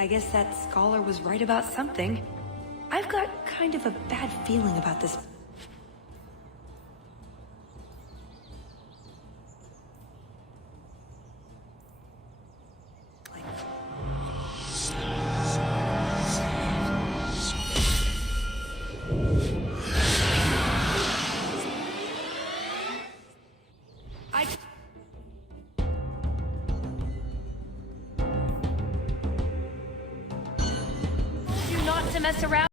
I guess that scholar was right about something. I've got kind of a bad feeling about this. Not to mess around.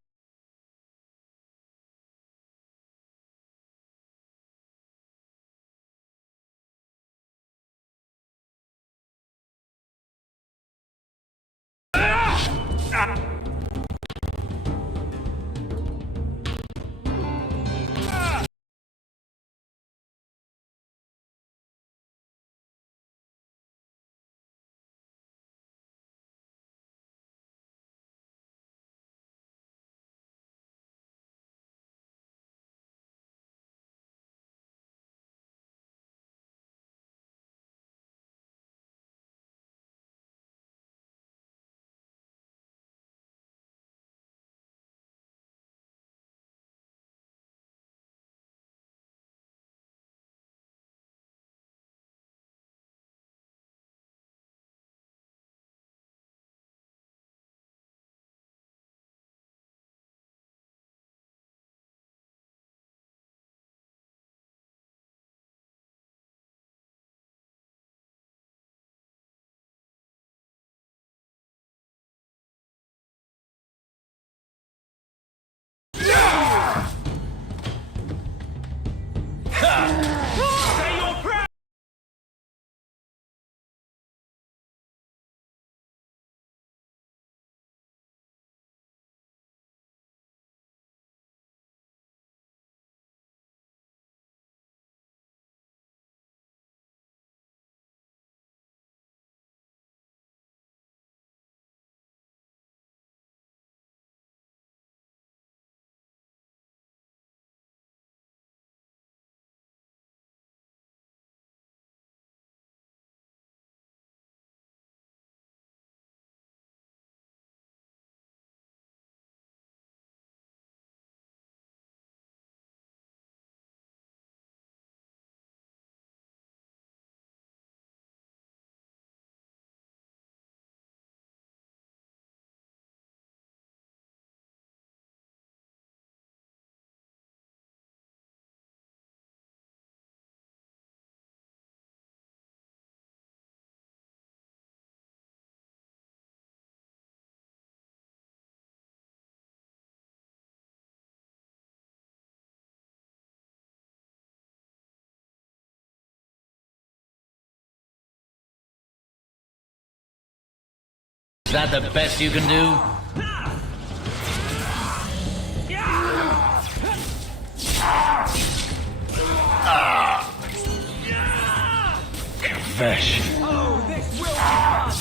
Is that the best you can do? Confession. Oh, this will be fun.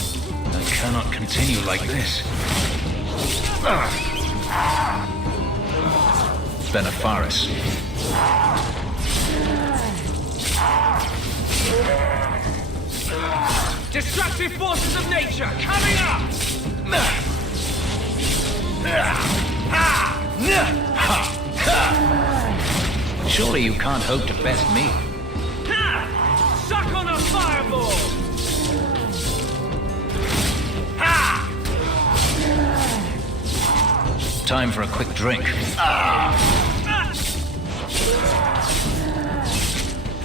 I cannot continue like this. Benefaris. Destructive forces of nature coming up! Surely you can't hope to best me. Suck on a fireball! Time for a quick drink.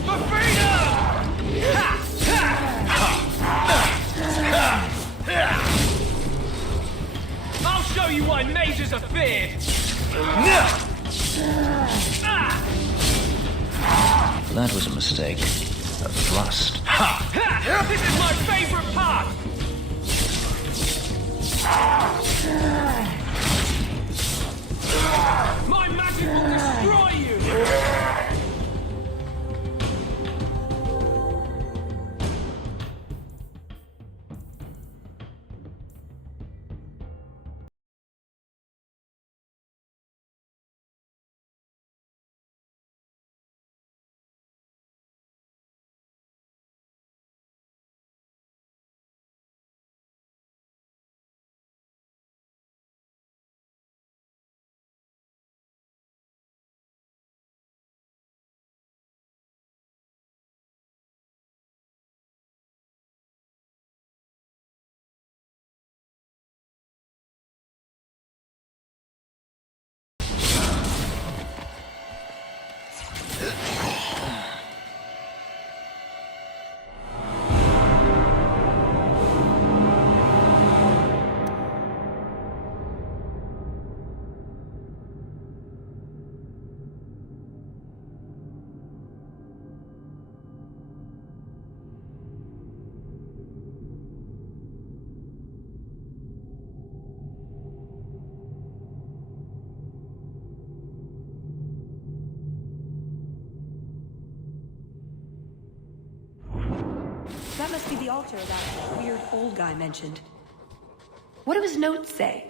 For freedom! I'll show you why mages are feared! That was a mistake. A thrust. This is my favorite part! My magic will destroy you! must be the altar that weird old guy mentioned. What do his notes say?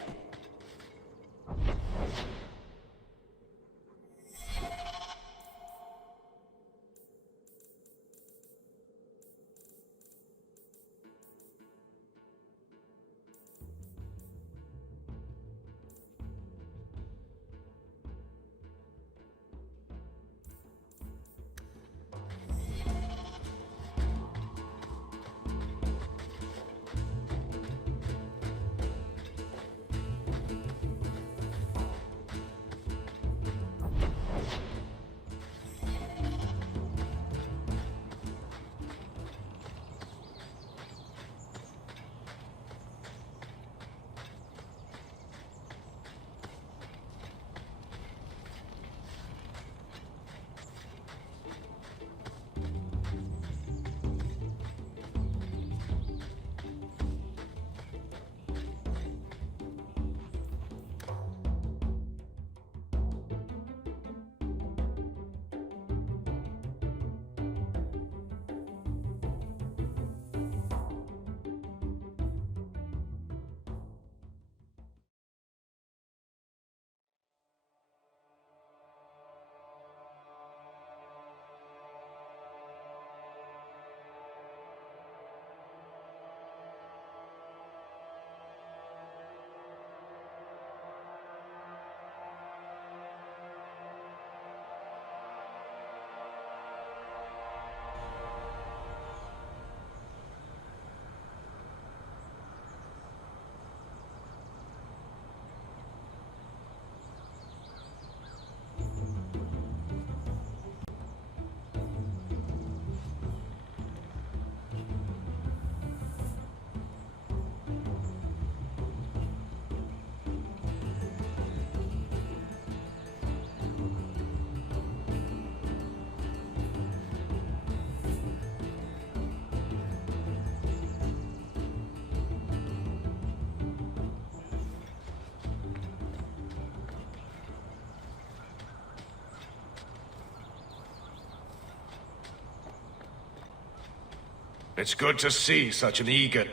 It's good to see such an eager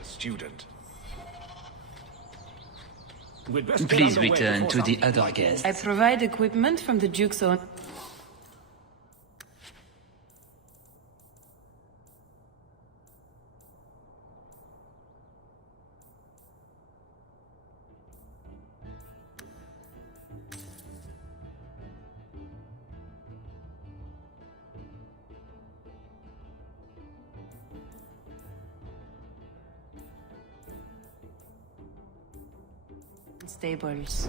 student. Please return to the other guests. I provide equipment from the Duke's own... stables.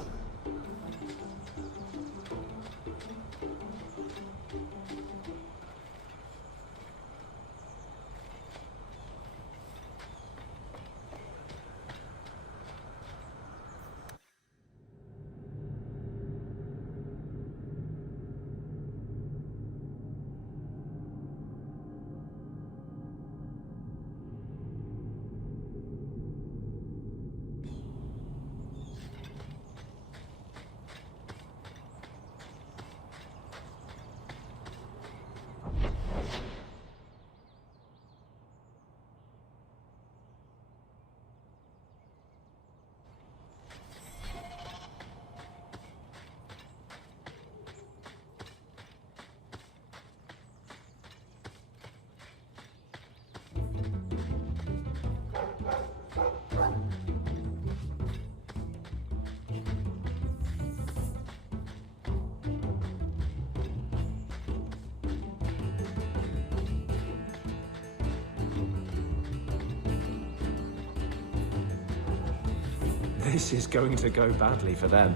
This is going to go badly for them.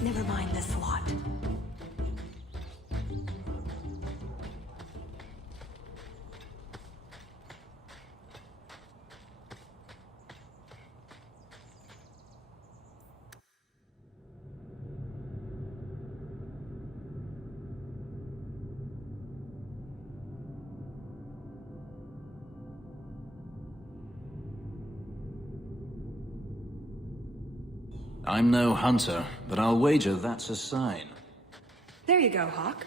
Never mind this lot. I'm no hunter, but I'll wager that's a sign. There you go, Hawk.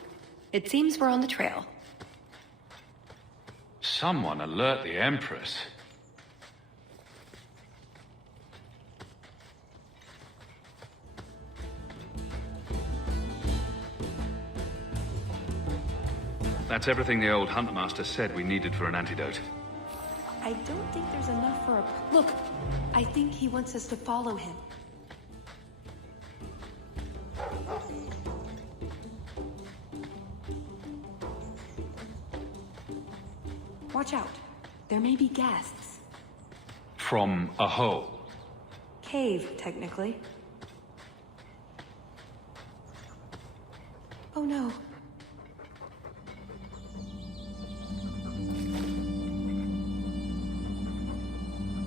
It seems we're on the trail. Someone alert the Empress. That's everything the old Huntmaster said we needed for an antidote. I don't think there's enough for a... Look, I think he wants us to follow him. Watch out. There may be ghasts. From a hole. Cave, technically. Oh no.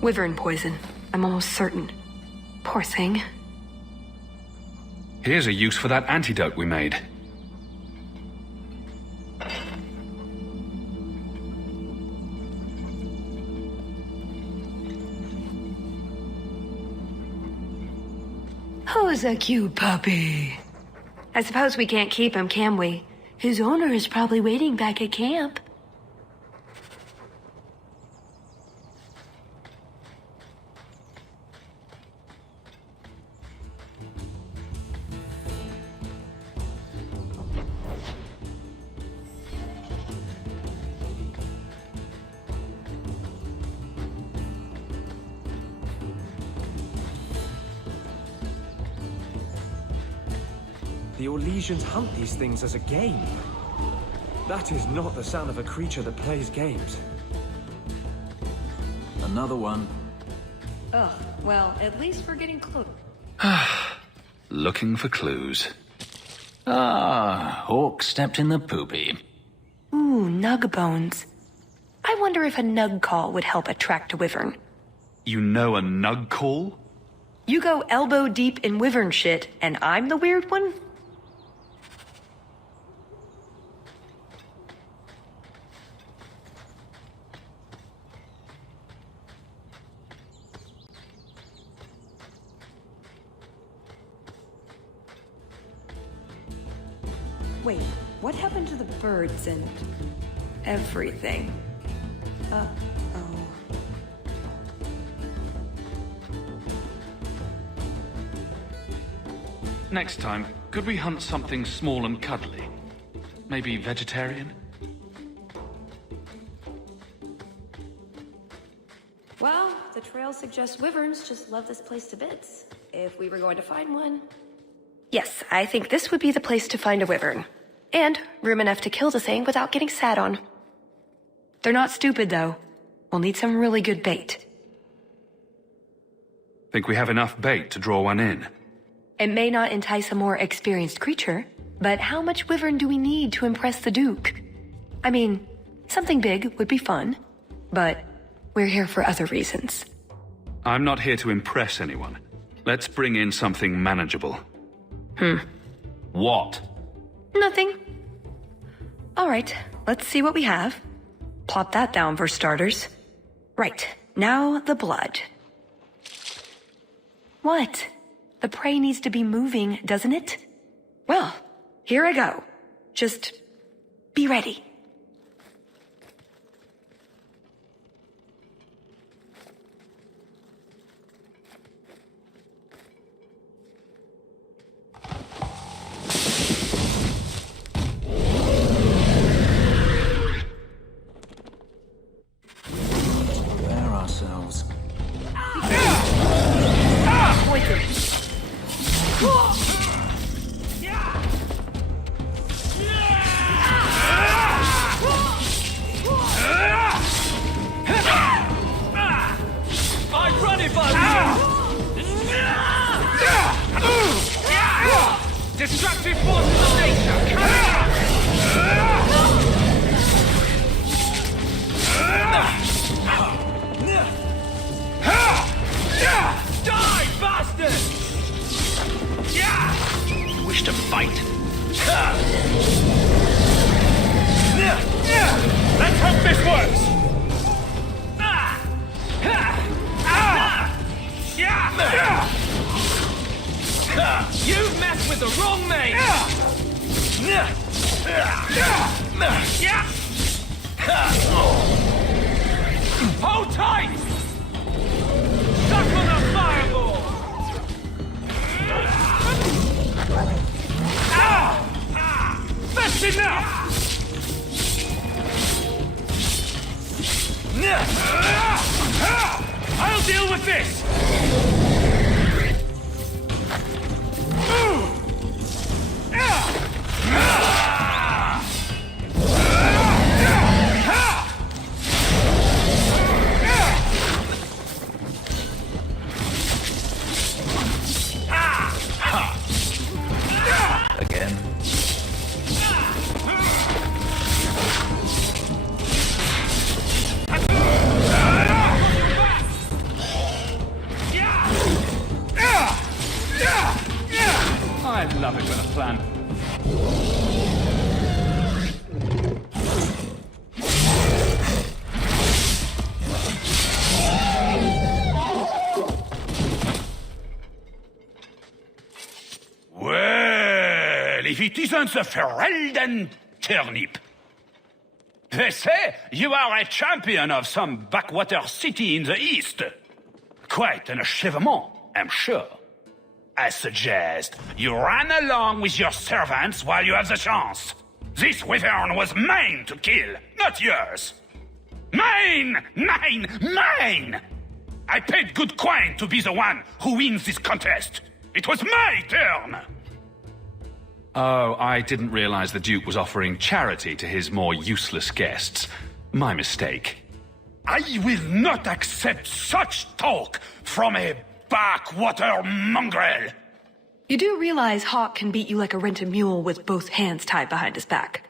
Wyvern poison. I'm almost certain. Poor thing. Here's a use for that antidote we made. Who's a cute puppy? I suppose we can't keep him, can we? His owner is probably waiting back at camp. The Orlesians hunt these things as a game. That is not the sound of a creature that plays games. Another one. Ugh, well, at least we're getting close. Looking for clues. Ah, Hawk stepped in the poopy. Ooh, nug bones. I wonder if a nug call would help attract a wyvern. You know a nug call? You go elbow deep in wyvern shit, and I'm the weird one? Wait, what happened to the birds and everything? Uh-oh. Next time, could we hunt something small and cuddly? Maybe vegetarian? Well, the trail suggests wyverns just love this place to bits. If we were going to find one... Yes, I think this would be the place to find a wyvern. And room enough to kill the thing without getting sat on. They're not stupid, though. We'll need some really good bait. Think we have enough bait to draw one in? It may not entice a more experienced creature, but how much wyvern do we need to impress the Duke? I mean, something big would be fun, but we're here for other reasons. I'm not here to impress anyone. Let's bring in something manageable. What? Nothing. All right, let's see what we have. Plop that down for starters. Right, now the blood. What? The prey needs to be moving, doesn't it? Well, here I go. Just be ready. Prepare ourselves. I'd run if I were! Destructive forces of nature, Die, bastard! Wish to fight? Let's hope this works! You've messed with the wrong mate! Hold tight! Suckle the fireball! That's enough! I'll deal with this! Again. I love it with a plan. Well, if it isn't the Ferelden turnip. They say you are a champion of some backwater city in the east. Quite an achievement, I'm sure. I suggest you run along with your servants while you have the chance. This wyvern was mine to kill, not yours. Mine! Mine! Mine! I paid good coin to be the one who wins this contest. It was my turn! Oh, I didn't realize the Duke was offering charity to his more useless guests. My mistake. I will not accept such talk from a backwater mongrel! You do realize Hawk can beat you like a rented mule with both hands tied behind his back.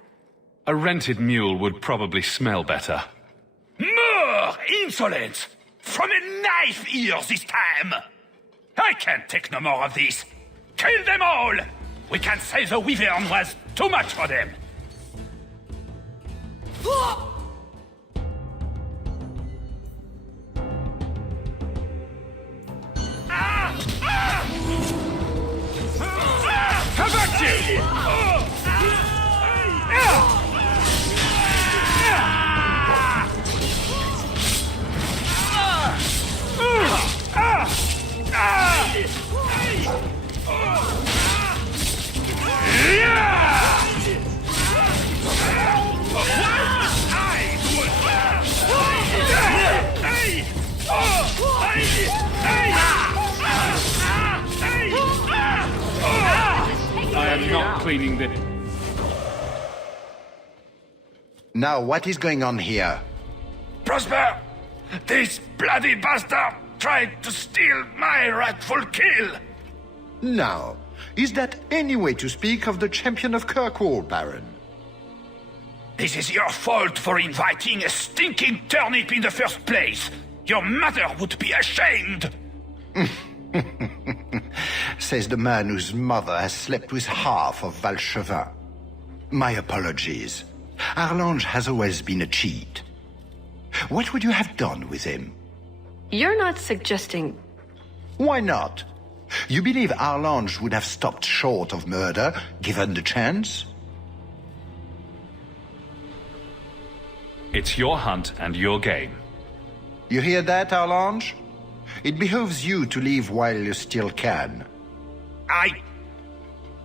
A rented mule would probably smell better. More insolence! From a knife ear this time! I can't take no more of this! Kill them all! We can say the wyvern was too much for them! Come back here! I am not cleaning the... Now, what is going on here? Prosper! This bloody bastard tried to steal my rightful kill! Now, is that any way to speak of the champion of Kirkwall, Baron? This is your fault for inviting a stinking turnip in the first place! Your mother would be ashamed! Says the man whose mother has slept with half of Valchevin. My apologies. Arlange has always been a cheat. What would you have done with him? You're not suggesting... Why not? You believe Arlange would have stopped short of murder, given the chance? It's your hunt and your game. You hear that, Arlange? It behooves you to leave while you still can.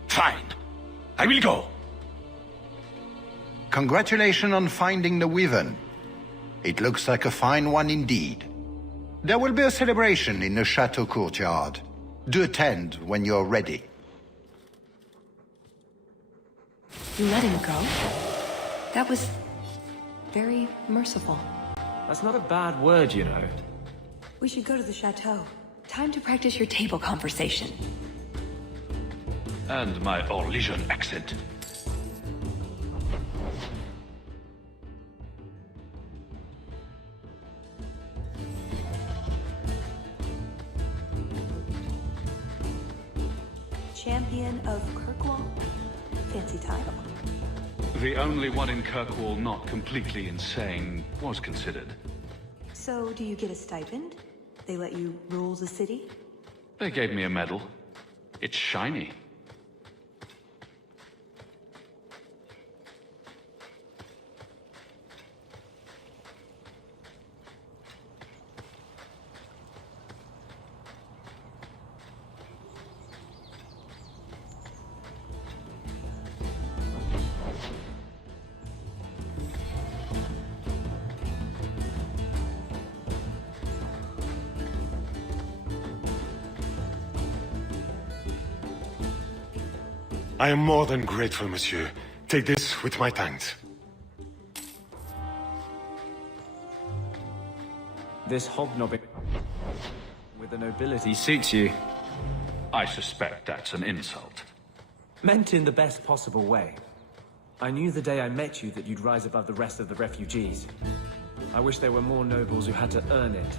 Fine. I will go. Congratulations on finding the wyvern. It looks like a fine one indeed. There will be a celebration in the chateau courtyard. Do attend when you're ready. You let him go? That was... very merciful. That's not a bad word, you know. We should go to the chateau. Time to practice your table conversation. And my Orlesian accent. Champion of Kirkwall? Fancy title. The only one in Kirkwall not completely insane was considered. So, do you get a stipend? They let you rule the city? They gave me a medal. It's shiny. I am more than grateful, monsieur. Take this with my thanks. This hobnobbing with the nobility suits you. I suspect that's an insult. Meant in the best possible way. I knew the day I met you that you'd rise above the rest of the refugees. I wish there were more nobles who had to earn it.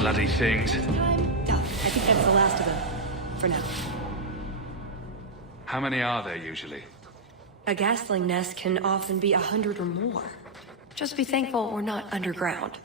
Bloody things. Yeah, I think that's the last of them. For now. How many are there usually? A gasling nest can often be 100 or more. Just be thankful we're not underground.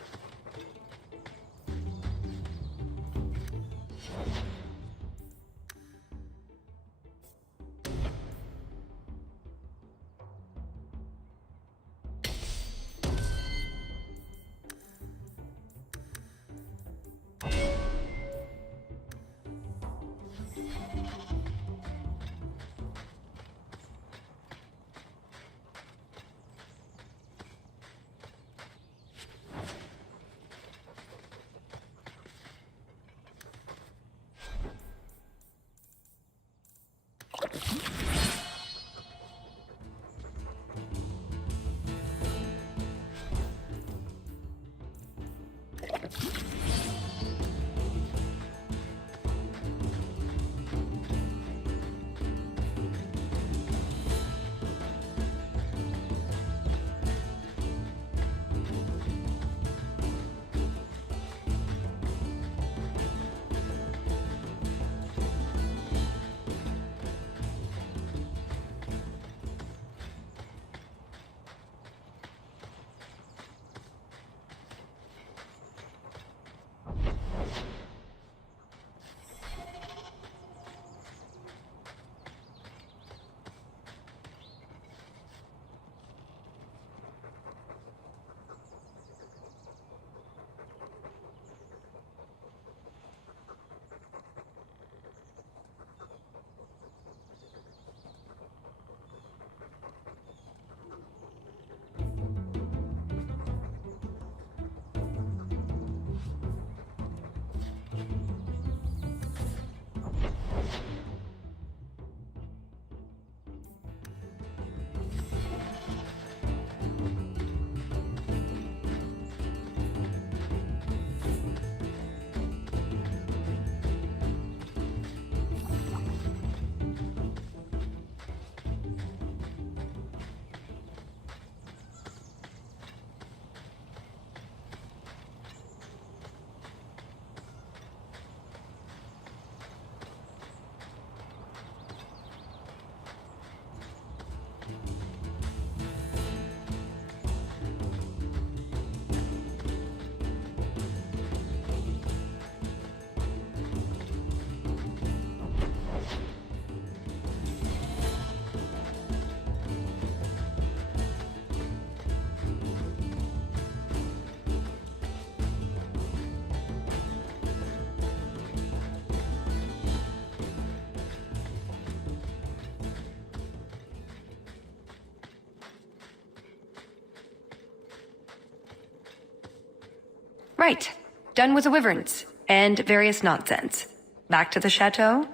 Right. Done with the wyverns. And various nonsense. Back to the chateau?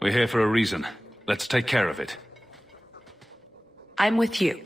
We're here for a reason. Let's take care of it. I'm with you.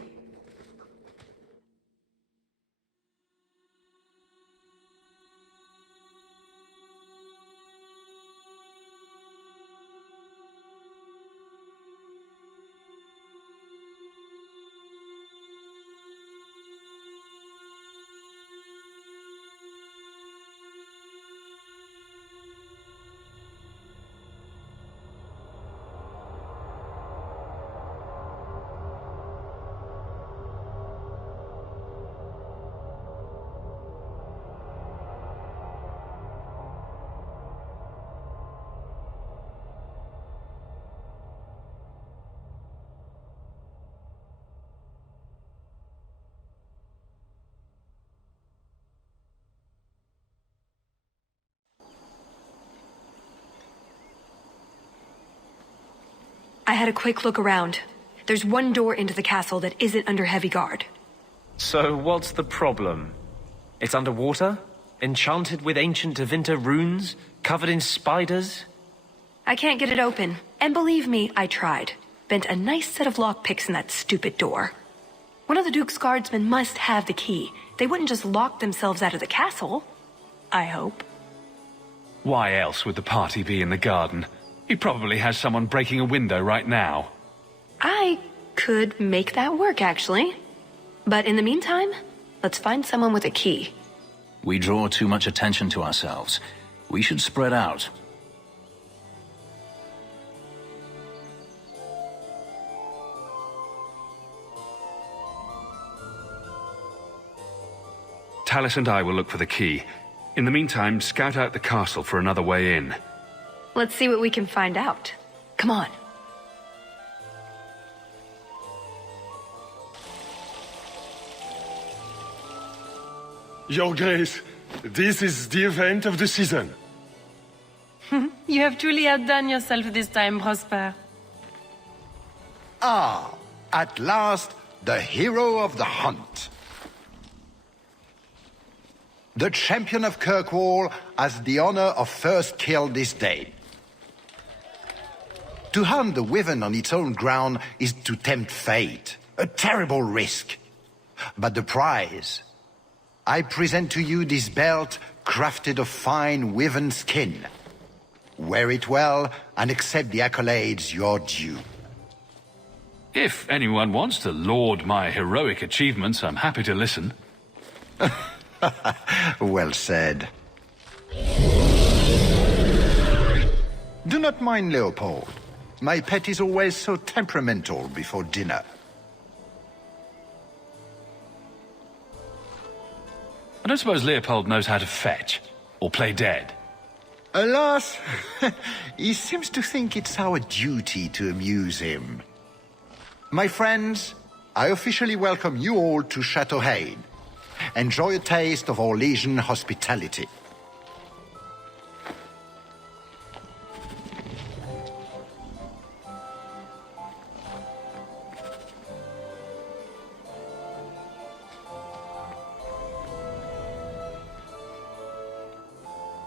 I had a quick look around. There's one door into the castle that isn't under heavy guard. So what's the problem? It's underwater? Enchanted with ancient Tevinter runes? Covered in spiders? I can't get it open. And believe me, I tried. Bent a nice set of lockpicks in that stupid door. One of the Duke's guardsmen must have the key. They wouldn't just lock themselves out of the castle. I hope. Why else would the party be in the garden? He probably has someone breaking a window right now. I could make that work, actually. But in the meantime, let's find someone with a key. We draw too much attention to ourselves. We should spread out. Telis and I will look for the key. In the meantime, scout out the castle for another way in. Let's see what we can find out. Come on. Your Grace, this is the event of the season. You have truly outdone yourself this time, Prosper. Ah, at last, the hero of the hunt. The champion of Kirkwall has the honor of first kill this day. To hunt the wyvern on its own ground is to tempt fate, a terrible risk. But the prize? I present to you this belt crafted of fine wyvern skin. Wear it well and accept the accolades you're due. If anyone wants to laud my heroic achievements, I'm happy to listen. Well said. Do not mind Leopold. My pet is always so temperamental before dinner. I don't suppose Leopold knows how to fetch or play dead. Alas, he seems to think it's our duty to amuse him. My friends, I officially welcome you all to Chateau Hain. Enjoy a taste of Orlesian hospitality.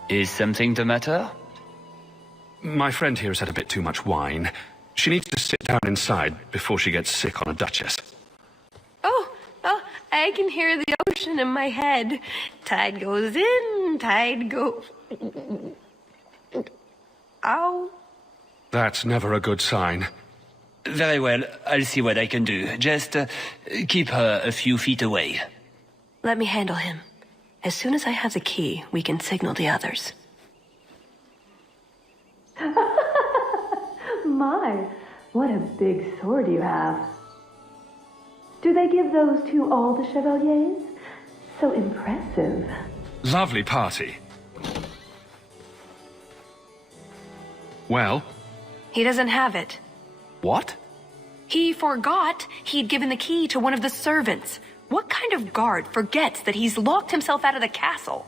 Is something the matter? My friend here has had a bit too much wine. She needs to sit down inside before she gets sick on a duchess. Oh, I can hear the ocean in my head. Tide goes in, tide goes... Ow. That's never a good sign. Very well, I'll see what I can do. Just keep her a few feet away. Let me handle him. As soon as I have the key, we can signal the others. My, what a big sword you have. Do they give those to all the chevaliers? So impressive. Lovely party. Well? He doesn't have it. What? He forgot he'd given the key to one of the servants. What kind of guard forgets that he's locked himself out of the castle?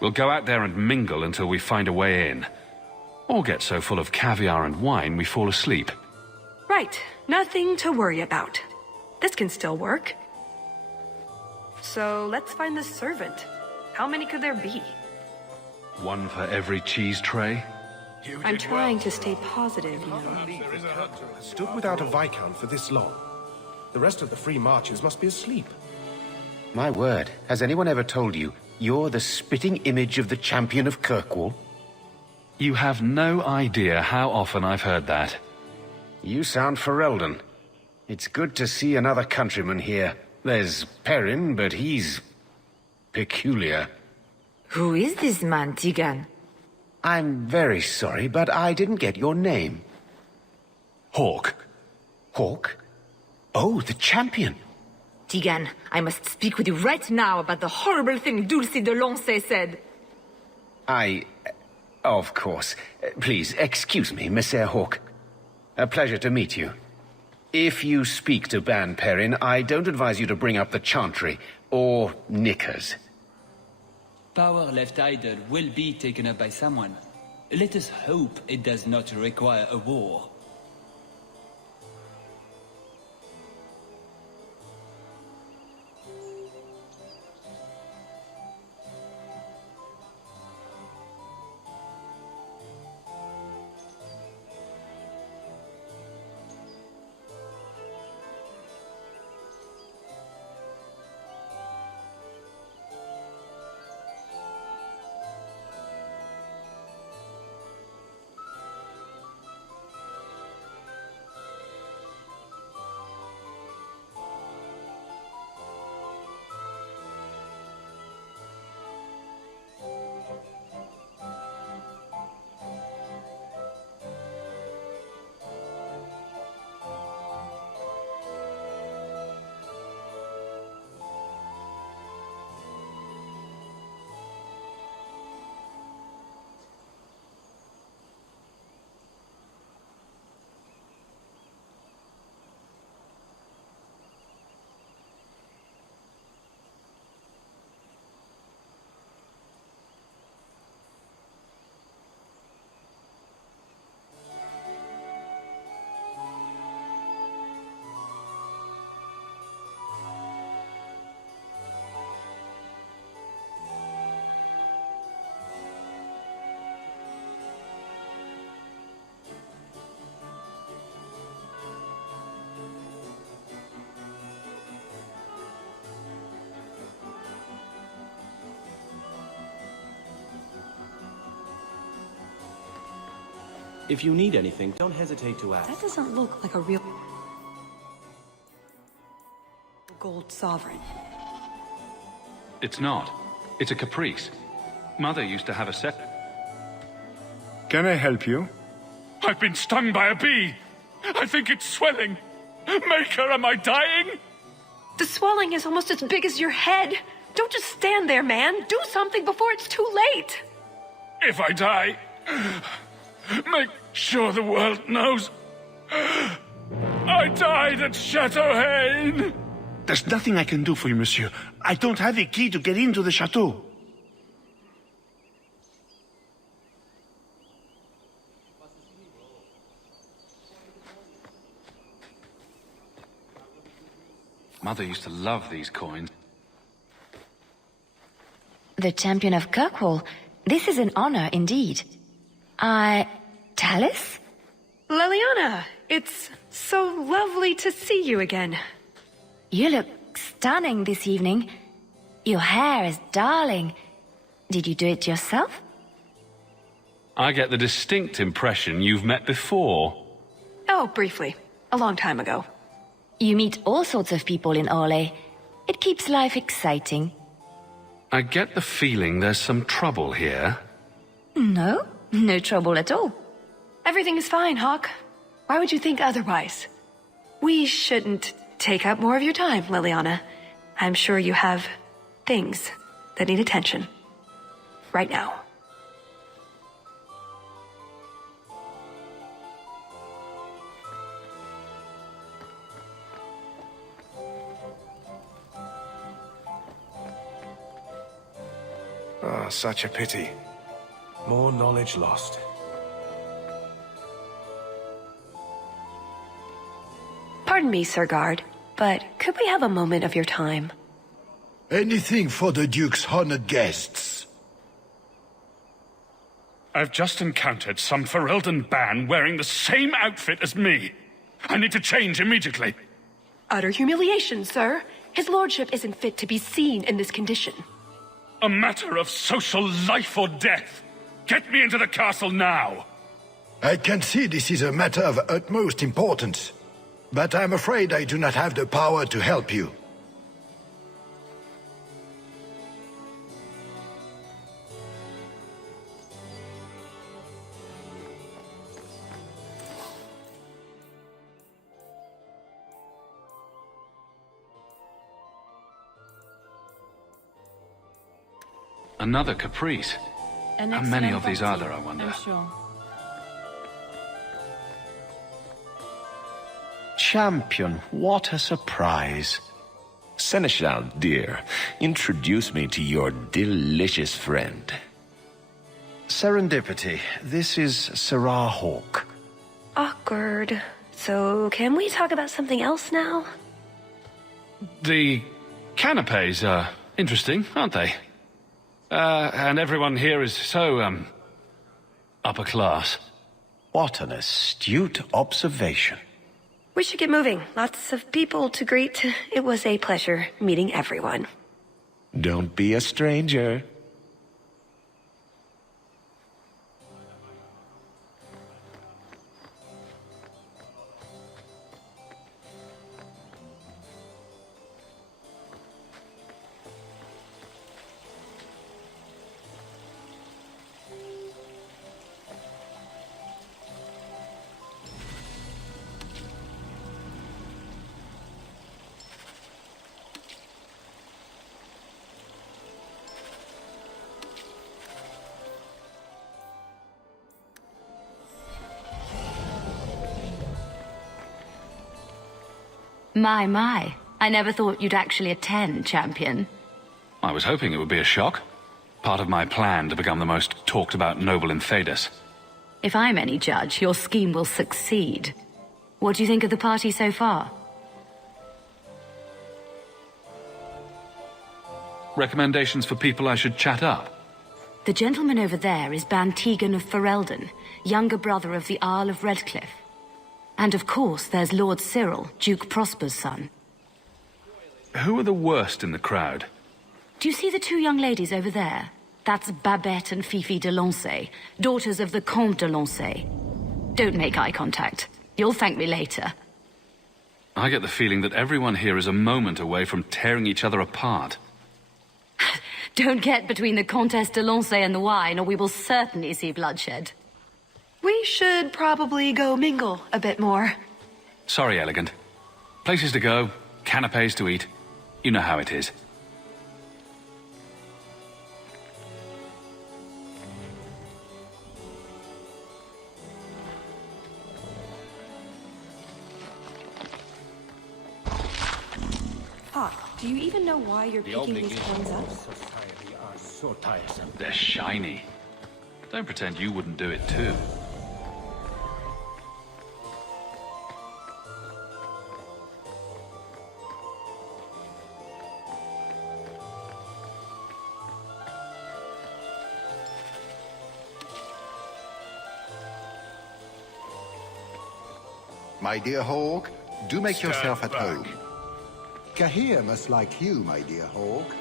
We'll go out there and mingle until we find a way in. Or get so full of caviar and wine we fall asleep. Right. Nothing to worry about. This can still work. So let's find the servant. How many could there be? One for every cheese tray? I'm trying to stay positive, you know. Stood without a Viscount for this long. The rest of the Free Marchers must be asleep. My word, has anyone ever told you you're the spitting image of the champion of Kirkwall? You have no idea how often I've heard that. You sound Ferelden. It's good to see another countryman here. There's Perrin, but he's peculiar. Who is this man, Tigan? I'm very sorry, but I didn't get your name. Hawk. Hawk? Oh, the champion. Tigan, I must speak with you right now about the horrible thing Dulce de Lancey said. Of course. Please, excuse me, Messer Hawk. A pleasure to meet you. If you speak to Ban Perrin, I don't advise you to bring up the Chantry, or knickers. Power left idle will be taken up by someone. Let us hope it does not require a war. If you need anything, don't hesitate to ask. That doesn't look like a real gold sovereign. It's not. It's a caprice. Mother used to have a set. Can I help you? I've been stung by a bee. I think it's swelling. Maker, am I dying? The swelling is almost as big as your head. Don't just stand there, man. Do something before it's too late. If I die, make sure the world knows I died at Chateau Haine. There's nothing I can do for you, monsieur. I don't have a key to get into the chateau. Mother used to love these coins. The champion of Kirkwall. This is an honor indeed. Telis? Liliana, it's so lovely to see you again. You look stunning this evening. Your hair is darling. Did you do it yourself? I get the distinct impression you've met before. Oh, briefly. A long time ago. You meet all sorts of people in Orlais. It keeps life exciting. I get the feeling there's some trouble here. No, no trouble at all. Everything is fine, Hawk. Why would you think otherwise? We shouldn't take up more of your time, Liliana. I'm sure you have things that need attention. Right now. Ah, such a pity. More knowledge lost. Pardon me, Sir Guard, but could we have a moment of your time? Anything for the Duke's honored guests. I've just encountered some Ferelden band wearing the same outfit as me. I need to change immediately. Utter humiliation, sir. His lordship isn't fit to be seen in this condition. A matter of social life or death. Get me into the castle now. I can see this is a matter of utmost importance, but I'm afraid I do not have the power to help you. Another caprice. How many of these are there, I wonder? I'm sure. Champion, what a surprise. Seneschal, dear, introduce me to your delicious friend. Serendipity, this is Sirrah Hawk. Awkward. So, can we talk about something else now? The canapes are interesting, aren't they? And everyone here is so, upper class. What an astute observation. We should get moving. Lots of people to greet. It was a pleasure meeting everyone. Don't be a stranger. My. I never thought you'd actually attend, Champion. I was hoping it would be a shock. Part of my plan to become the most talked-about noble in Thedas. If I'm any judge, your scheme will succeed. What do you think of the party so far? Recommendations for people I should chat up? The gentleman over there is Bantegan of Ferelden, younger brother of the Isle of Redcliffe. And of course, there's Lord Cyril, Duke Prosper's son. Who are the worst in the crowd? Do you see the two young ladies over there? That's Babette and Fifi de Lancey, daughters of the Comte de Lancey. Don't make eye contact. You'll thank me later. I get the feeling that everyone here is a moment away from tearing each other apart. Don't get between the Comtesse de Lancey and the wine, or we will certainly see bloodshed. We should probably go mingle a bit more. Sorry, Elegant. Places to go, canapes to eat. You know how it is. Hawk, do you even know why you're picking these coins up? So tiresome. They're shiny. Don't pretend you wouldn't do it too. My dear Hawk, do make Stand yourself at back. home. Cahir must like you, my dear Hawk.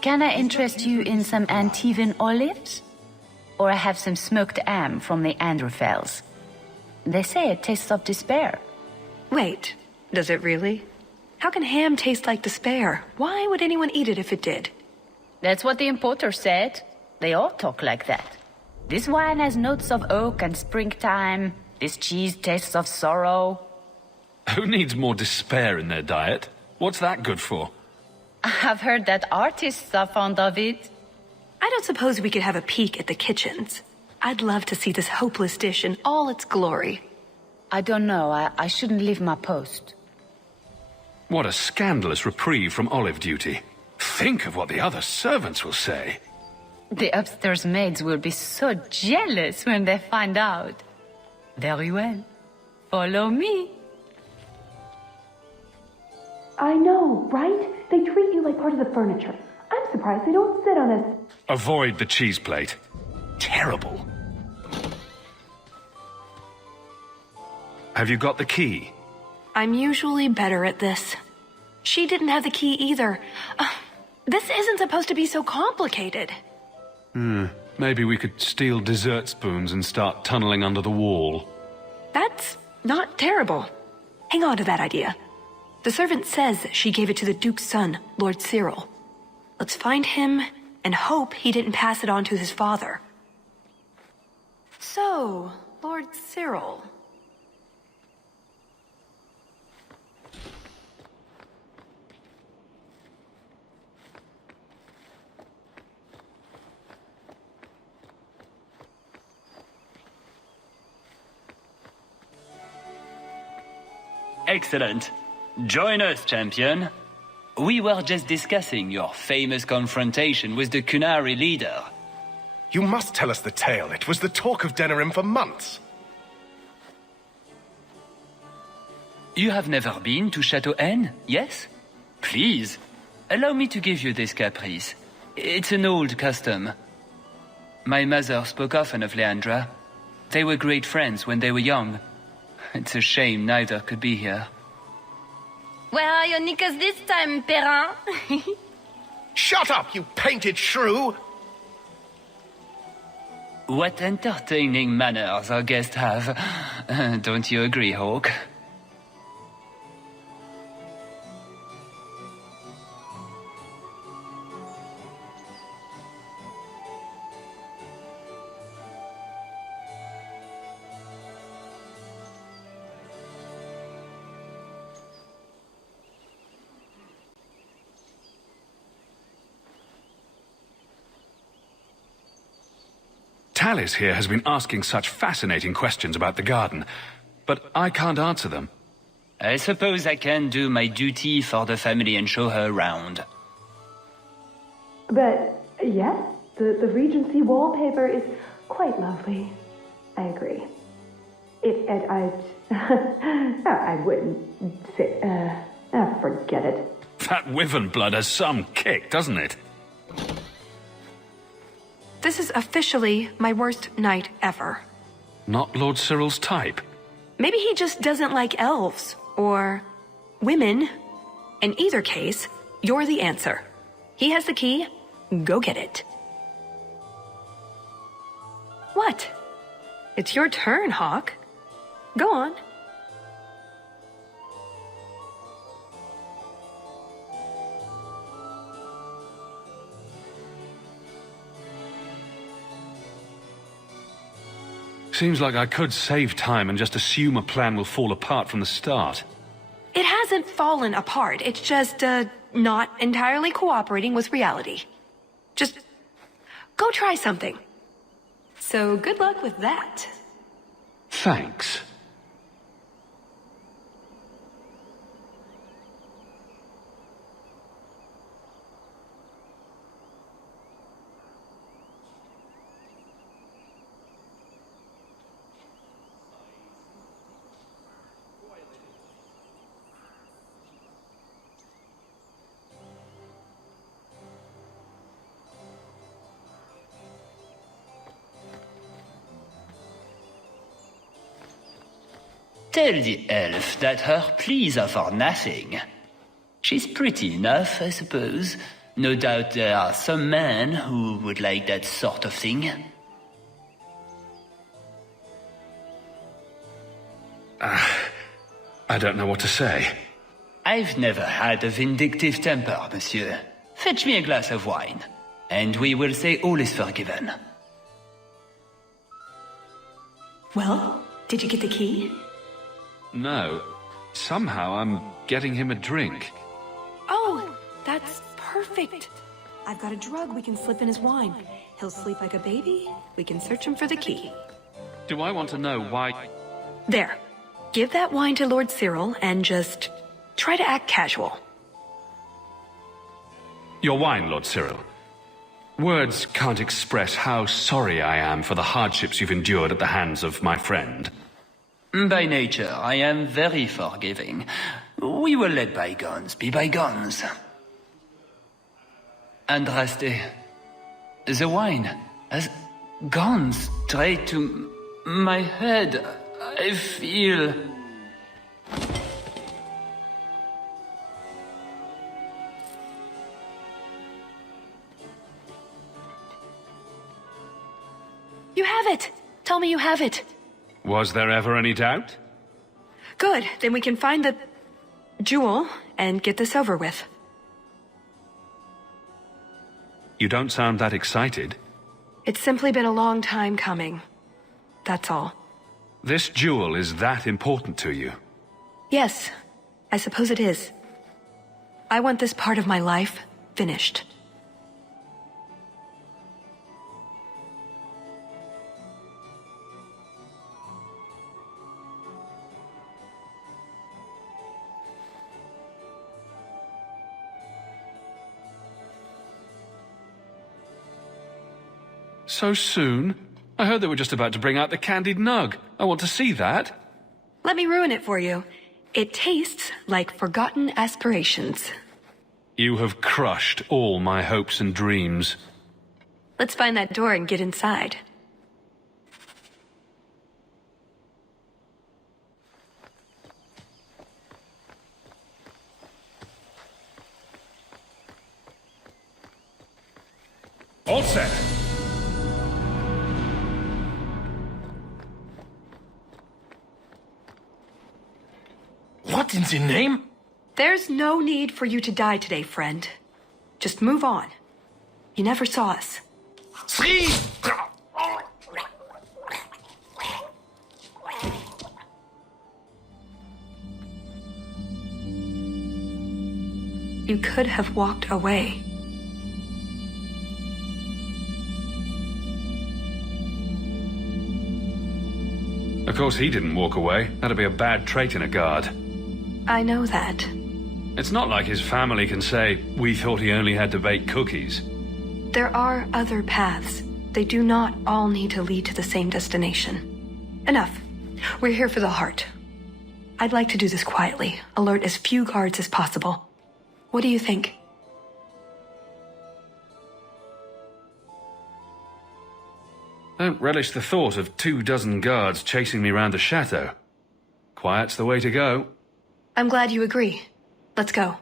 Can I interest you in some Antivan olives? Or I have some smoked ham from the Androfels. They say it tastes of despair. Wait, does it really? How can ham taste like despair? Why would anyone eat it if it did? That's what the importer said. They all talk like that. This wine has notes of oak and springtime. This cheese tastes of sorrow. Who needs more despair in their diet? What's that good for? I've heard that artists are fond of it. I don't suppose we could have a peek at the kitchens. I'd love to see this hopeless dish in all its glory. I don't know. I shouldn't leave my post. What a scandalous reprieve from olive duty. Think of what the other servants will say. The upstairs maids will be so jealous when they find out. Very well. Follow me. I know, right? They treat you like part of the furniture. I'm surprised they don't sit on us. Avoid the cheese plate. Terrible. Have you got the key? I'm usually better at this. She didn't have the key either. This isn't supposed to be so complicated. Maybe we could steal dessert spoons and start tunneling under the wall. That's not terrible. Hang on to that idea. The servant says she gave it to the Duke's son, Lord Cyril. Let's find him and hope he didn't pass it on to his father. So, Lord Cyril. Excellent. Join us, champion. We were just discussing your famous confrontation with the Kunari leader. You must tell us the tale. It was the talk of Denerim for months. You have never been to Chateau N, yes? Please, allow me to give you this caprice. It's an old custom. My mother spoke often of Leandra. They were great friends when they were young. It's a shame neither could be here. Where are your knickers this time, Perrin? Shut up, you painted shrew! What entertaining manners our guests have. Don't you agree, Hawk? Telis here has been asking such fascinating questions about the garden, but I can't answer them. I suppose I can do my duty for the family and show her around. But, yes, the Regency wallpaper is quite lovely. I agree. I wouldn't say, forget it. That wyvern blood has some kick, doesn't it? This is officially my worst night ever. Not Lord Cyril's type. Maybe he just doesn't like elves, or women. In either case, you're the answer. He has the key, go get it. What? It's your turn, Hawk. Go on. Seems like I could save time and just assume a plan will fall apart from the start. It hasn't fallen apart. It's just, not entirely cooperating with reality. Just go try something. So good luck with that. Thanks. Tell the elf that her pleas are for nothing. She's pretty enough, I suppose. No doubt there are some men who would like that sort of thing. I don't know what to say. I've never had a vindictive temper, monsieur. Fetch me a glass of wine, and we will say all is forgiven. Well, did you get the key? No. Somehow I'm getting him a drink. Oh, that's perfect. I've got a drug we can slip in his wine. He'll sleep like a baby. We can search him for the key. Do I want to know why... There. Give that wine to Lord Cyril and just try to act casual. Your wine, Lord Cyril. Words can't express how sorry I am for the hardships you've endured at the hands of my friend. By nature, I am very forgiving. We will let bygones be bygones. Andraste, the wine has gone straight to my head. I feel... You have it! Tell me you have it. Was there ever any doubt? Good, then we can find the jewel and get this over with. You don't sound that excited. It's simply been a long time coming. That's all. This jewel is that important to you? Yes, I suppose it is. I want this part of my life finished. So soon? I heard they were just about to bring out the candied nug. I want to see that. Let me ruin it for you. It tastes like forgotten aspirations. You have crushed all my hopes and dreams. Let's find that door and get inside. All set. What in the name? There's no need for you to die today, friend. Just move on. You never saw us. You could have walked away. Of course he didn't walk away. That'd be a bad trait in a guard. I know that. It's not like his family can say, we thought he only had to bake cookies. There are other paths. They do not all need to lead to the same destination. Enough. We're here for the heart. I'd like to do this quietly, alert as few guards as possible. What do you think? Don't relish the thought of 24 guards chasing me round the chateau. Quiet's the way to go. I'm glad you agree. Let's go.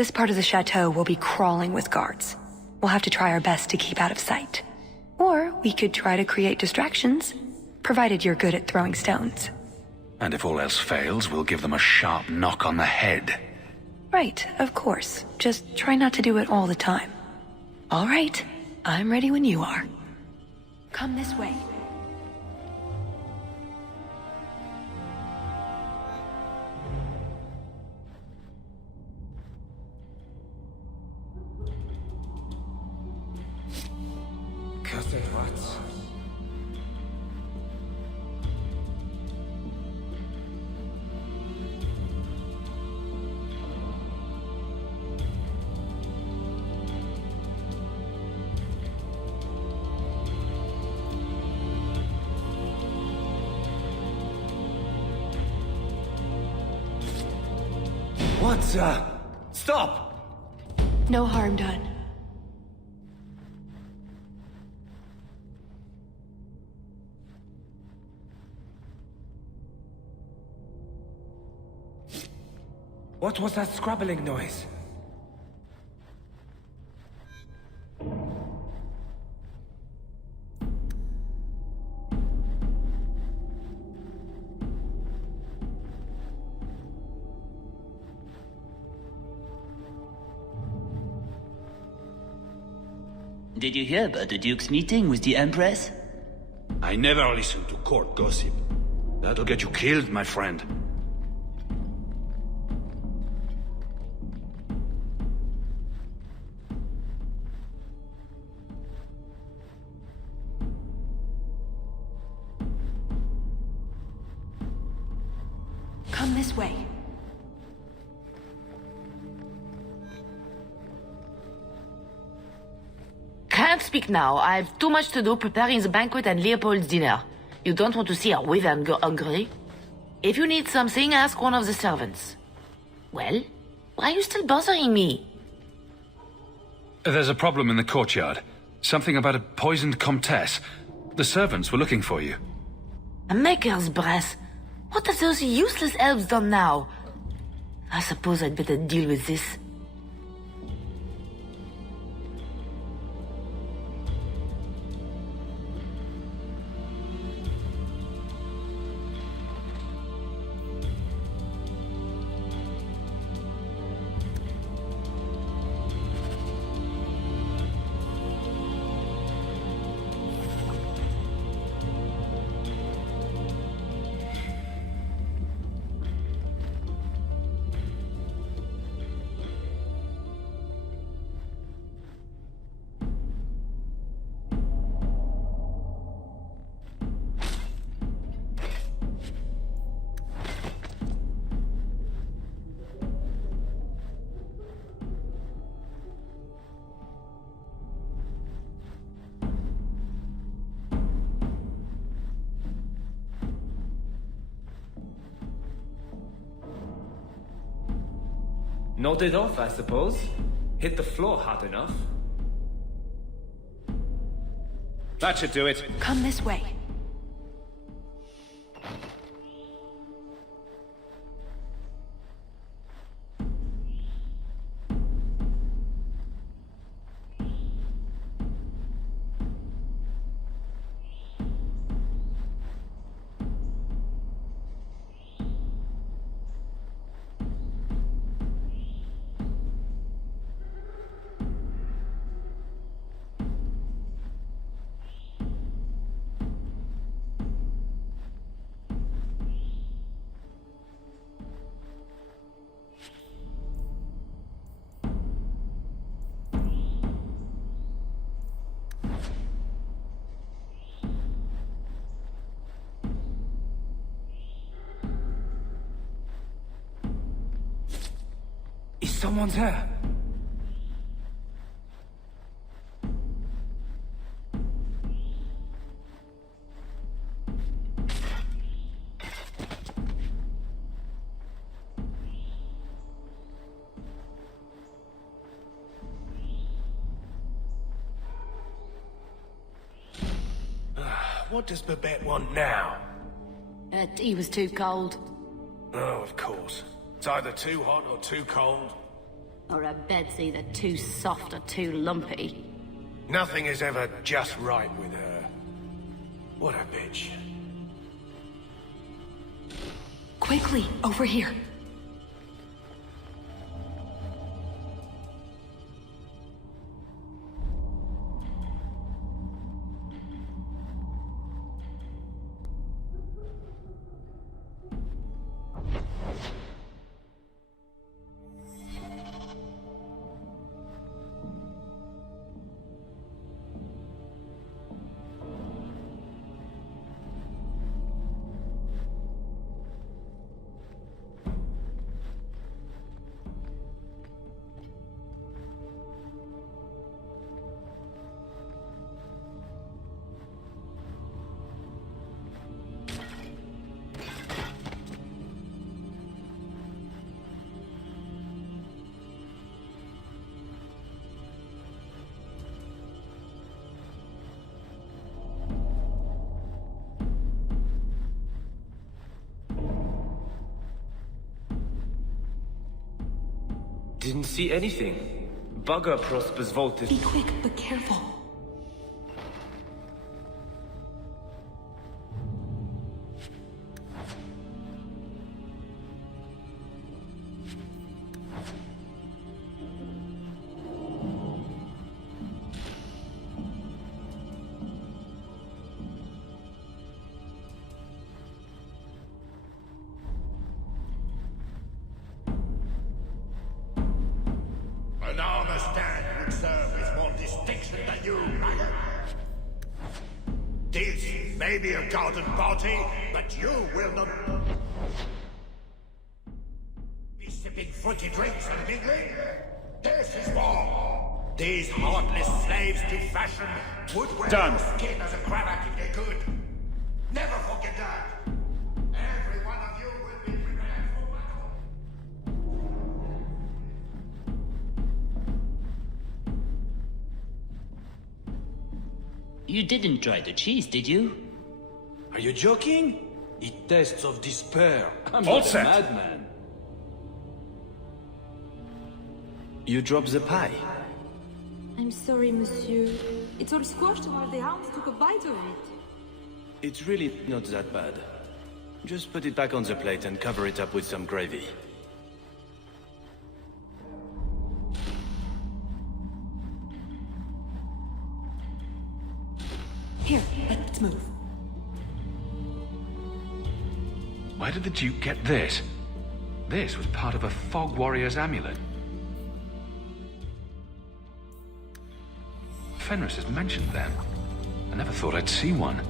This part of the chateau will be crawling with guards. We'll have to try our best to keep out of sight. Or we could try to create distractions, provided you're good at throwing stones. And if all else fails, we'll give them a sharp knock on the head. Right, of course. Just try not to do it all the time. All right, I'm ready when you are. Come this way. Stop! No harm done. What was that scrabbling noise? Did you hear about the Duke's meeting with the Empress? I never listen to court gossip. That'll get you killed, my friend. Come this way. Can't speak now. I've too much to do preparing the banquet and Leopold's dinner. You don't want to see our wyvern go hungry? If you need something, ask one of the servants. Well, why are you still bothering me? There's a problem in the courtyard. Something about a poisoned comtesse. The servants were looking for you. A maker's breath. What have those useless elves done now? I suppose I'd better deal with this. Nodded off, I suppose. Hit the floor hard enough. That should do it. Come this way. Someone's here. What does Babette want now? He was too cold. Oh, of course. It's either too hot or too cold. Or a bed's either too soft or too lumpy. Nothing is ever just right with her. What a bitch. Quickly, over here. Didn't see anything. Bugger Prosper's vault is... Be quick, but careful. could serve with more distinction than you, maggot. This may be a garden party, but you will not be sipping fruity drinks and mingling. This is war. These heartless slaves to fashion would wear your skin as a cravat if they could. Never forget that. Every one of you will be prepared for battle. You didn't try the cheese, did you? Are you joking? It tastes of despair. I'm All not set. a madman. You dropped the pie. I'm sorry, monsieur. It's all squashed while the hounds took a bite of it. It's really not that bad. Just put it back on the plate and cover it up with some gravy. Here, let's move. Where did the Duke get this? This was part of a Fog Warrior's amulet. Fenris has mentioned them. I never thought I'd see one.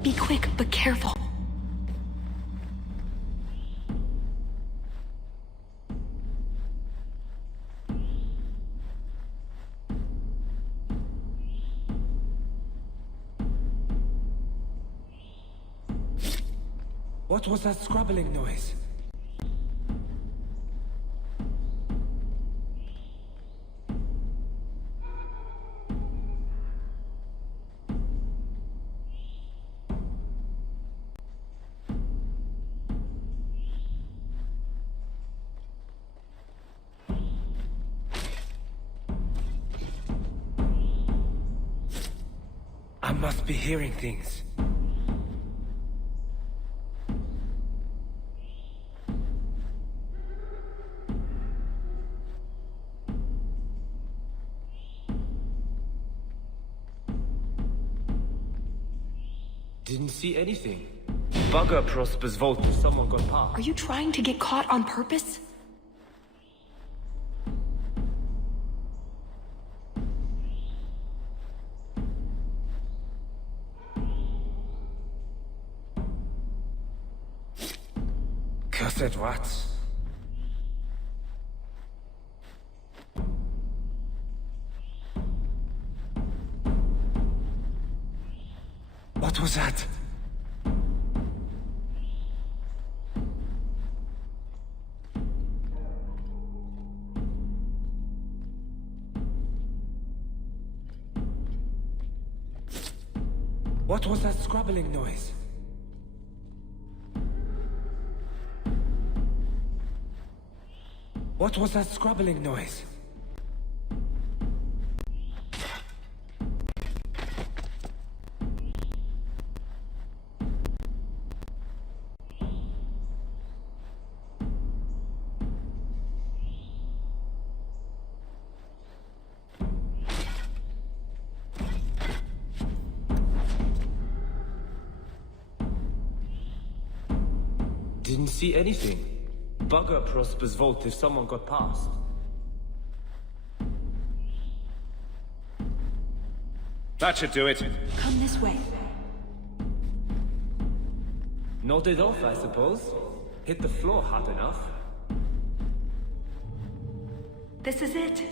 Be quick, but careful. What was that scrabbling noise? I must be hearing things. Didn't see anything. Bugger Prosper's vault if someone got past. Are you trying to get caught on purpose? Cursed rats. What was that? What was that scrabbling noise? What was that scrabbling noise? Didn't see anything. Bugger Prosper's vault if someone got past. That should do it. Come this way. Nodded off, I suppose. Hit the floor hard enough. This is it.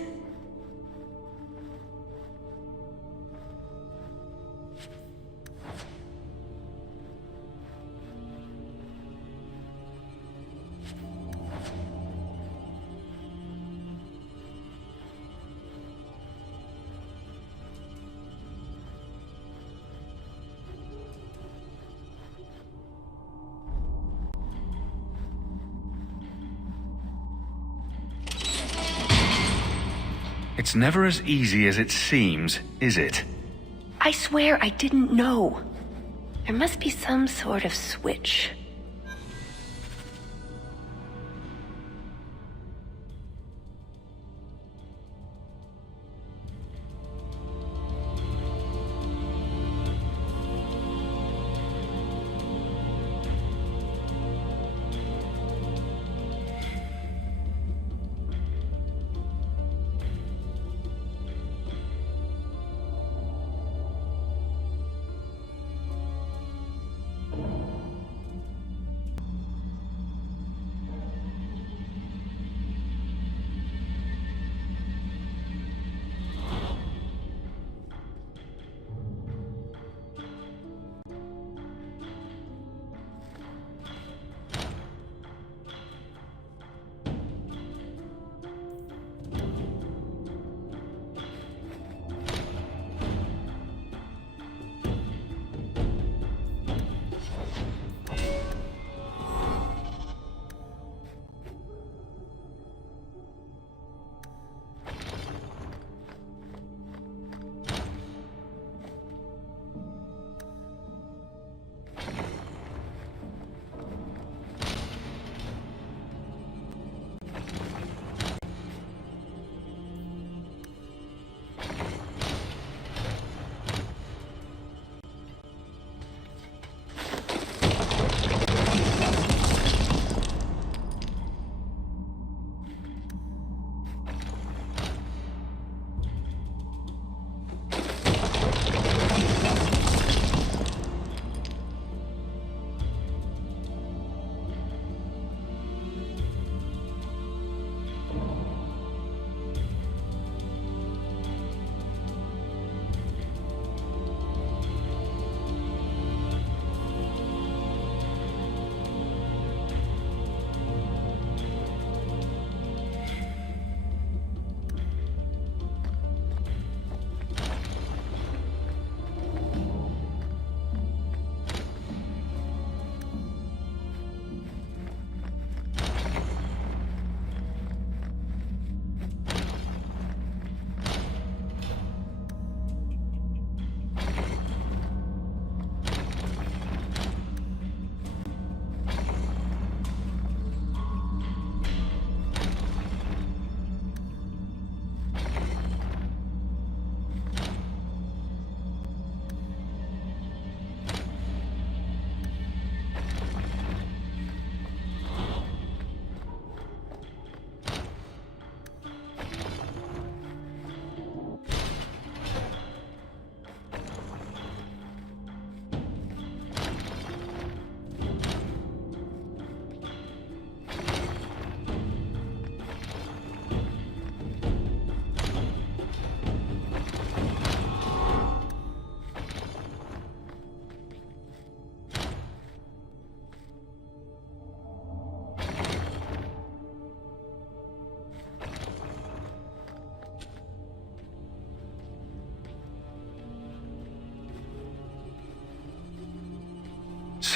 It's never as easy as it seems, is it? I swear I didn't know. There must be some sort of switch.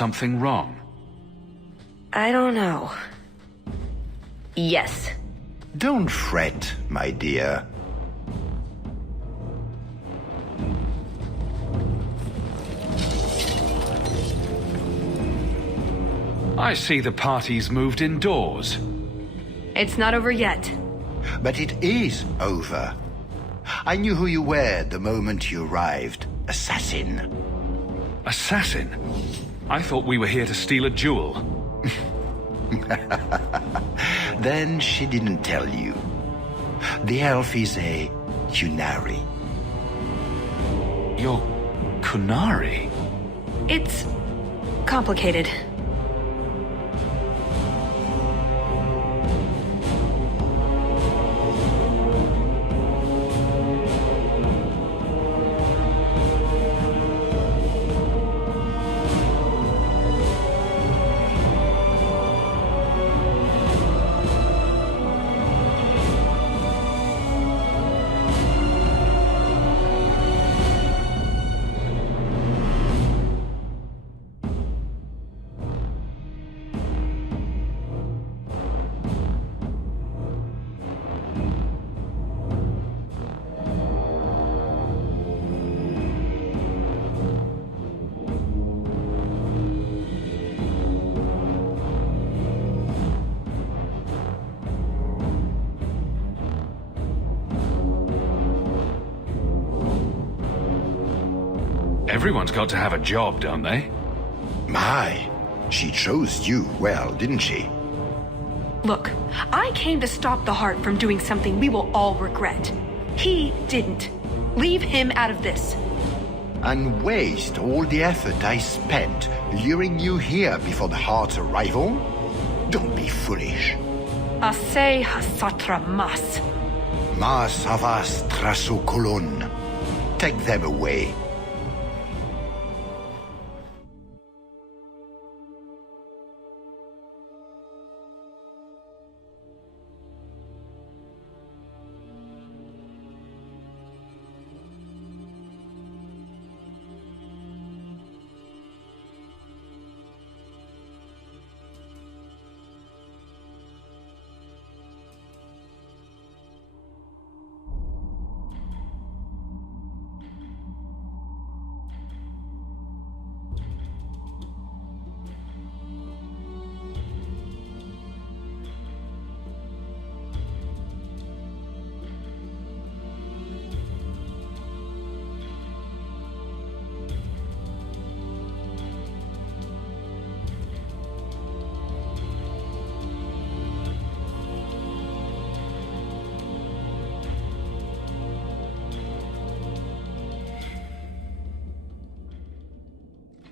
something wrong? I don't know. Yes. Don't fret, my dear. I see the party's moved indoors. It's not over yet. But it is over. I knew who you were the moment you arrived. Assassin. Assassin? I thought we were here to steal a jewel. Then she didn't tell you. The elf is a Kunari. You're Kunari? It's complicated. Everyone's got to have a job, don't they? My, she chose you well, didn't she? Look, I came to stop the Heart from doing something we will all regret. He didn't. Leave him out of this. And waste all the effort I spent luring you here before the Heart's arrival? Don't be foolish. Ase hasatra mas. Mas havas trasu kolon. Take them away.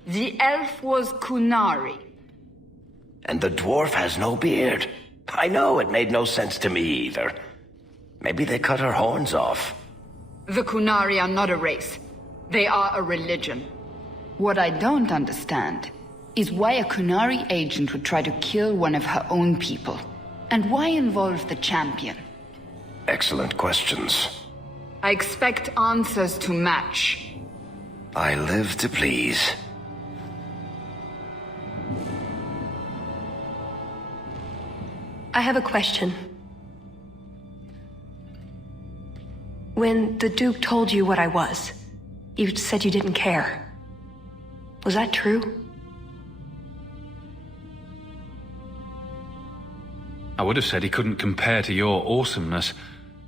The elf was Kunari. And the dwarf has no beard. I know, it made no sense to me either. Maybe they cut her horns off. The Kunari are not a race. They are a religion. What I don't understand is why a Kunari agent would try to kill one of her own people. And why involve the champion? Excellent questions. I expect answers to match. I live to please. I have a question. When the Duke told you what I was, you said you didn't care. Was that true? I would have said he couldn't compare to your awesomeness,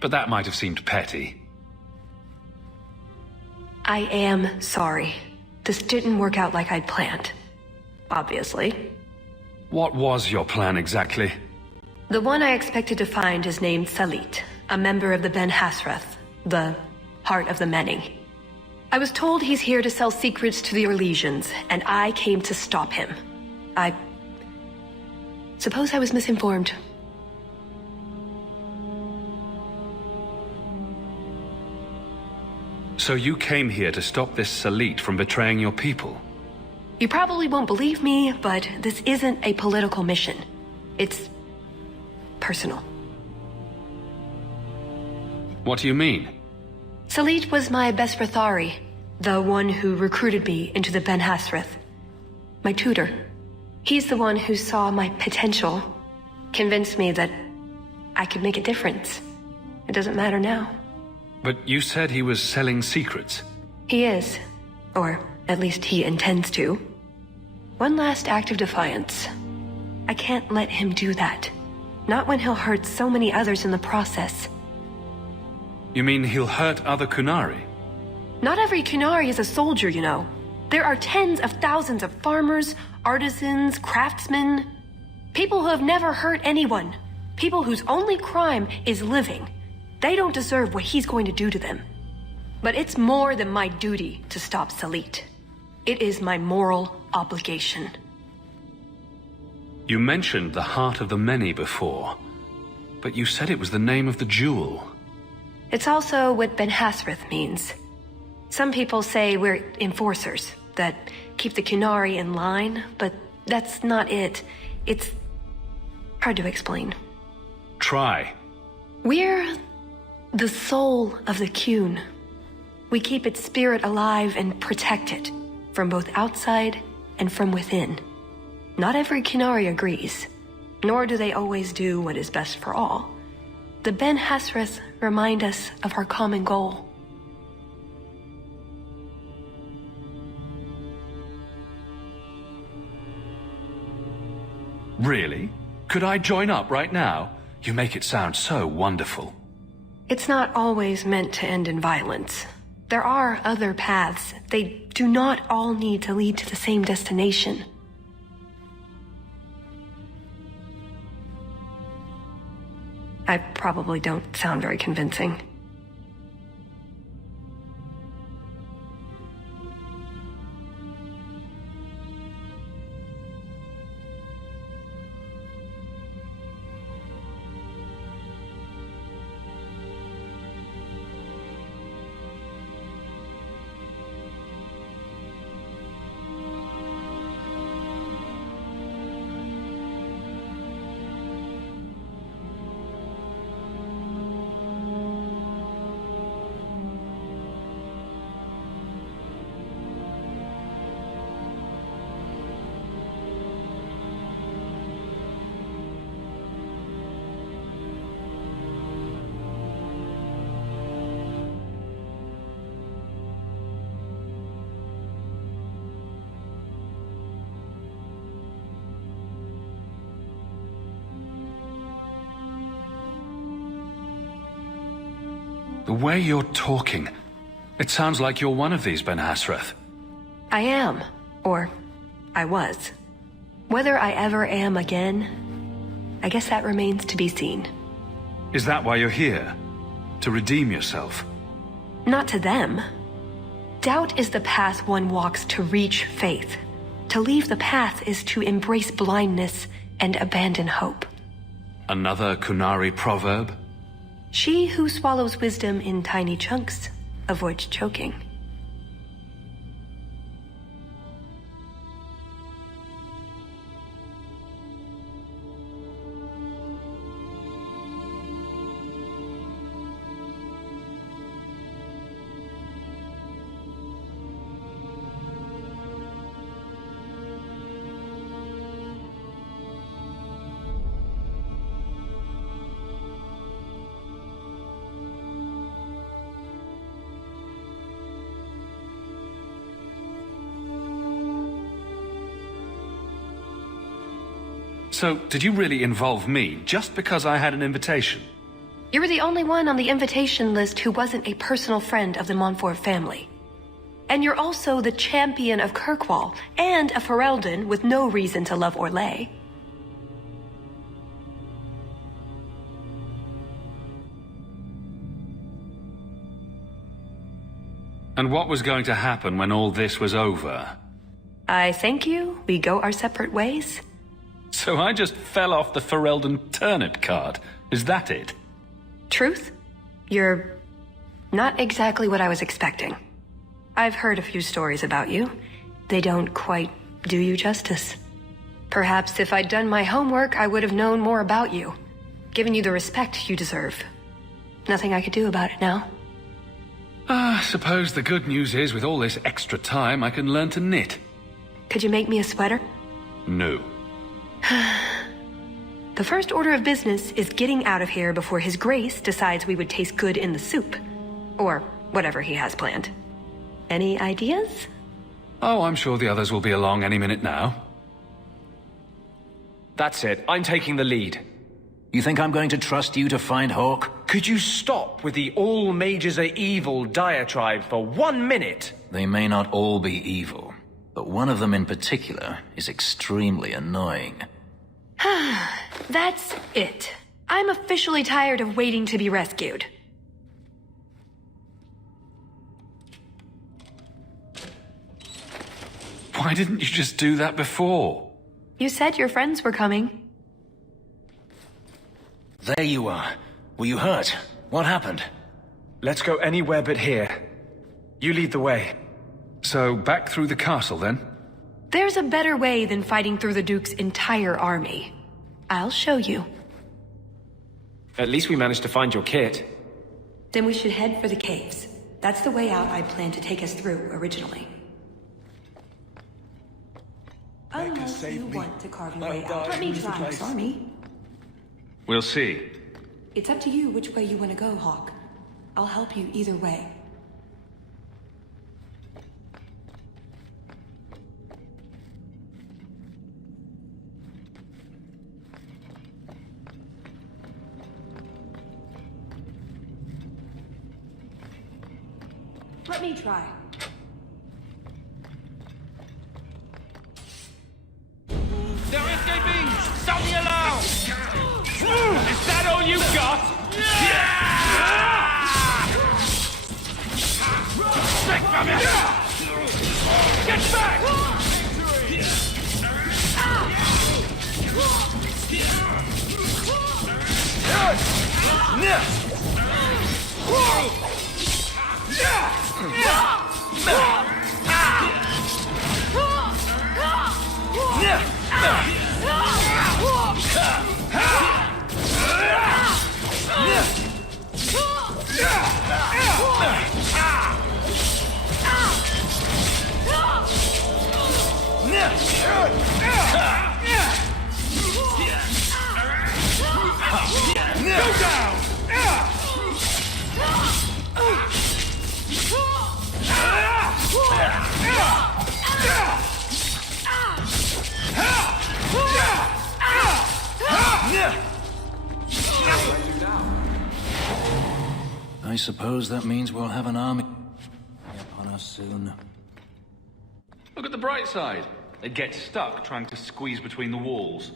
but that might have seemed petty. I am sorry. This didn't work out like I'd planned. Obviously. What was your plan exactly? The one I expected to find is named Salit, a member of the Ben Hasrath, the Heart of the Many. I was told he's here to sell secrets to the Orlesians, and I came to stop him. I suppose I was misinformed. So you came here to stop this Salit from betraying your people? You probably won't believe me, but this isn't a political mission. It's personal. What do you mean? Salit was my best Rathari, the one who recruited me into the Ben Hasrath. My tutor. He's the one who saw my potential, convinced me that I could make a difference. It doesn't matter now. But you said he was selling secrets. He is. Or at least he intends to. One last act of defiance. I can't let him do that. Not when he'll hurt so many others in the process. You mean he'll hurt other Kunari? Not every Kunari is a soldier, you know. There are tens of thousands of farmers, artisans, craftsmen. People who have never hurt anyone. People whose only crime is living. They don't deserve what he's going to do to them. But it's more than my duty to stop Salit. It is my moral obligation. You mentioned the Heart of the Many before, but you said it was the name of the jewel. It's also what Ben Hasrith means. Some people say we're enforcers, that keep the Kunari in line, but that's not it. It's hard to explain. Try. We're the soul of the Kun. We keep its spirit alive and protect it, from both outside and from within. Not every Kunari agrees, nor do they always do what is best for all. The Ben Hasrith remind us of our common goal. Really? Could I join up right now? You make it sound so wonderful. It's not always meant to end in violence. There are other paths. They do not all need to lead to the same destination. I probably don't sound very convincing. The way you're talking, it sounds like you're one of these Ben Hasrith. I am. Or I was. Whether I ever am again, I guess that remains to be seen. Is that why you're here? To redeem yourself? Not to them. Doubt is the path one walks to reach faith. To leave the path is to embrace blindness and abandon hope. Another Kunari proverb? She who swallows wisdom in tiny chunks avoids choking. So, did you really involve me just because I had an invitation? You were the only one on the invitation list who wasn't a personal friend of the Montfort family. And you're also the champion of Kirkwall, and a Ferelden with no reason to love Orlais. And what was going to happen when all this was over? I thank you, we go our separate ways. So I just fell off the Ferelden turnip cart. Is that it? Truth? You're not exactly what I was expecting. I've heard a few stories about you. They don't quite do you justice. Perhaps if I'd done my homework, I would have known more about you, given you the respect you deserve. Nothing I could do about it now. I suppose the good news is with all this extra time, I can learn to knit. Could you make me a sweater? No. The first order of business is getting out of here before His Grace decides we would taste good in the soup. Or whatever he has planned. Any ideas? Oh, I'm sure the others will be along any minute now. That's it. I'm taking the lead. You think I'm going to trust you to find Hawk? Could you stop with the all mages are evil diatribe for 1 minute? They may not all be evil, but one of them in particular is extremely annoying. That's it. I'm officially tired of waiting to be rescued. Why didn't you just do that before? You said your friends were coming. There you are. Were you hurt? What happened? Let's go anywhere but here. You lead the way. So, back through the castle, then? There's a better way than fighting through the Duke's entire army. I'll show you. At least we managed to find your kit. Then we should head for the caves. That's the way out I planned to take us through originally. Unless you want to carve your way out. Let me try, army. We'll see. It's up to you which way you want to go, Hawk. I'll help you either way. Let me try. They're escaping! Sound the alarm! Is that all you got? Stick from it! Get back! Go down! I suppose that means we'll have an army upon us soon. Look at the bright side. They get stuck trying to squeeze between the walls.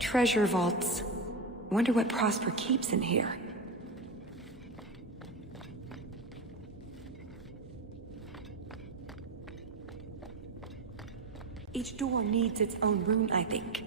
Treasure vaults. Wonder what Prosper keeps in here. Each door needs its own rune, I think.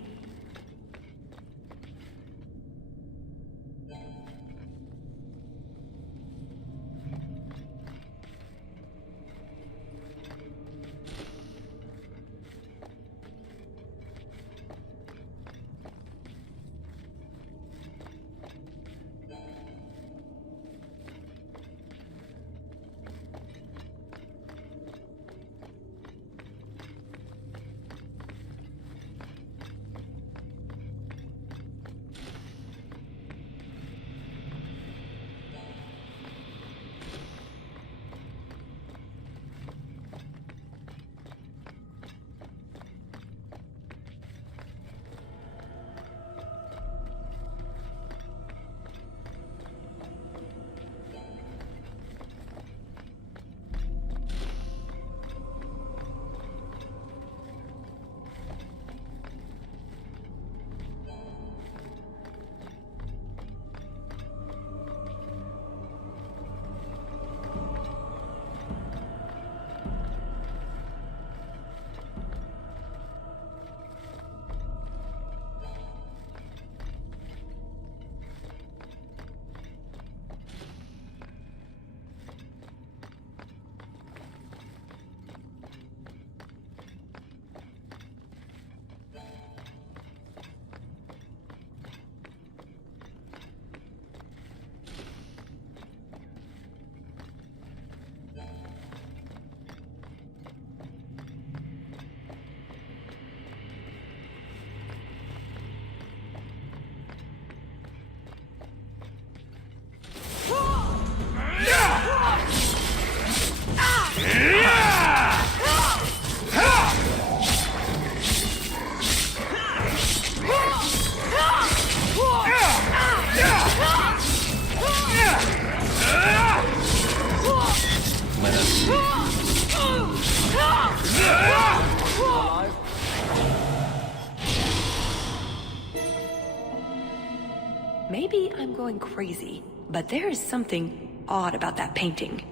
Maybe I'm going crazy, but there is something odd about that painting.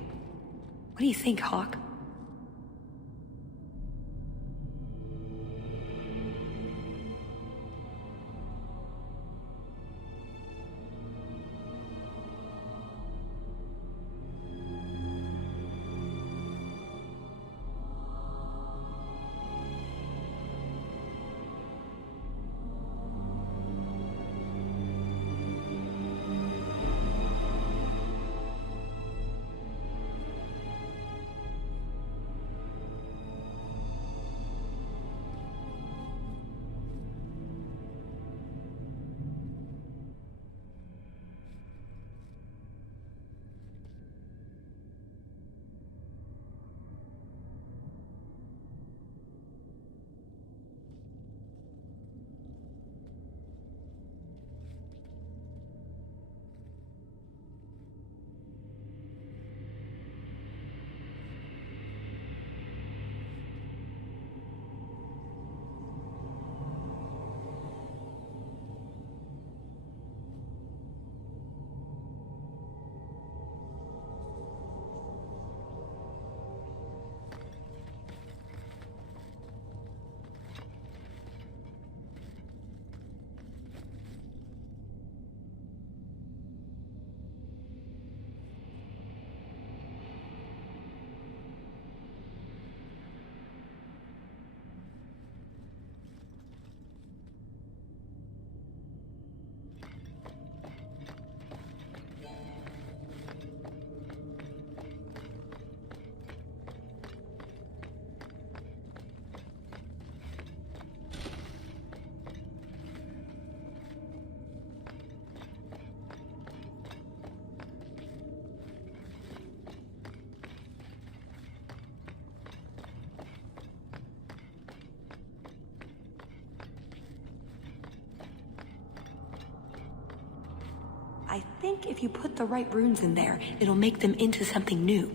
What do you think, Hawk? I think if you put the right runes in there, it'll make them into something new.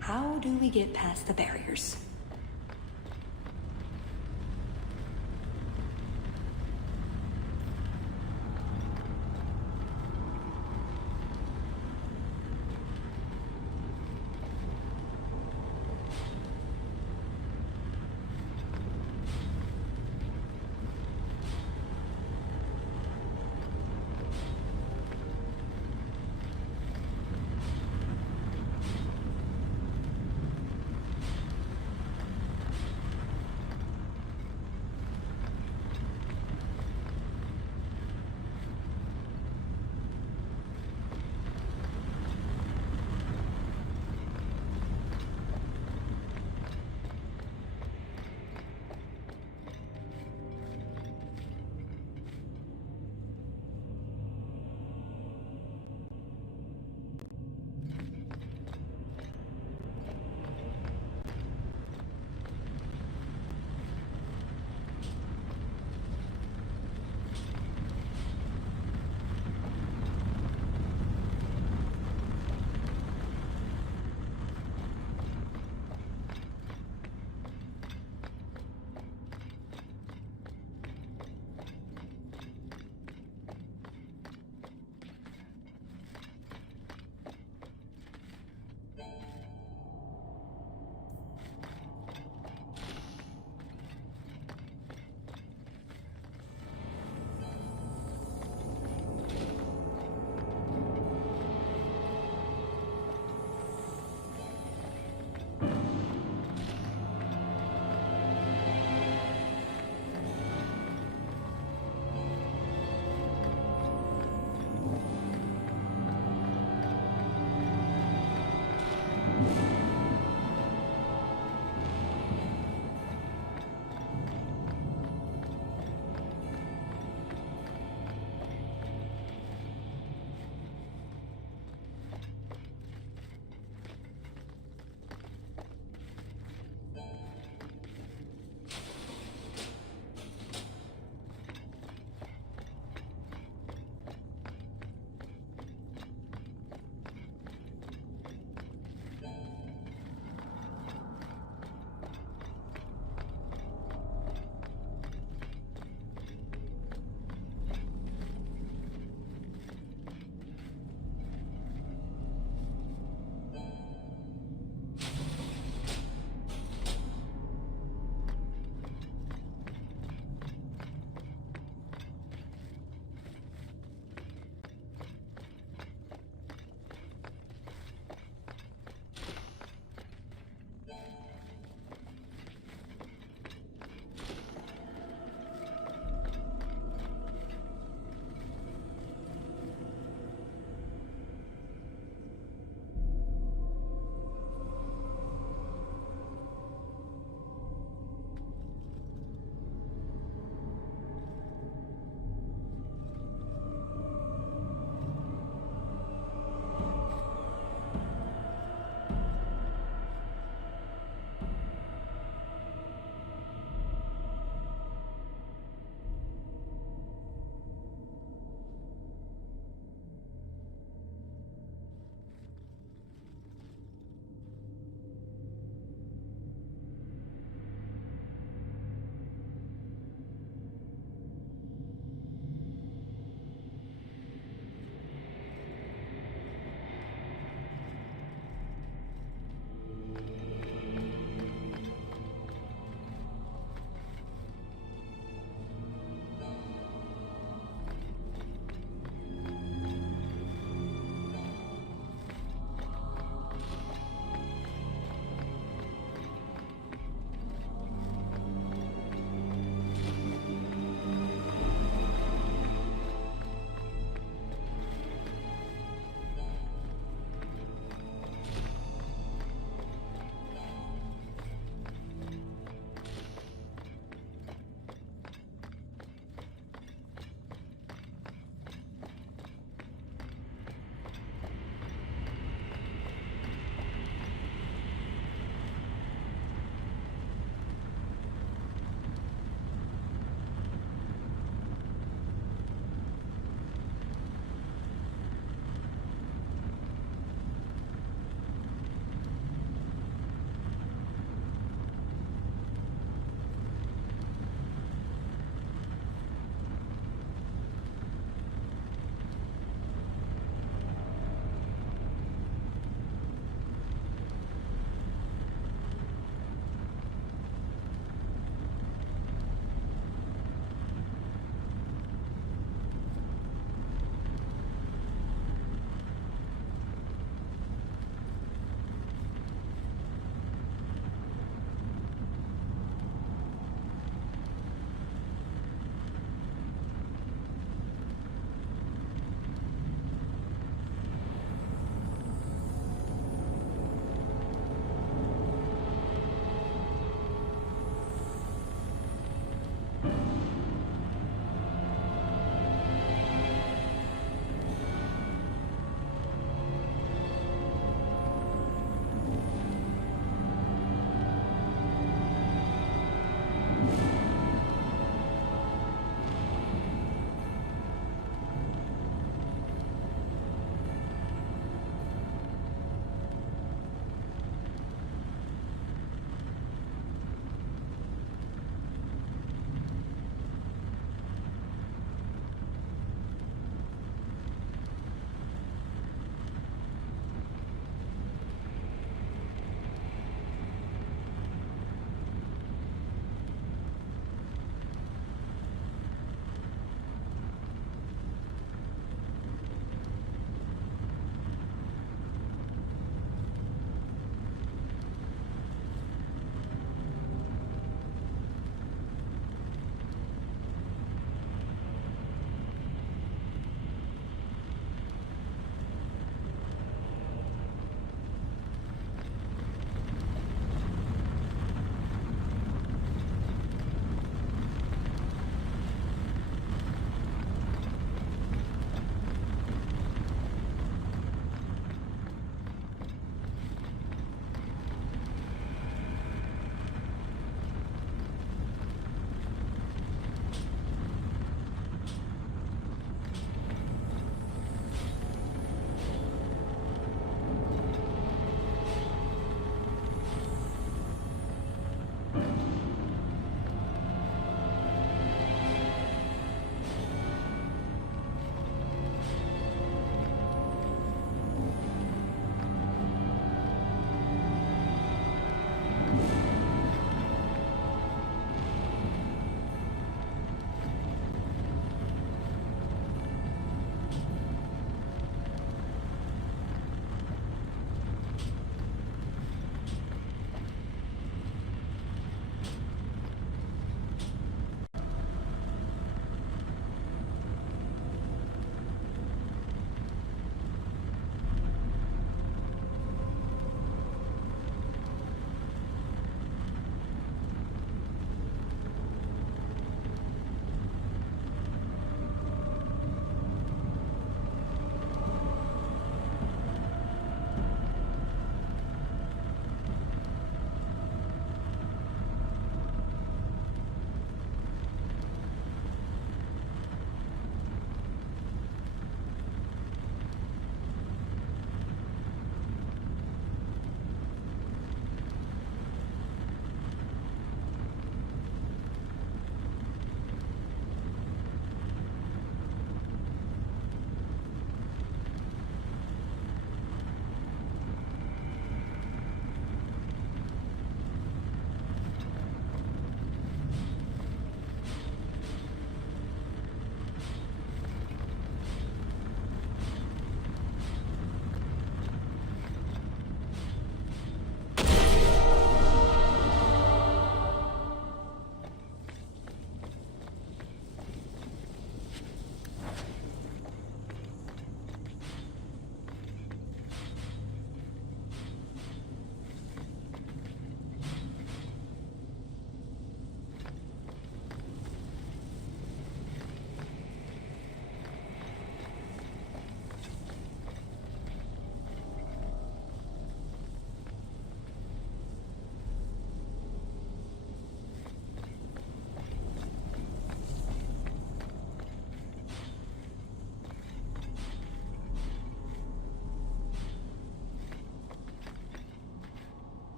How do we get past the barriers?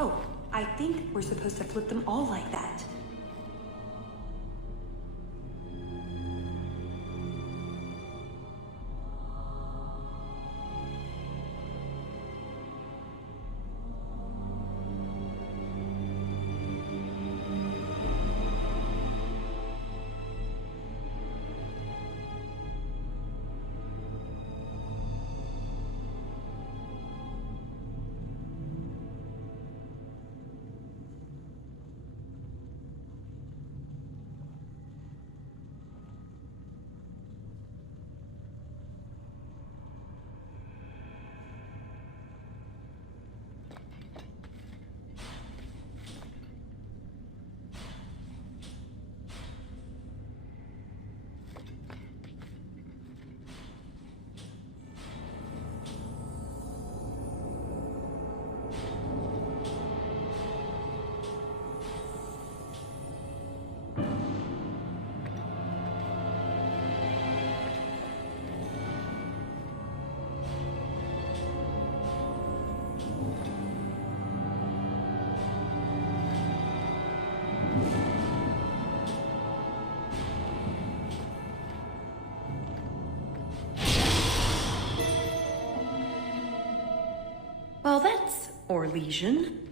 Oh, I think we're supposed to flip them all like that. Well, that's Orlesian.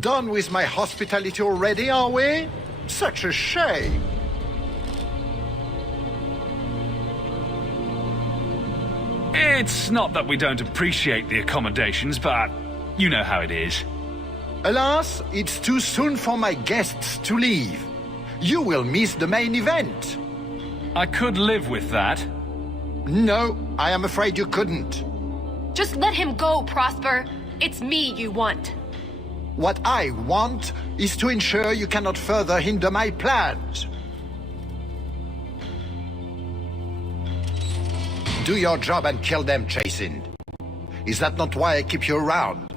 Done with my hospitality already, are we? Such a shame. It's not that we don't appreciate the accommodations, but you know how it is. Alas, it's too soon for my guests to leave. You will miss the main event. I could live with that. No, I am afraid you couldn't. Just let him go, Prosper. It's me you want. What I want is to ensure you cannot further hinder my plans. Do your job and kill them, Chastened. Is that not why I keep you around?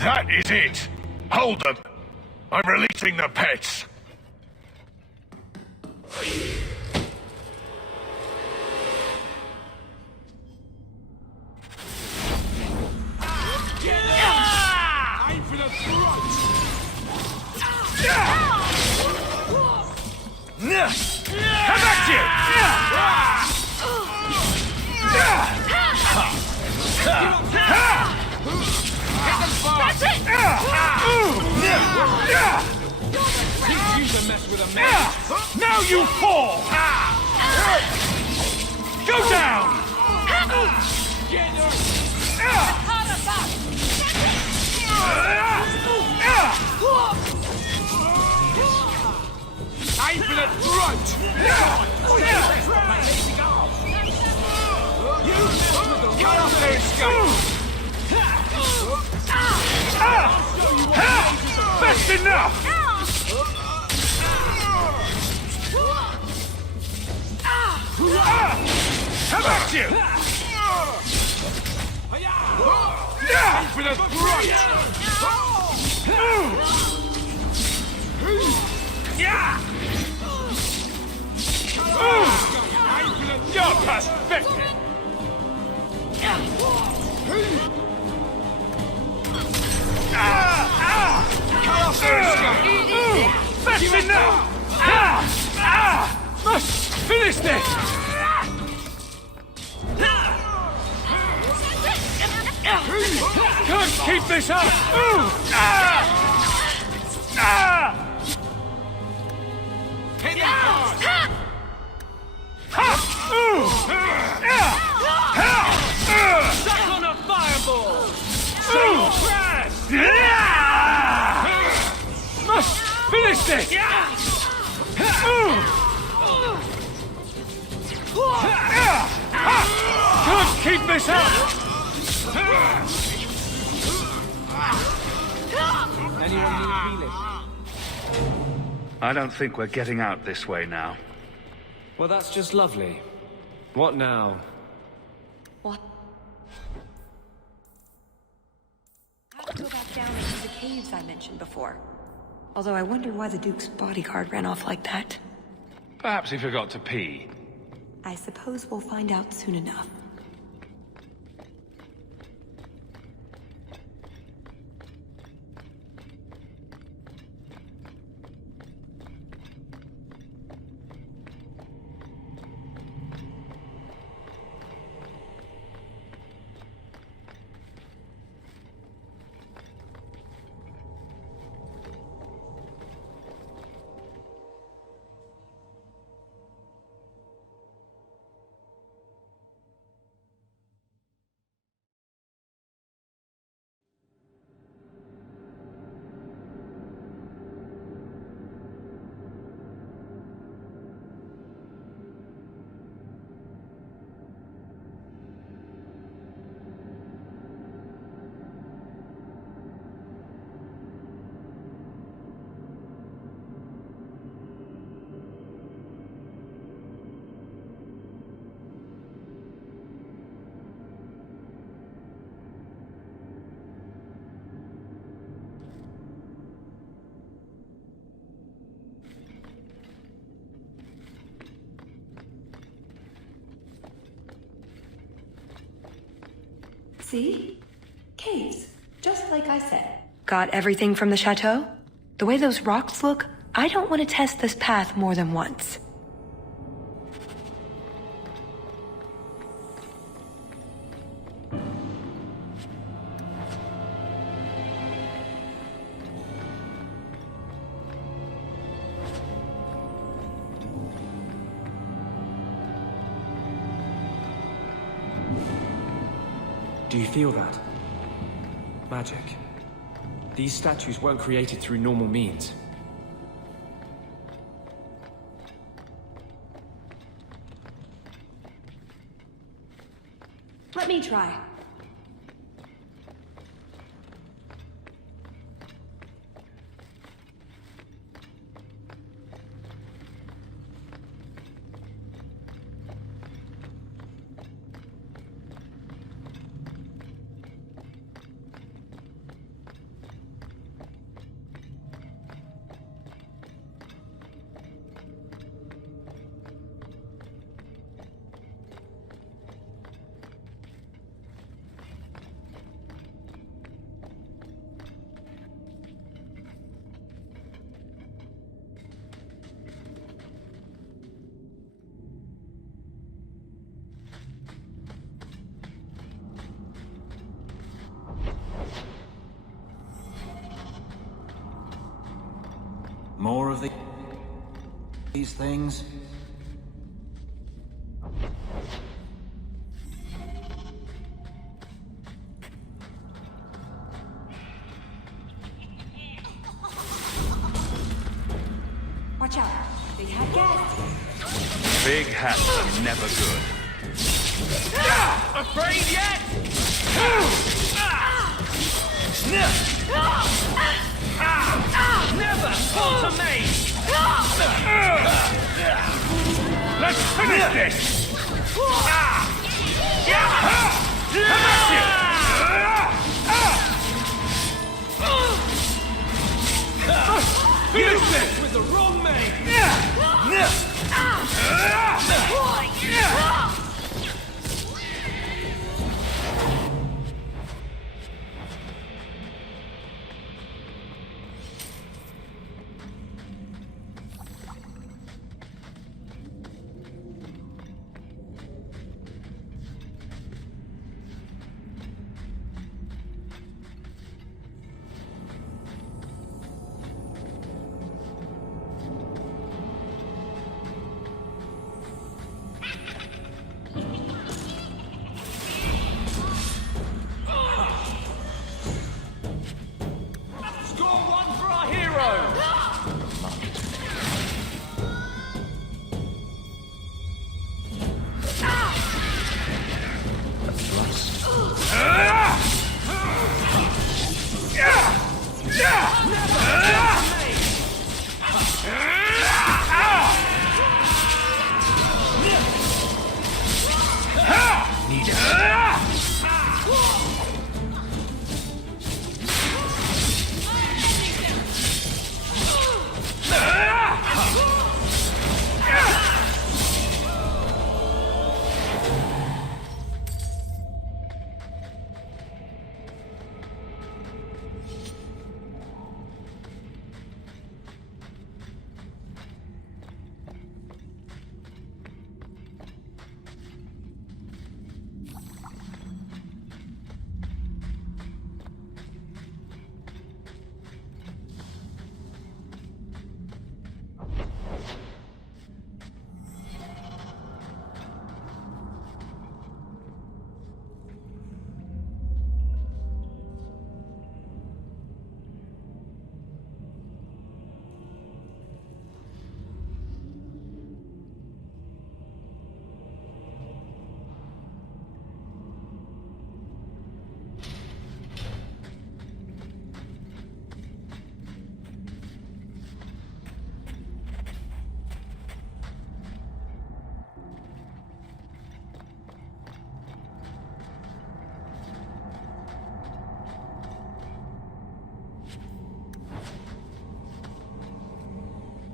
That is it! Hold them! I'm releasing the pets! Aim for the throat! Come at you! That's it! You can mess with a man. Now you fall! Go down! Time for the grunt! Cut off their escape! That's enough! How about you? Time for the grunt! You're pathetic! Cut off their escape! That's enough! Must finish this! Can't keep this up! Hit me hard! Suck on a fireball! Crash! Must finish this! Can't keep this up! Anyone need healing? I don't think we're getting out this way now. Well, that's just lovely. What now? What? I have to go back down into the caves I mentioned before. Although I wonder why the Duke's bodyguard ran off like that. Perhaps he forgot to pee. I suppose we'll find out soon enough. See? Caves. Just like I said. Got everything from the chateau? The way those rocks look, I don't want to test this path more than once. Do you feel that? Magic. These statues weren't created through normal means. Let me try. of these things? Watch out. Big hat gas. Big hats are never good. Afraid yet? Never fall to me! Let's finish this! Useless with the wrong mate!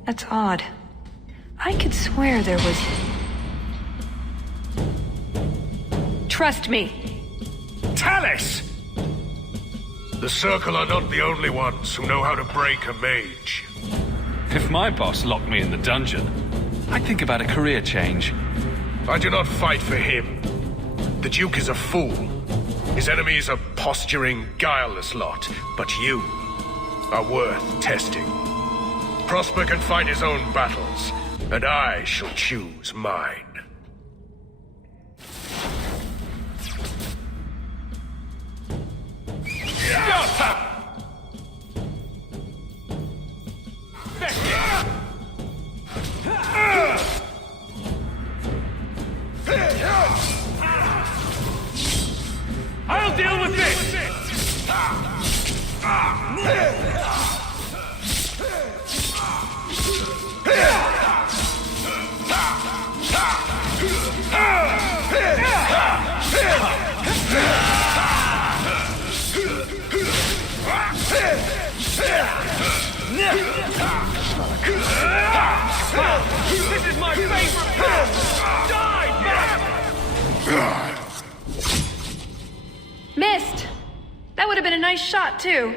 That's odd. I could swear there was... Trust me. Telis! The Circle are not the only ones who know how to break a mage. If my boss locked me in the dungeon, I'd think about a career change. I do not fight for him. The Duke is a fool. His enemies a posturing, guileless lot. But you are worth testing. Prosper can fight his own battles, and I shall choose mine. I'll deal with this! This is my favorite part! Die, man! Missed! That would have been a nice shot, too.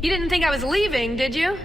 You didn't think I was leaving, did you?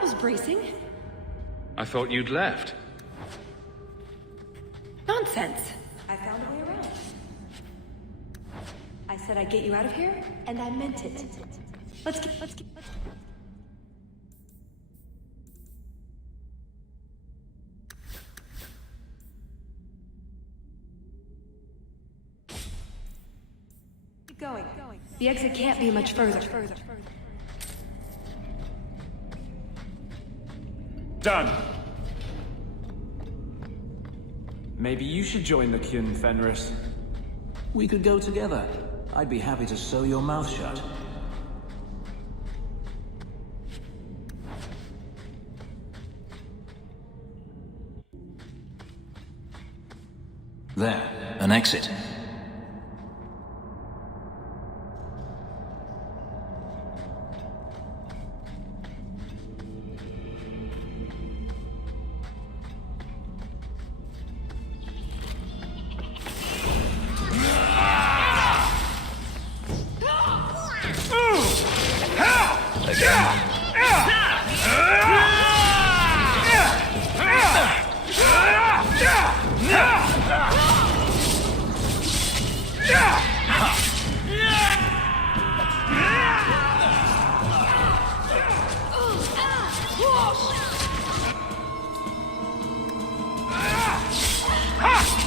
That was bracing. I thought you'd left. Nonsense. I found a way around. I said I'd get you out of here, and I meant it. Let's get. Keep going. The exit can't be much further. Done. Maybe you should join the Kyun, Fenris. We could go together. I'd be happy to sew your mouth shut. There, an exit.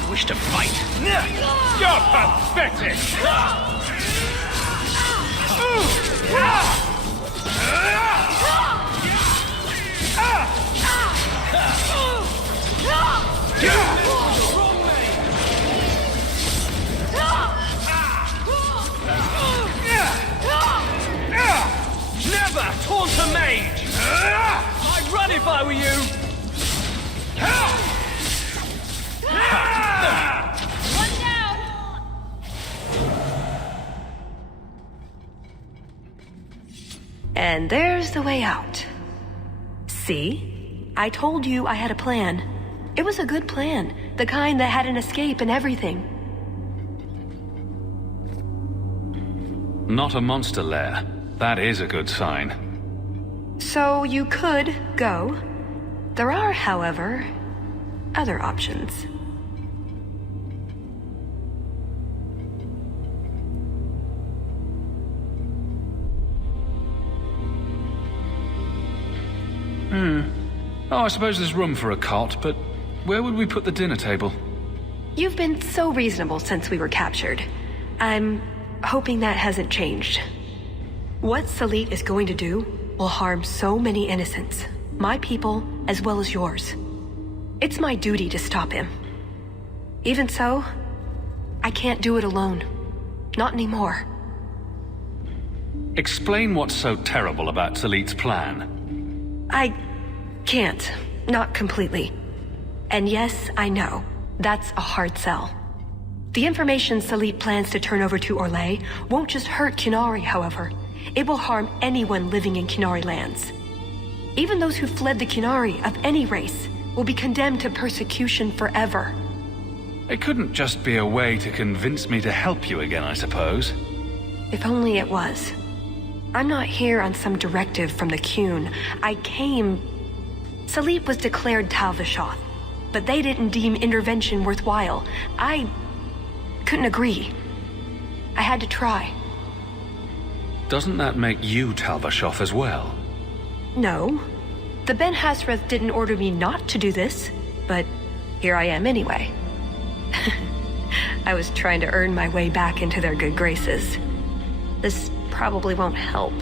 Wish to fight? You're pathetic! Never taunt a mage! I'd run if I were you! One down! And there's the way out. See? I told you I had a plan. It was a good plan. The kind that had an escape and everything. Not a monster lair. That is a good sign. So you could go. There are, however, other options. Oh, I suppose there's room for a cot, but where would we put the dinner table? You've been so reasonable since we were captured. I'm hoping that hasn't changed. What Salit is going to do will harm so many innocents, my people as well as yours. It's my duty to stop him. Even so, I can't do it alone. Not anymore. Explain what's so terrible about Salit's plan. I can't. Not completely. And yes, I know. That's a hard sell. The information Salit plans to turn over to Orlais won't just hurt Qunari, however. It will harm anyone living in Qunari lands. Even those who fled the Qunari of any race will be condemned to persecution forever. It couldn't just be a way to convince me to help you again, I suppose. If only it was. I'm not here on some directive from the Qun. I came... Salit was declared Tal Vishoth, but they didn't deem intervention worthwhile. I couldn't agree. I had to try. Doesn't that make you Tal Vishoth as well? No. The Ben Hasrath didn't order me not to do this, but here I am anyway. I was trying to earn my way back into their good graces. This probably won't help.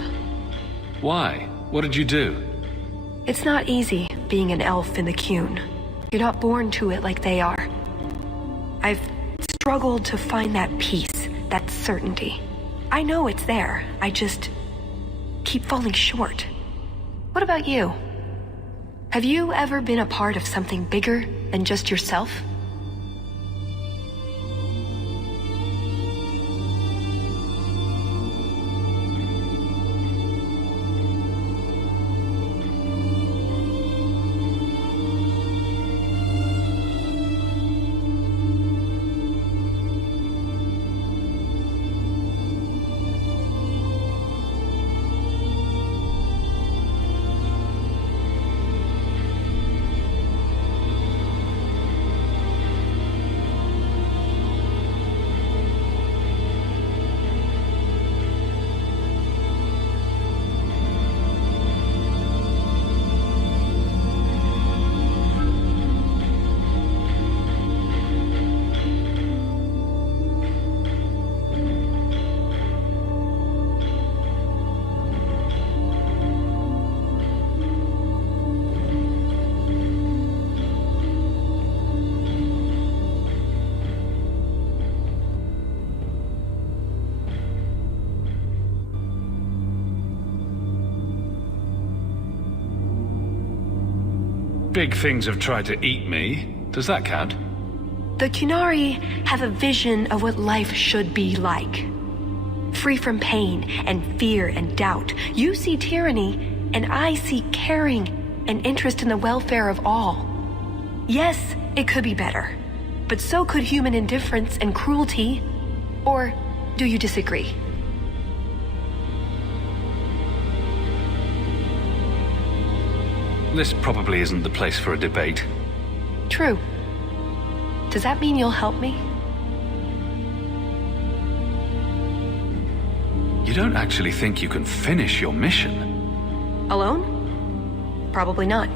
Why? What did you do? It's not easy being an elf in the Qun. You're not born to it like they are. I've struggled to find that peace, that certainty. I know it's there, I just keep falling short. What about you? Have you ever been a part of something bigger than just yourself? Big things have tried to eat me. Does that count? The Qunari have a vision of what life should be like. Free from pain and fear and doubt. You see tyranny, and I see caring and interest in the welfare of all. Yes, it could be better, but so could human indifference and cruelty. Or do you disagree? This probably isn't the place for a debate. True. Does that mean you'll help me? You don't actually think you can finish your mission? Alone? Probably not.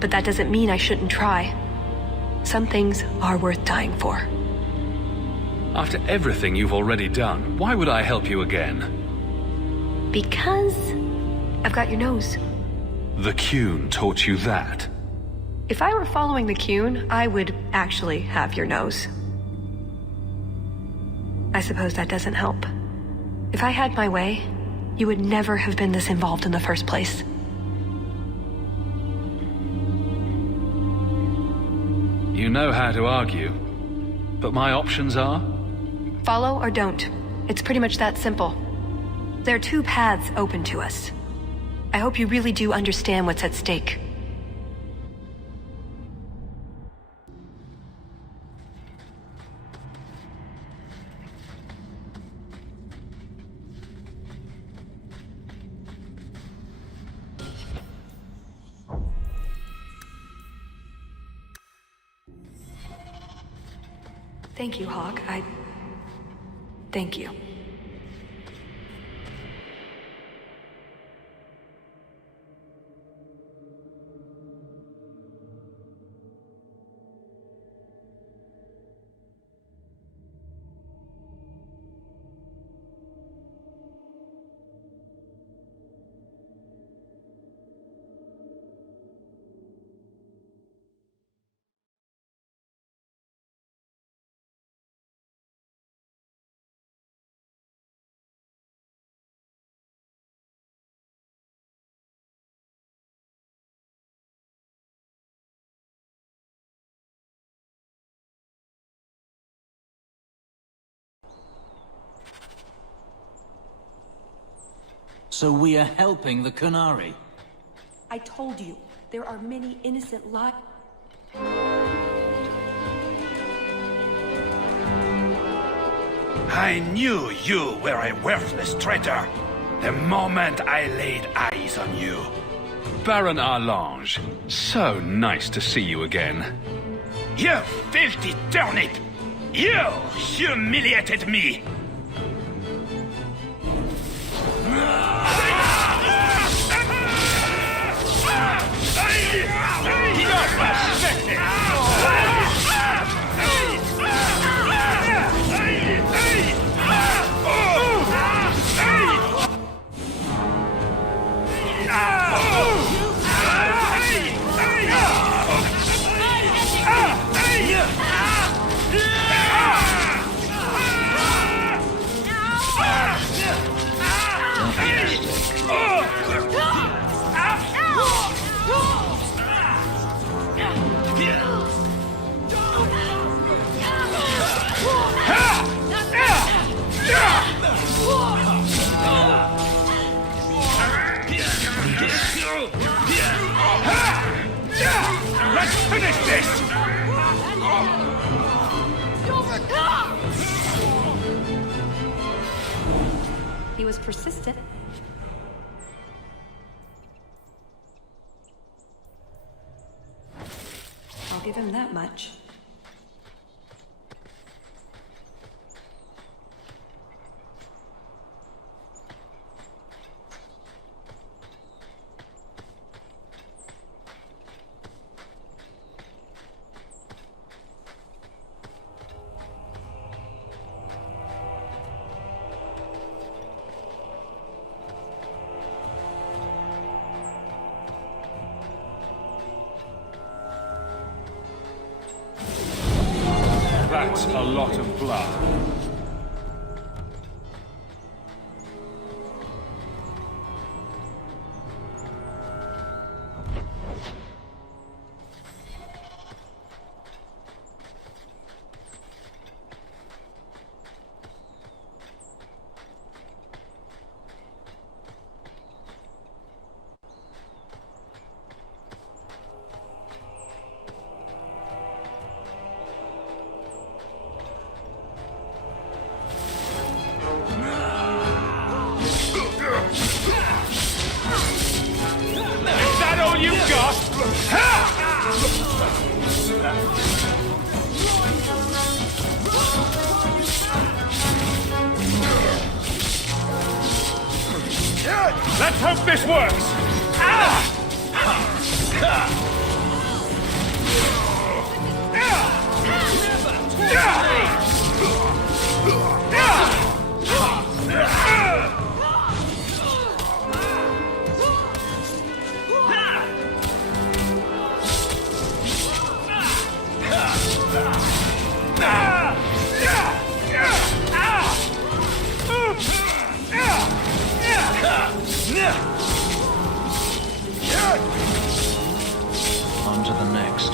But that doesn't mean I shouldn't try. Some things are worth dying for. After everything you've already done, why would I help you again? Because I've got your nose. The Qun taught you that? If I were following the Qun, I would actually have your nose. I suppose that doesn't help. If I had my way, you would never have been this involved in the first place. You know how to argue, but my options are? Follow or don't. It's pretty much that simple. There are two paths open to us. I hope you really do understand what's at stake. Thank you, Hawk. Thank you. So we are helping the Qunari? I told you, there are many innocent lives. I knew you were a worthless traitor the moment I laid eyes on you. Baron Arlange, so nice to see you again. You filthy turnip! You humiliated me! Let's finish this! He was persistent. I'll give him that much. That's a lot of blood. Let's hope this works! On to the next.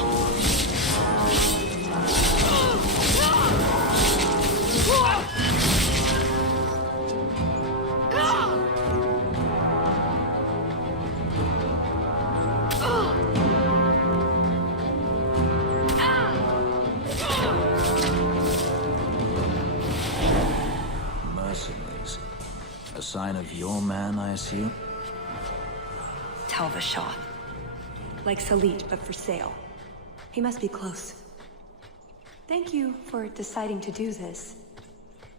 Mercenaries. A sign of your man, I assume? Talvashah. Like Salit, but for sale. He must be close. Thank you for deciding to do this.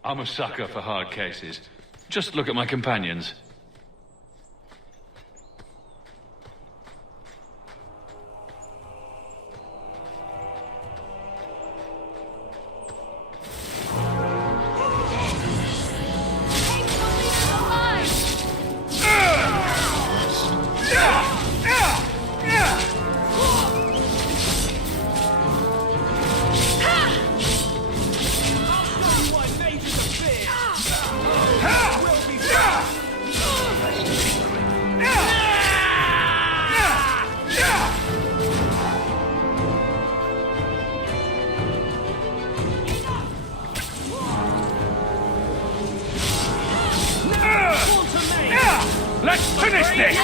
I'm a sucker for hard cases. Just look at my companions. Let's finish this!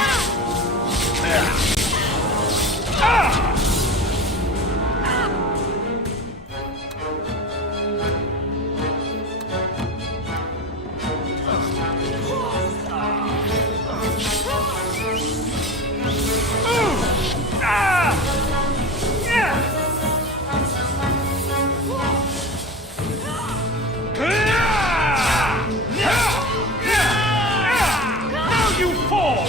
Now you fall!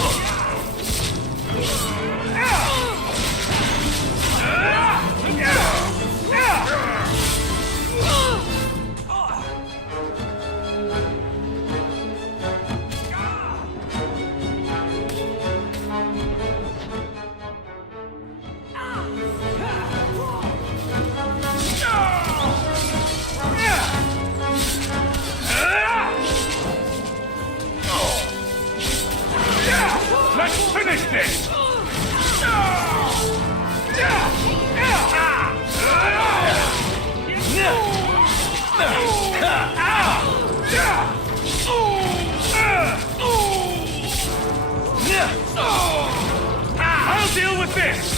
Let's finish this! I'll deal with this!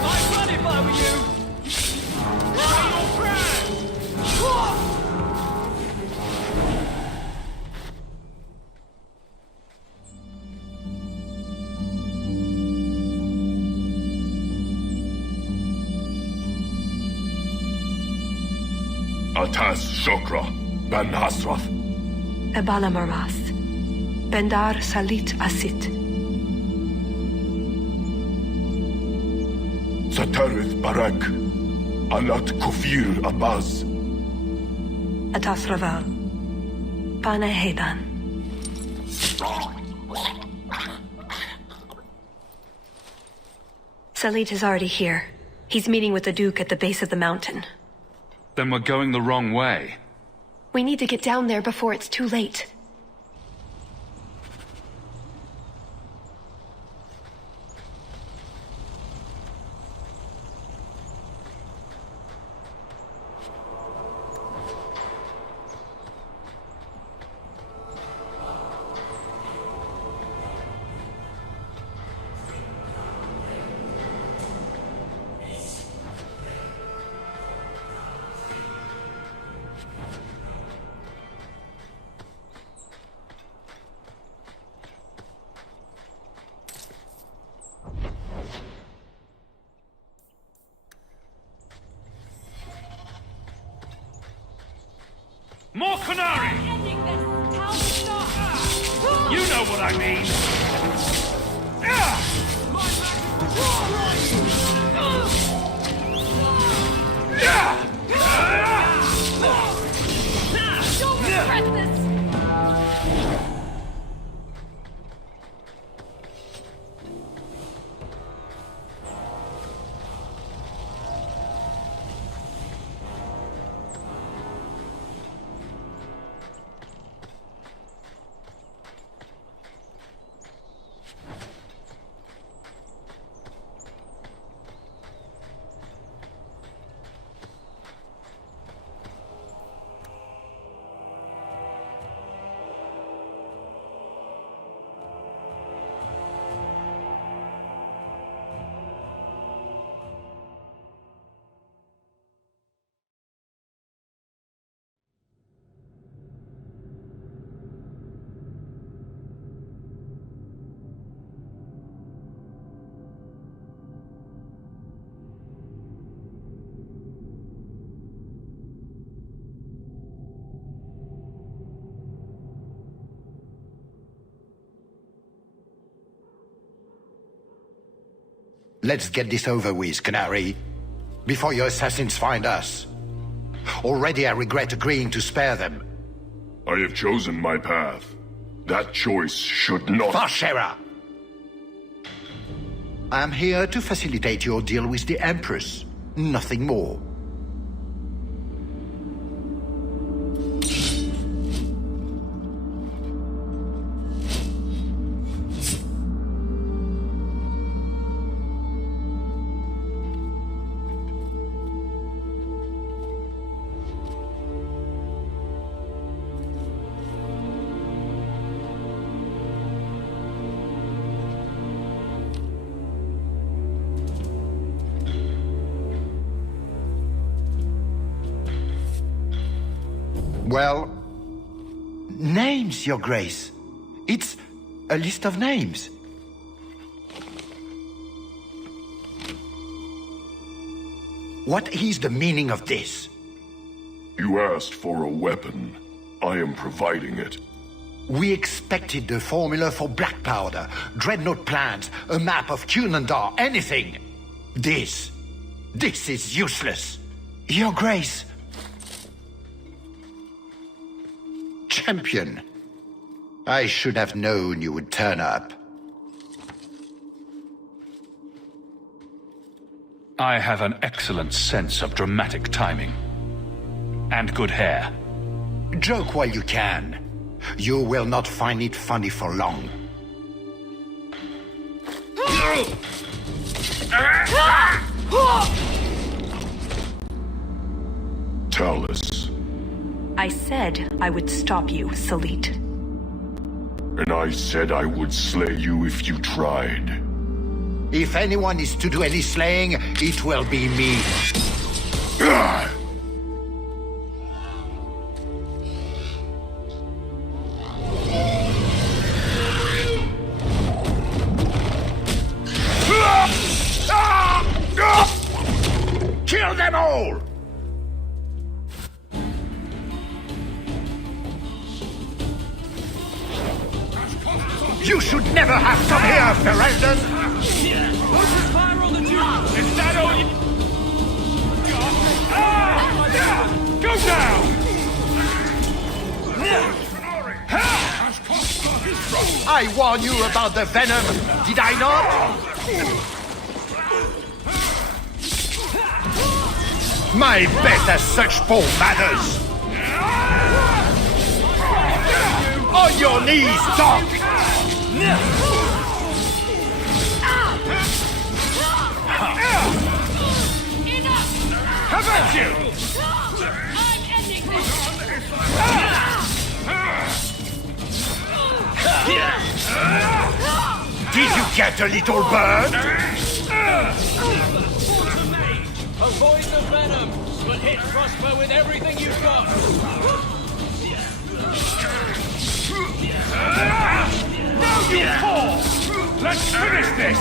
I'd run if I were you! Atas Shokra, Ben Hasrath. Ebala Maras. Bendar Salit Asit. Satarith Barak. Alot Kufir Abaz. Atas Raval. Pana Hedan. Salit is already here. He's meeting with the Duke at the base of the mountain. Then we're going the wrong way. We need to get down there before it's too late. Kunari! You know what I mean! Don't regret this! Let's get this over with, Canary, before your assassins find us. Already I regret agreeing to spare them. I have chosen my path. That choice should not... Farshera! I am here to facilitate your deal with the Empress. Nothing more. Well, names, Your Grace. It's a list of names. What is the meaning of this? You asked for a weapon. I am providing it. We expected the formula for black powder, dreadnought plans, a map of Cunandar, anything. This is useless. Your Grace. Champion. I should have known you would turn up. I have an excellent sense of dramatic timing. And good hair. Joke while you can. You will not find it funny for long. Telis. I said I would stop you, Salit. And I said I would slay you if you tried. If anyone is to do any slaying, it will be me. Kill them all! You should never have come here, Ferelden! Focus fire on the dude! Is that all you... Go down! I warned you about the venom, did I not? My bet has such poor manners! On your knees, dog! How about you? I'm ending this! Did you get a little bird? Avoid the venom, but hit crossbow with everything you've got. Now you fall! Let's finish this!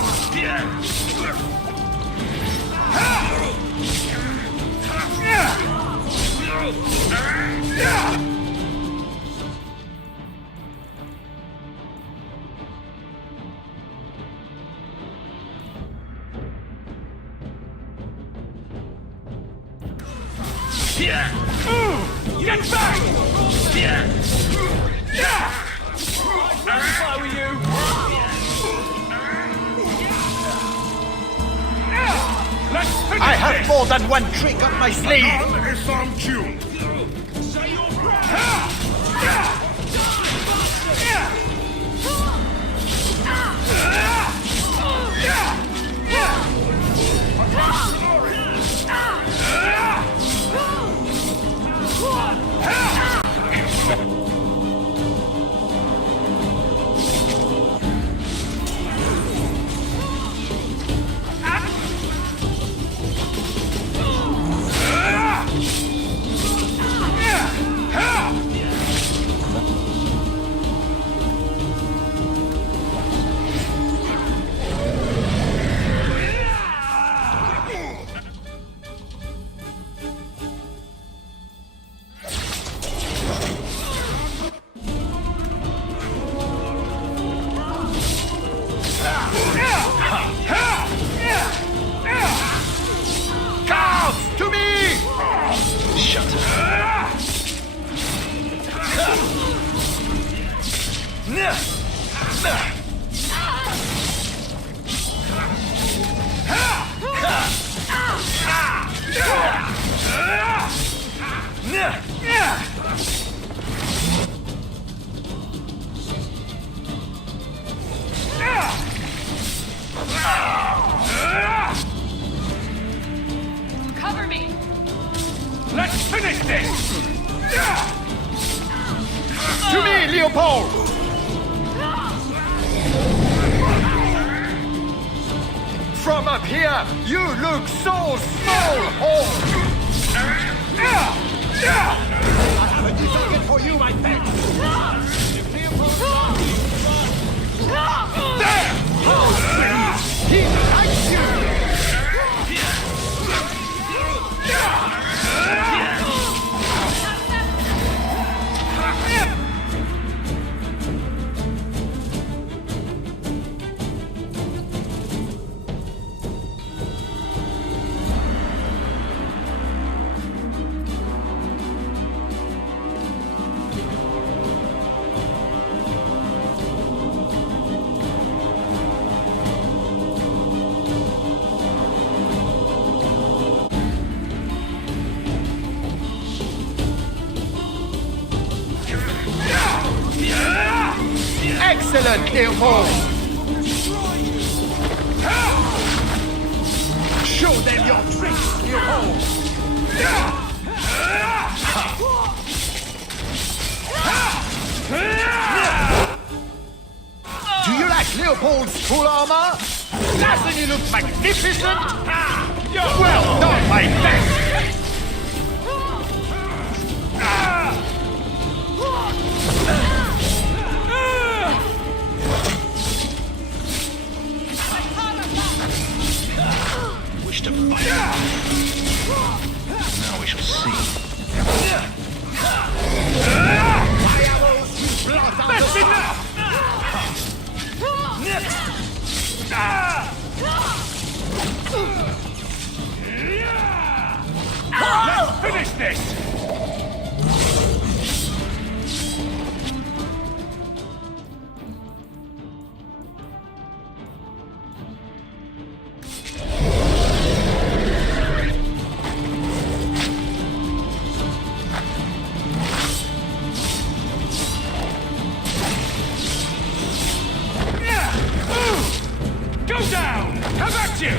Get back! If I were you. Let's finish I have this. more than one trick up my sleeve! None is on tune. Cover me! Let's finish this! To me, Leopold! From up here, you look so small, Hulk! I have a new target for you, my pet! There! He likes you! Excellent, Leopold! Show them your tricks, Leopold! Do you like Leopold's full armor? Doesn't he look magnificent? Well done, my friend! Wish to fight. Now we shall see. That's enough! Let's finish this! Go down! How about you?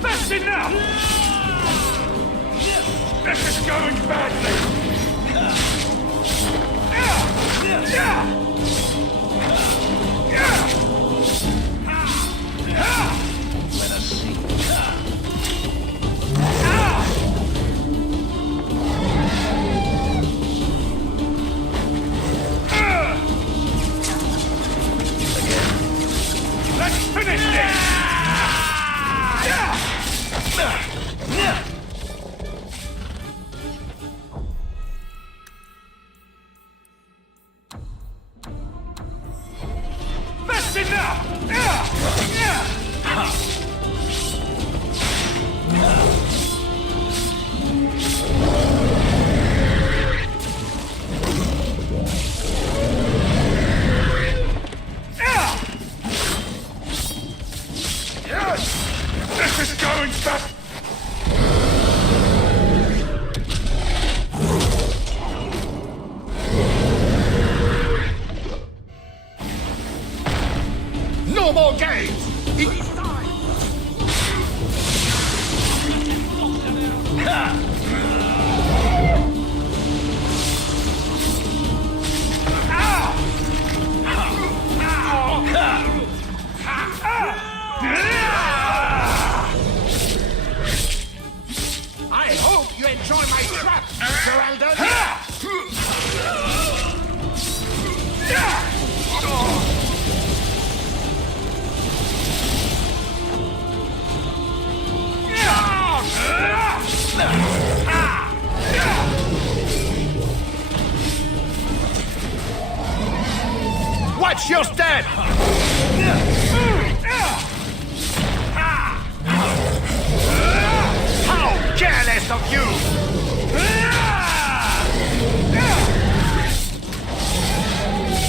That's enough! This is going badly! Let us see. I hope you enjoy my trap, Geraldine. Watch your step! How careless of you!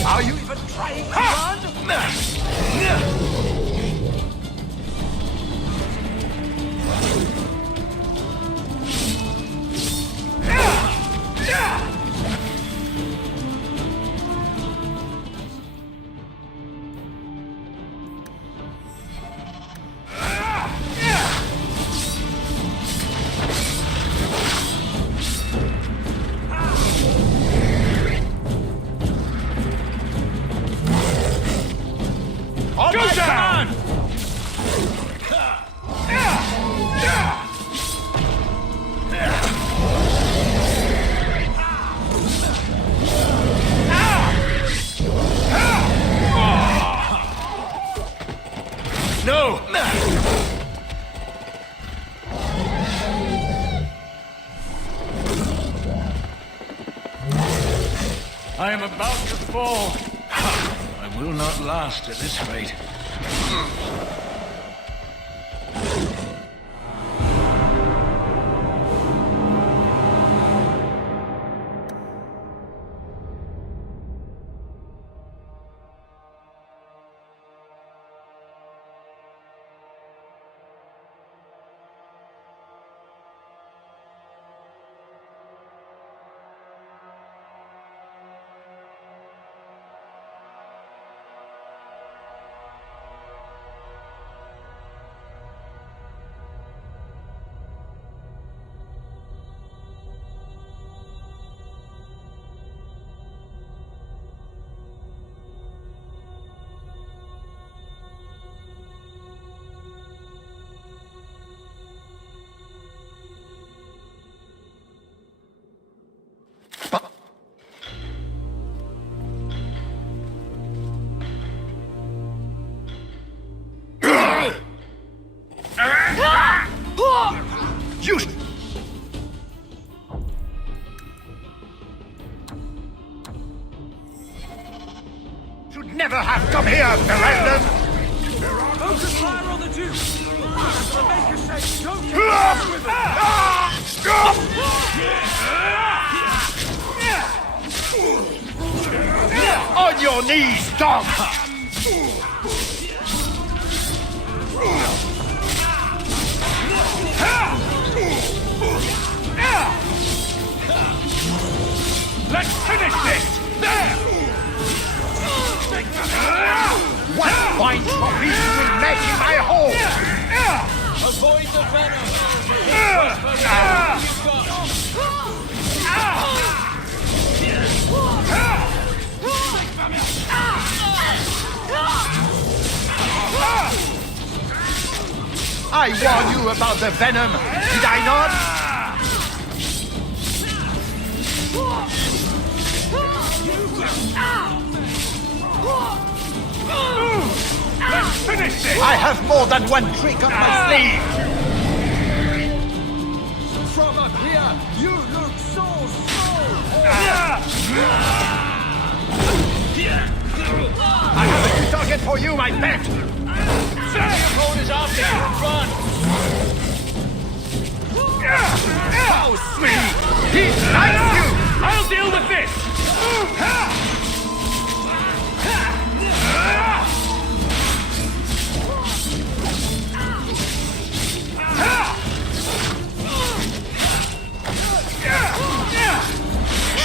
Are you even trying to run? Go down! No! I am about to fall. I will not last at this rate. You should never have come here, Ferelden! Focus fire on the Duke! The Maker says don't get with it! On your knees, dog! Let's finish this! There! What fine puppies will make in my hole! Avoid the venom! I warned you about the venom, did I not? Let's finish this! I have more than one trick up my sleeve! From up here, you look so I have a new target for you, my pet! Leopold is after you, run! How sweet! He likes you! I'll deal with this!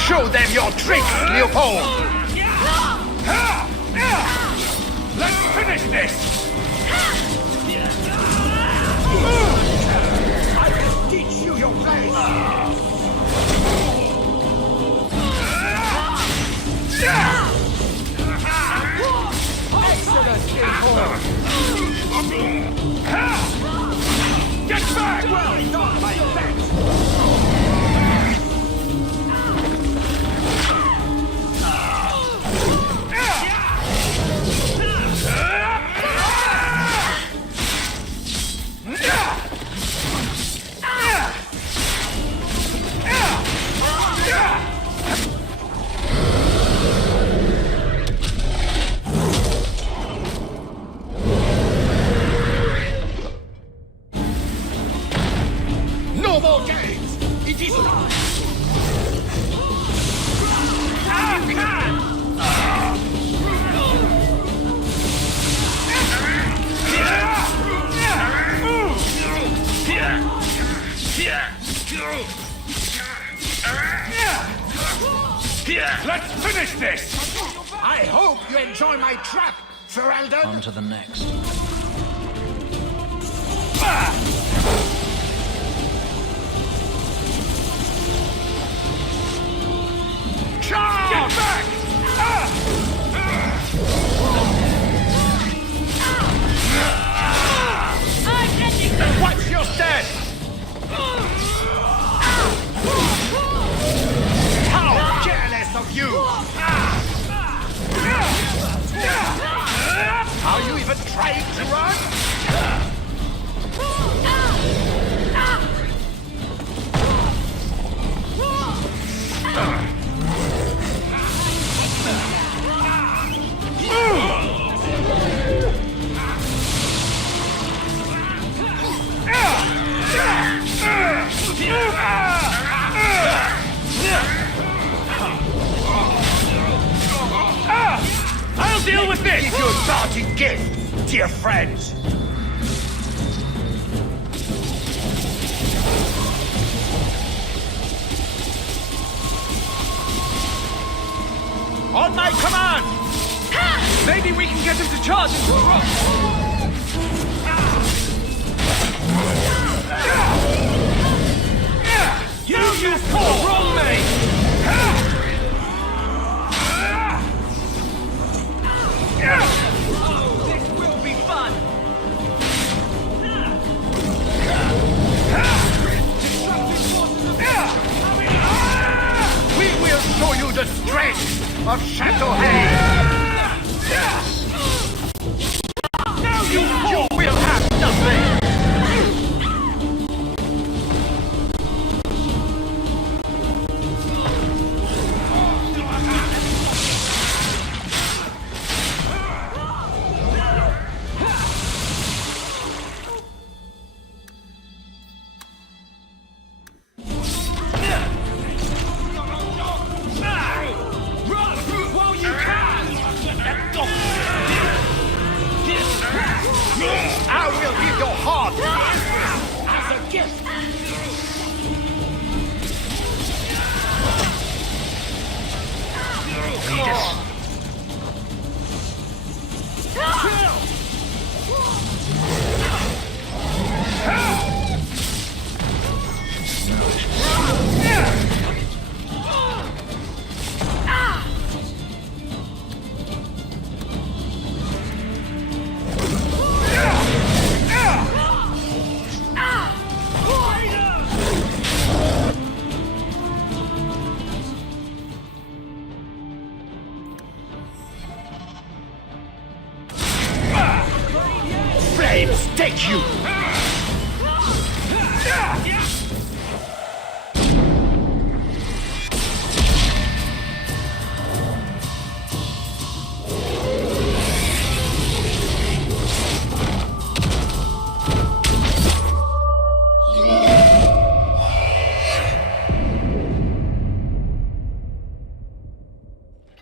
Show them your tricks, Leopold! Let's finish this! I will teach you your place! No more games! It is time! Let's finish this! I hope you enjoy my trap, Ferelden! On to the next. Charge! Get back! Watch your step! How careless of you! Are you even trying to run? I'll deal with this! Give your starting gift, dear friends! On my command! Maybe we can get him to charge into a rock! You poor wrong me! Oh, this will be fun! We will show you the strength of Chateauhay! Now you will have nothing! I will give your heart as a gift. Lead us. Flames take you!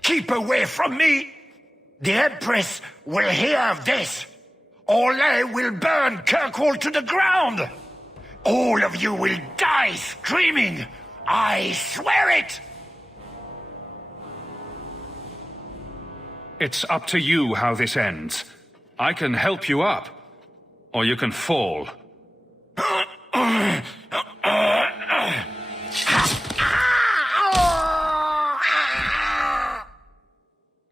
Keep away from me! The Empress will hear of this! Orlais will burn Kirkwall to the ground! All of you will die screaming! I swear it! It's up to you how this ends. I can help you up, or you can fall.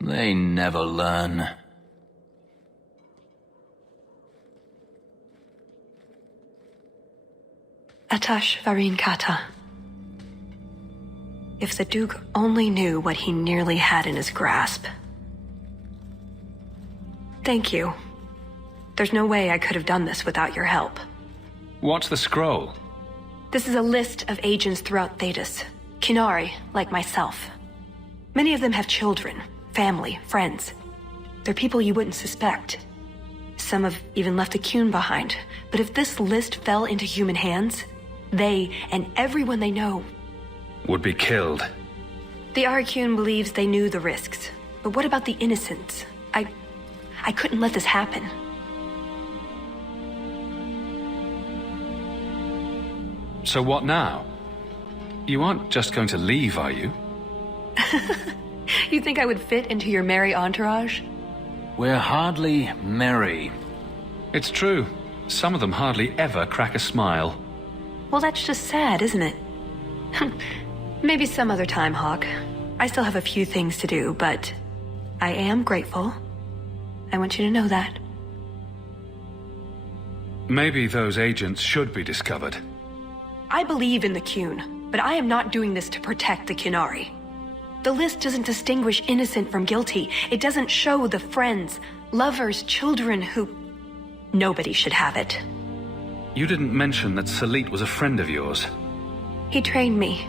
They never learn. Atash Varin Kata. If the Duke only knew what he nearly had in his grasp. Thank you. There's no way I could have done this without your help. What's the scroll? This is a list of agents throughout Thetis. Qunari, like myself. Many of them have children, family, friends. They're people you wouldn't suspect. Some have even left a Qun behind. But if this list fell into human hands, They and everyone they know. Would be killed. The Arcune believes they knew the risks. But what about the innocents? I couldn't let this happen. So what now? You aren't just going to leave, are you? You think I would fit into your merry entourage? We're hardly merry. It's true. Some of them hardly ever crack a smile. Well, that's just sad, isn't it? Maybe some other time, Hawk. I still have a few things to do, but I am grateful. I want you to know that. Maybe those agents should be discovered. I believe in the Qun, but I am not doing this to protect the Qunari. The list doesn't distinguish innocent from guilty. It doesn't show the friends, lovers, children who... Nobody should have it. You didn't mention that Salit was a friend of yours. He trained me.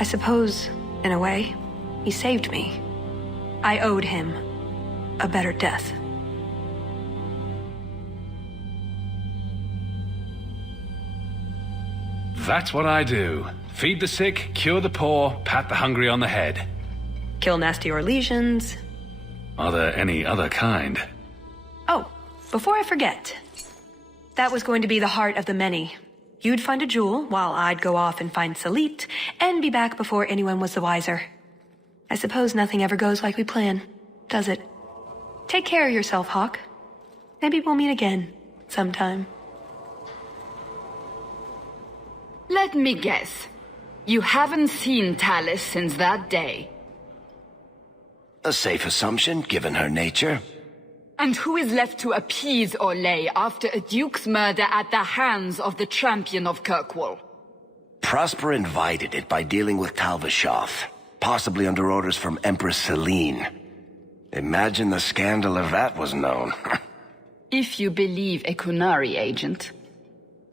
I suppose, in a way, he saved me. I owed him a better death. That's what I do. Feed the sick, cure the poor, pat the hungry on the head. Kill nasty Orlesians. Are there any other kind? Oh, before I forget. That was going to be the heart of the many. You'd find a jewel, while I'd go off and find Salit, and be back before anyone was the wiser. I suppose nothing ever goes like we plan, does it? Take care of yourself, Hawk. Maybe we'll meet again, sometime. Let me guess. You haven't seen Telis since that day. A safe assumption, given her nature. And who is left to appease Orlais after a duke's murder at the hands of the champion of Kirkwall? Prosper invited it by dealing with Tal Vashoth, possibly under orders from Empress Celine. Imagine the scandal if that was known. If you believe a Qunari agent.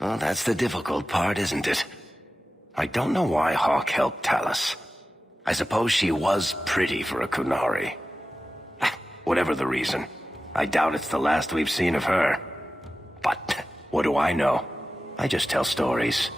Well, that's the difficult part, isn't it? I don't know why Hawk helped Telis. I suppose she was pretty for a Qunari. Whatever the reason, I doubt it's the last we've seen of her. But what do I know? I just tell stories.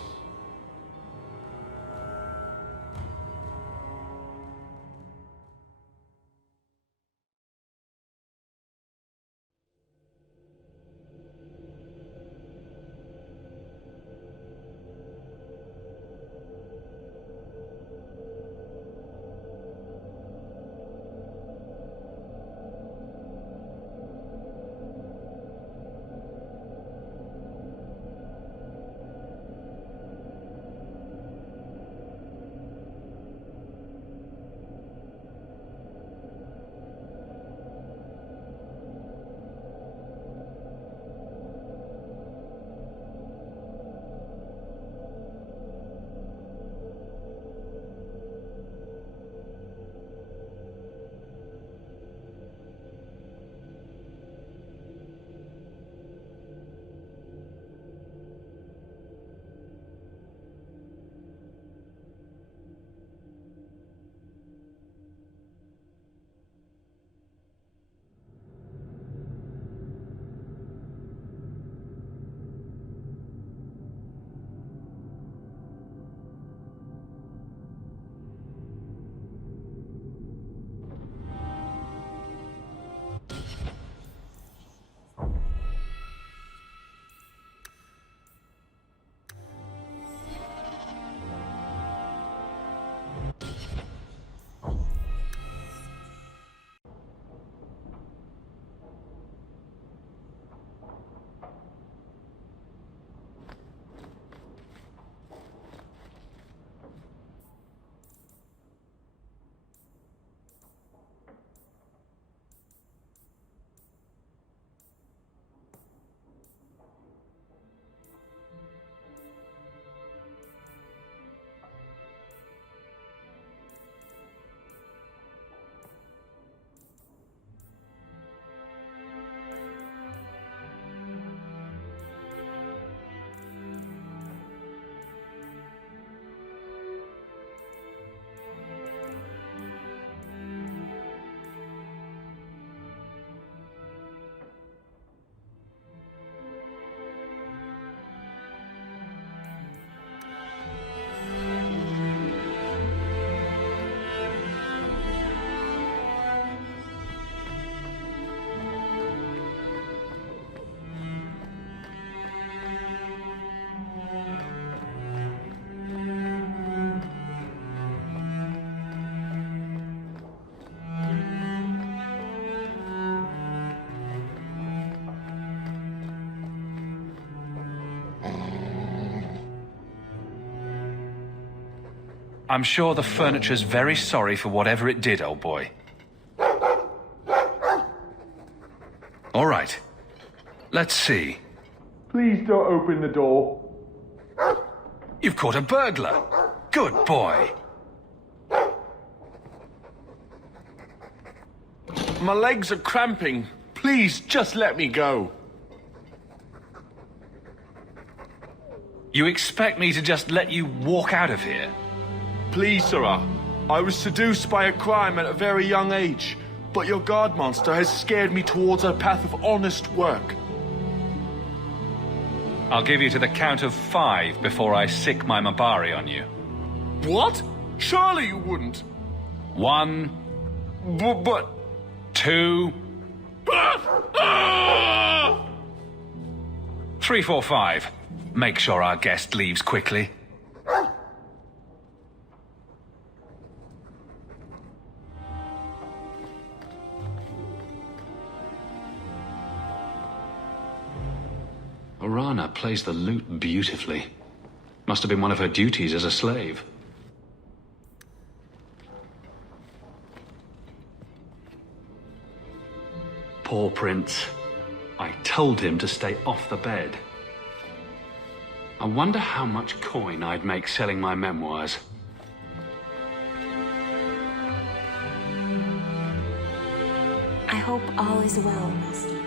I'm sure the furniture's very sorry for whatever it did, old boy. All right. Let's see. Please don't open the door. You've caught a burglar. Good boy. My legs are cramping. Please, just let me go. You expect me to just let you walk out of here? Please, sirrah. I was seduced by a crime at a very young age, but your guard monster has scared me towards a path of honest work. I'll give you to the count of 5 before I sick my Mabari on you. What? Surely you wouldn't. 1. But... 2. 3, 4, 5. Make sure our guest leaves quickly. Orana plays the lute beautifully. Must have been one of her duties as a slave. Poor prince. I told him to stay off the bed. I wonder how much coin I'd make selling my memoirs. I hope all is well, Master.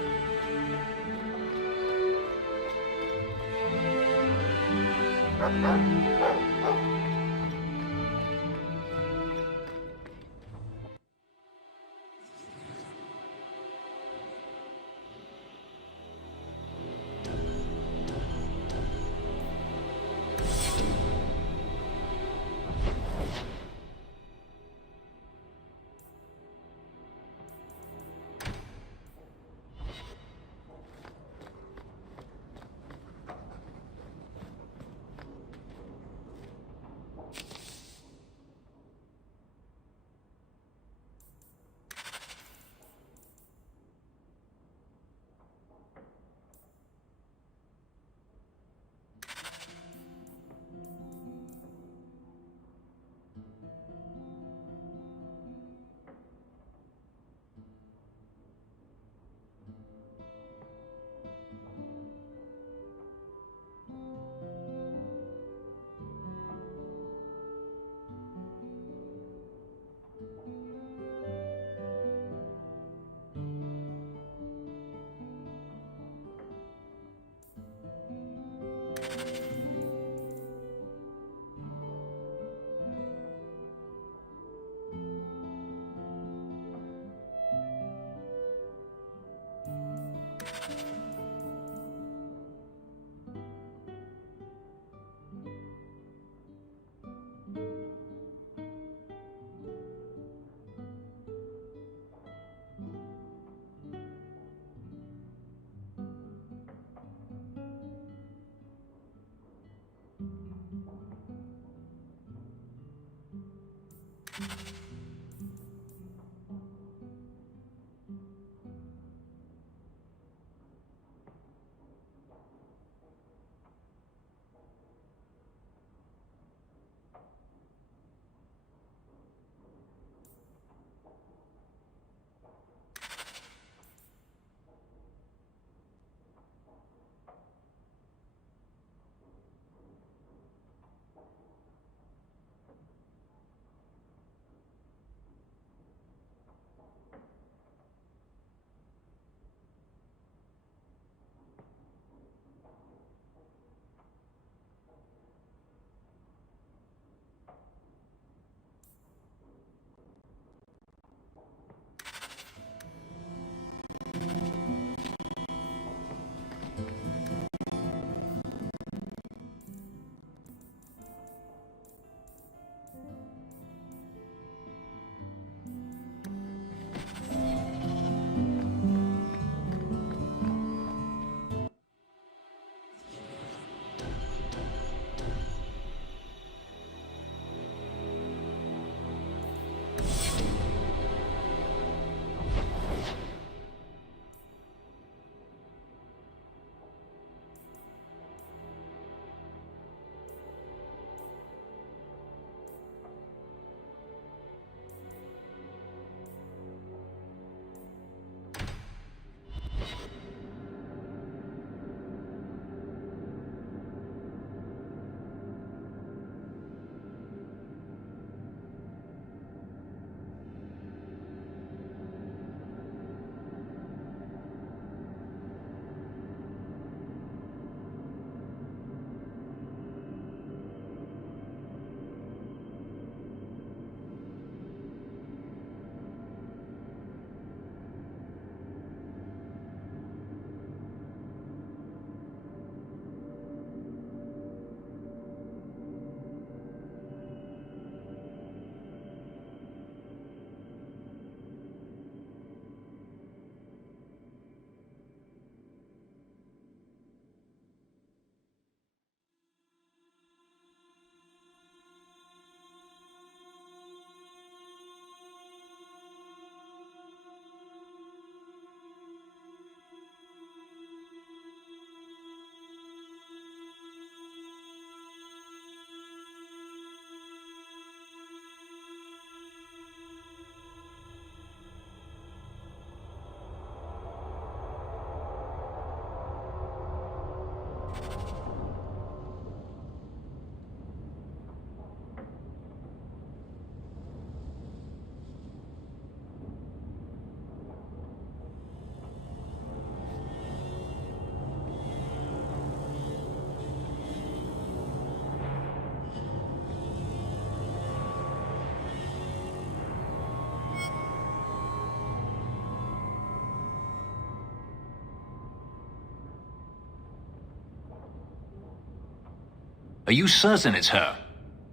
Are you certain it's her?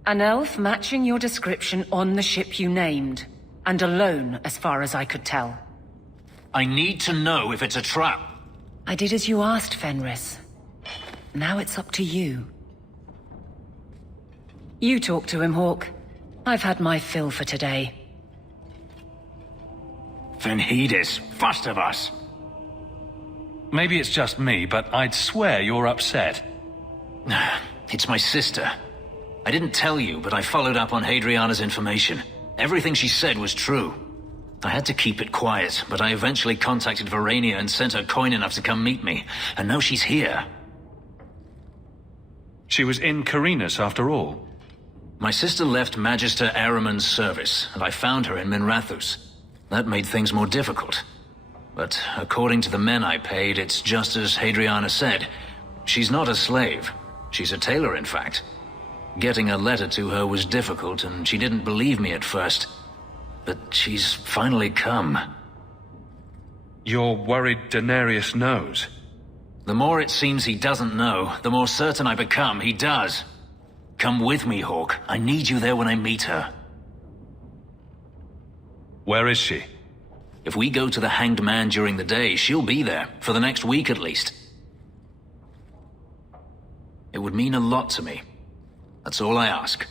An elf matching your description on the ship you named. And alone, as far as I could tell. I need to know if it's a trap. I did as you asked, Fenris. Now it's up to you. You talk to him, Hawk. I've had my fill for today. Venhedis, first of us. Maybe it's just me, but I'd swear you're upset. It's my sister. I didn't tell you, but I followed up on Hadriana's information. Everything she said was true. I had to keep it quiet, but I eventually contacted Verania and sent her coin enough to come meet me. And now she's here. She was in Carinus after all. My sister left Magister Ahriman's service, and I found her in Minrathous. That made things more difficult. But according to the men I paid, it's just as Hadriana said. She's not a slave. She's a tailor, in fact. Getting a letter to her was difficult, and she didn't believe me at first. But she's finally come. You're worried Daenerys knows? The more it seems he doesn't know, the more certain I become he does. Come with me, Hawk. I need you there when I meet her. Where is she? If we go to the Hanged Man during the day, she'll be there, for the next week at least. It would mean a lot to me. That's all I ask.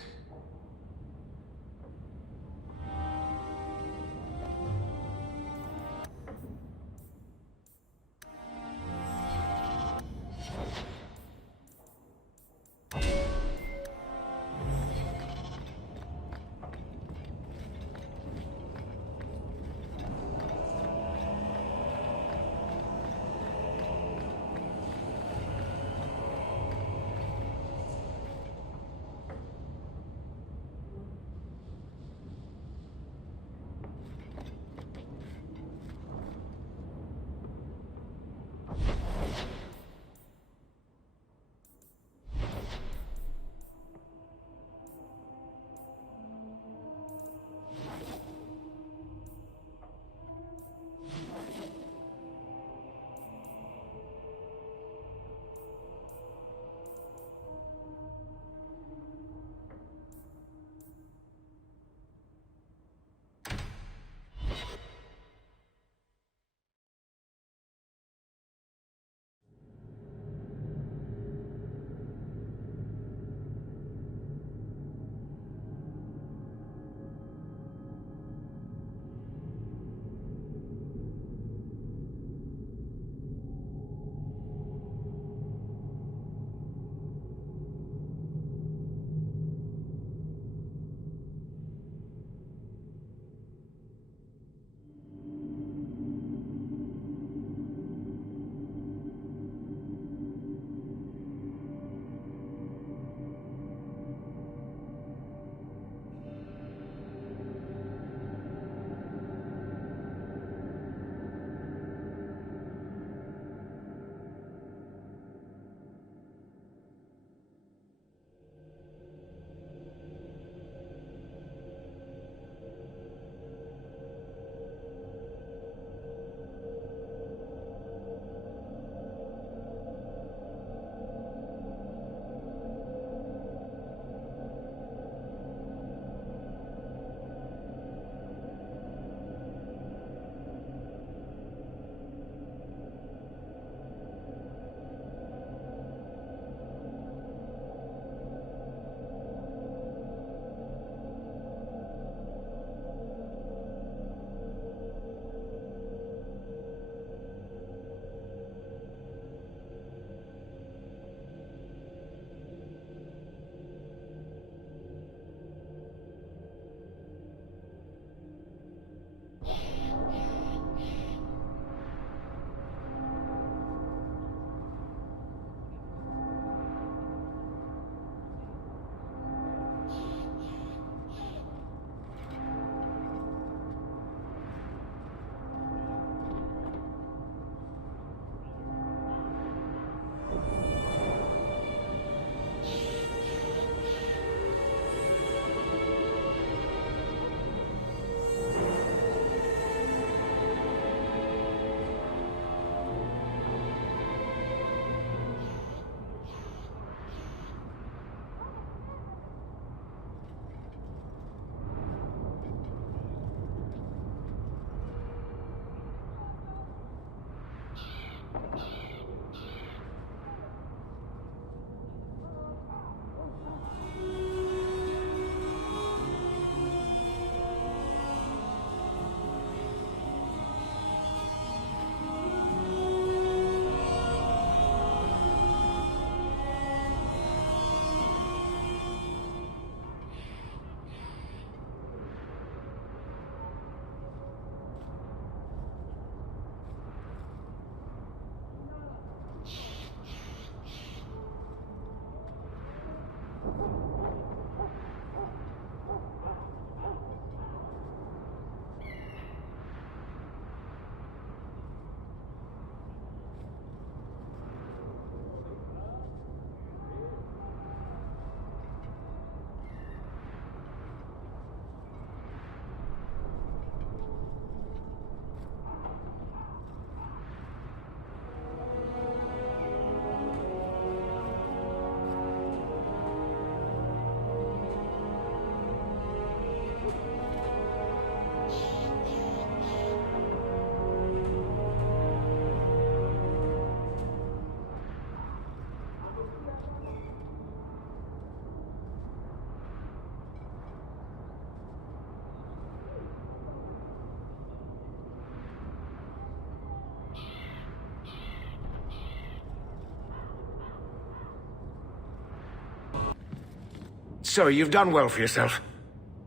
So you've done well for yourself.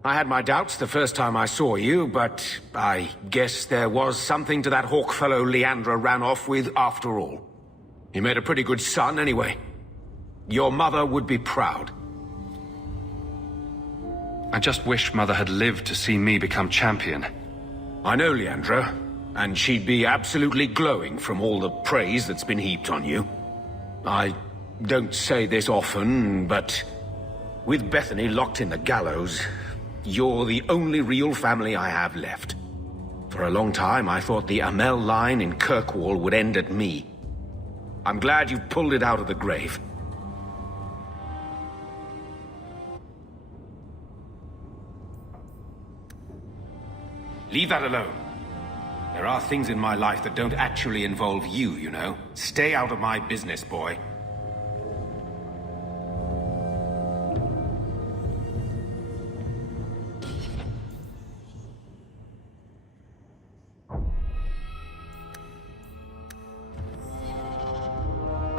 I had my doubts the first time I saw you, but I guess there was something to that hawk fellow Leandra ran off with after all. You made a pretty good son anyway. Your mother would be proud. I just wish Mother had lived to see me become champion. I know Leandra, and she'd be absolutely glowing from all the praise that's been heaped on you. I don't say this often, but with Bethany locked in the gallows, you're the only real family I have left. For a long time, I thought the Amel line in Kirkwall would end at me. I'm glad you've pulled it out of the grave. Leave that alone. There are things in my life that don't actually involve you, you know. Stay out of my business, boy.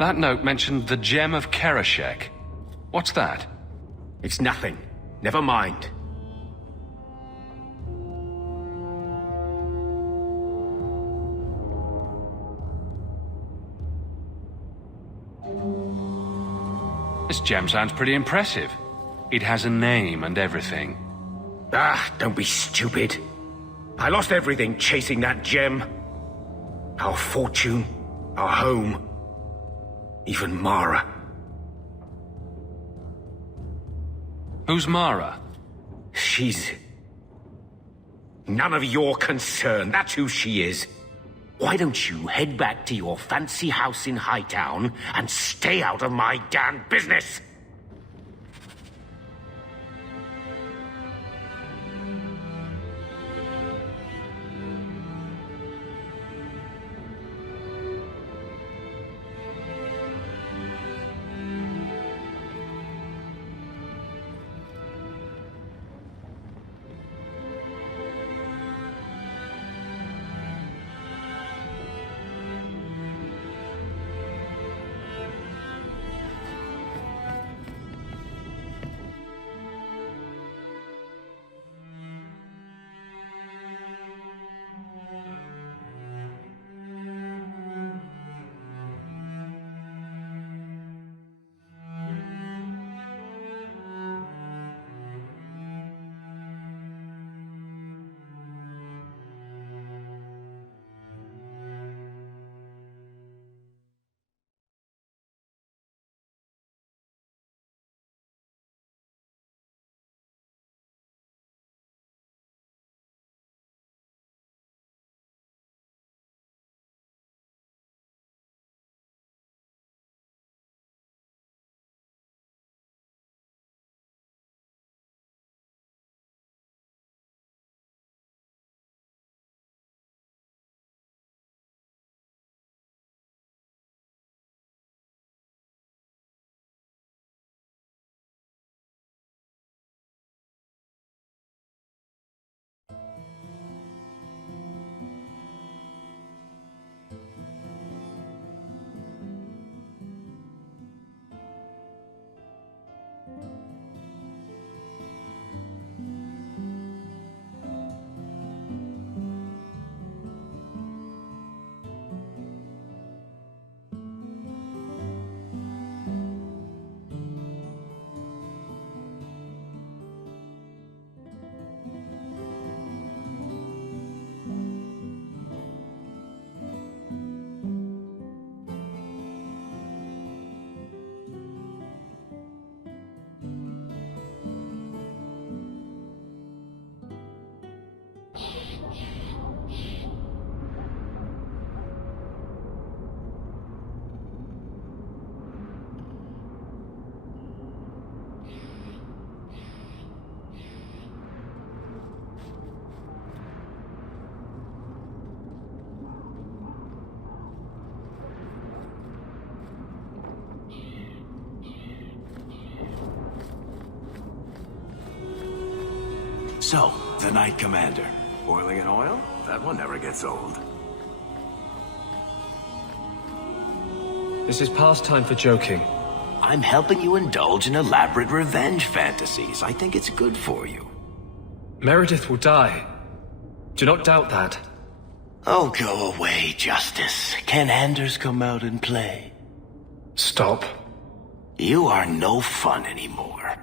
That note mentioned the Gem of Kerashek. What's that? It's nothing. Never mind. This gem sounds pretty impressive. It has a name and everything. Ah, don't be stupid. I lost everything chasing that gem. Our fortune, our home, even Mara. Who's Mara? She's none of your concern. That's who she is. Why don't you head back to your fancy house in Hightown and stay out of my damn business? So, the Knight Commander. Boiling in oil? That one never gets old. This is past time for joking. I'm helping you indulge in elaborate revenge fantasies. I think it's good for you. Meredith will die. Do not doubt that. Oh, go away, Justice. Can Anders come out and play? Stop. You are no fun anymore.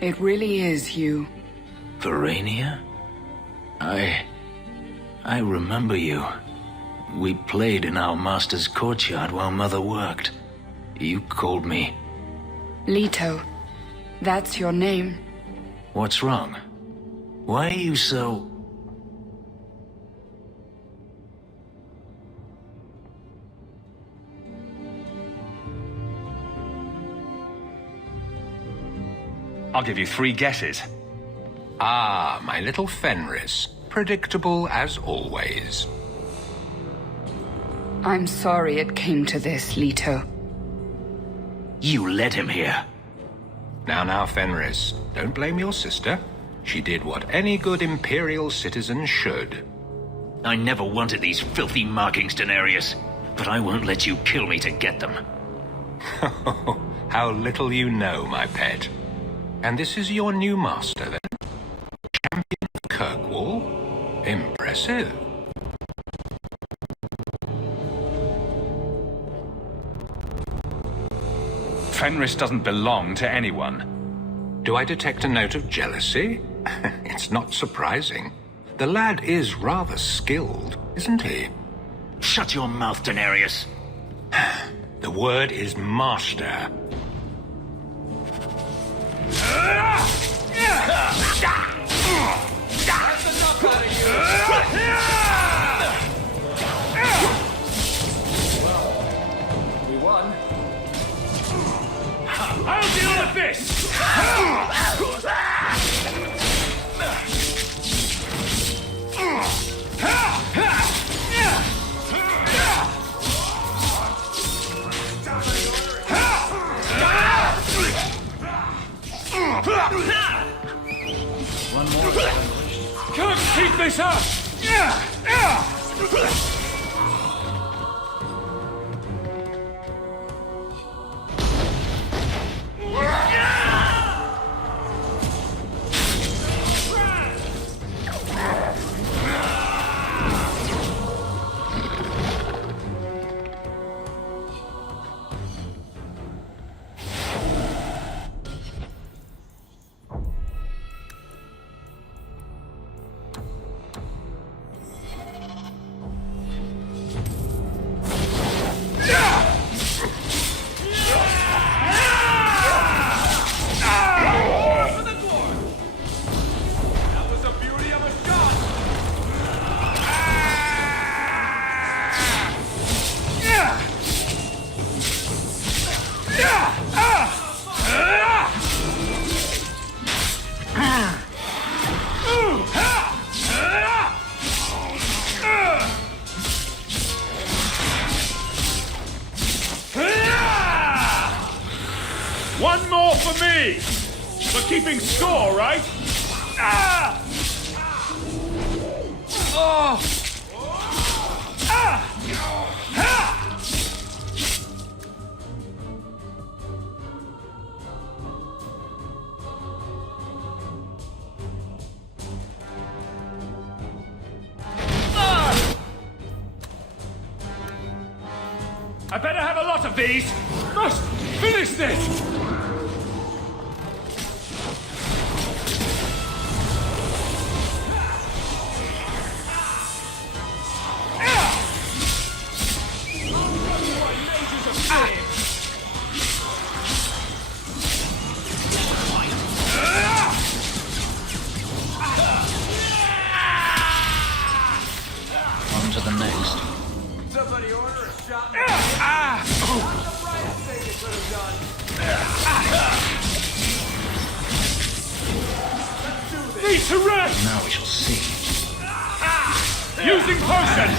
It really is you. Verania? I remember you. We played in our master's courtyard while Mother worked. You called me. Leto. That's your name. What's wrong? Why are you so... I'll give you 3 guesses. Ah, my little Fenris. Predictable as always. I'm sorry it came to this, Leto. You led him here. Now, Fenris, don't blame your sister. She did what any good Imperial citizen should. I never wanted these filthy markings, Daenerys, but I won't let you kill me to get them. How little you know, my pet. And this is your new master, then? Champion of Kirkwall? Impressive. Fenris doesn't belong to anyone. Do I detect a note of jealousy? It's not surprising. The lad is rather skilled, isn't he? Shut your mouth, Daenerys. The word is master. We won. I'll deal with this! One more. Can't keep this up! One more for me! For keeping score, right? Ah! Oh! Ah! Ha! I better have a lot of these! Must finish this! to the next. Somebody order a shot. That's the brightest thing you could have done. Let's do this. Need to rest! Now we shall see. Using potion!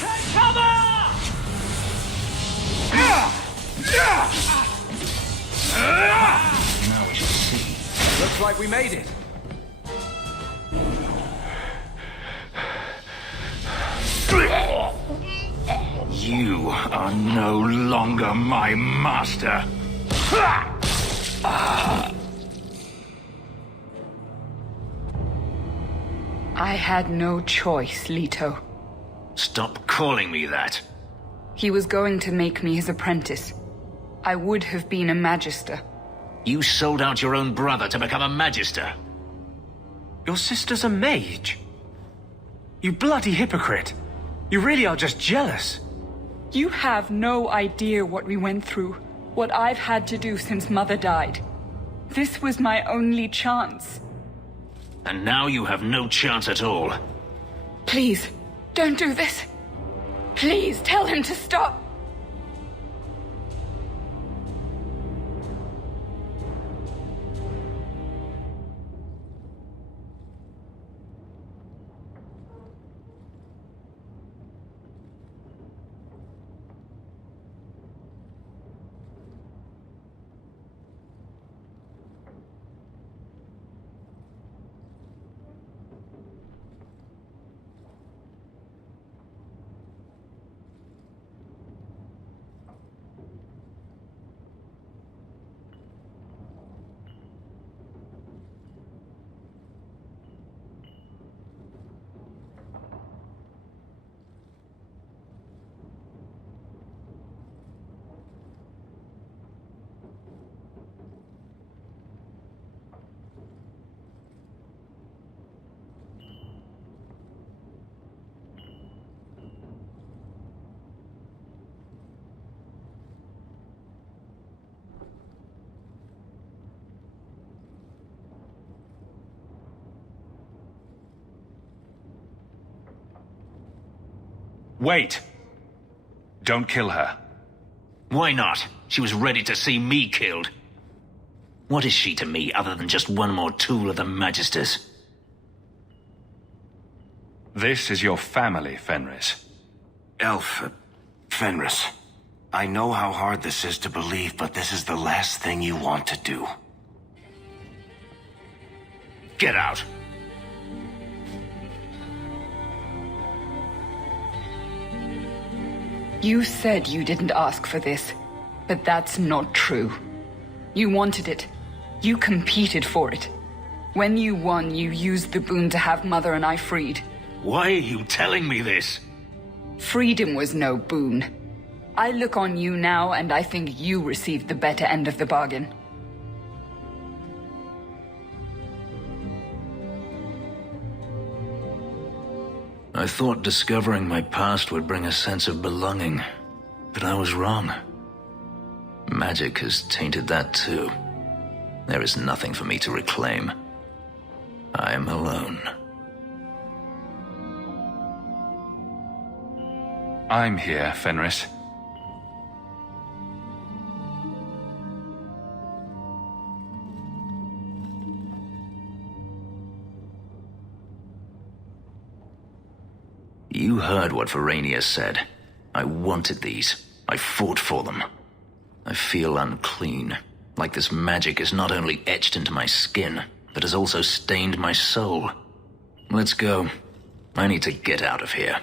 Take cover! Now we shall see. Looks like we made it. You are no longer my master. I had no choice, Leto. Stop calling me that. He was going to make me his apprentice. I would have been a magister. You sold out your own brother to become a magister. Your sister's a mage. You bloody hypocrite. You really are just jealous. You have no idea what we went through, what I've had to do since Mother died. This was my only chance. And now you have no chance at all. Please, don't do this. Please, tell him to stop. Wait! Don't kill her. Why not? She was ready to see me killed. What is she to me other than just one more tool of the Magisters? This is your family, Fenris. Fenris. I know how hard this is to believe, but this is the last thing you want to do. Get out! You said you didn't ask for this, but that's not true. You wanted it. You competed for it. When you won, you used the boon to have Mother and I freed. Why are you telling me this? Freedom was no boon. I look on you now, and I think you received the better end of the bargain. I thought discovering my past would bring a sense of belonging, but I was wrong. Magic has tainted that too. There is nothing for me to reclaim. I am alone. I'm here, Fenris. You heard what Verania said. I wanted these. I fought for them. I feel unclean, like this magic is not only etched into my skin, but has also stained my soul. Let's go. I need to get out of here.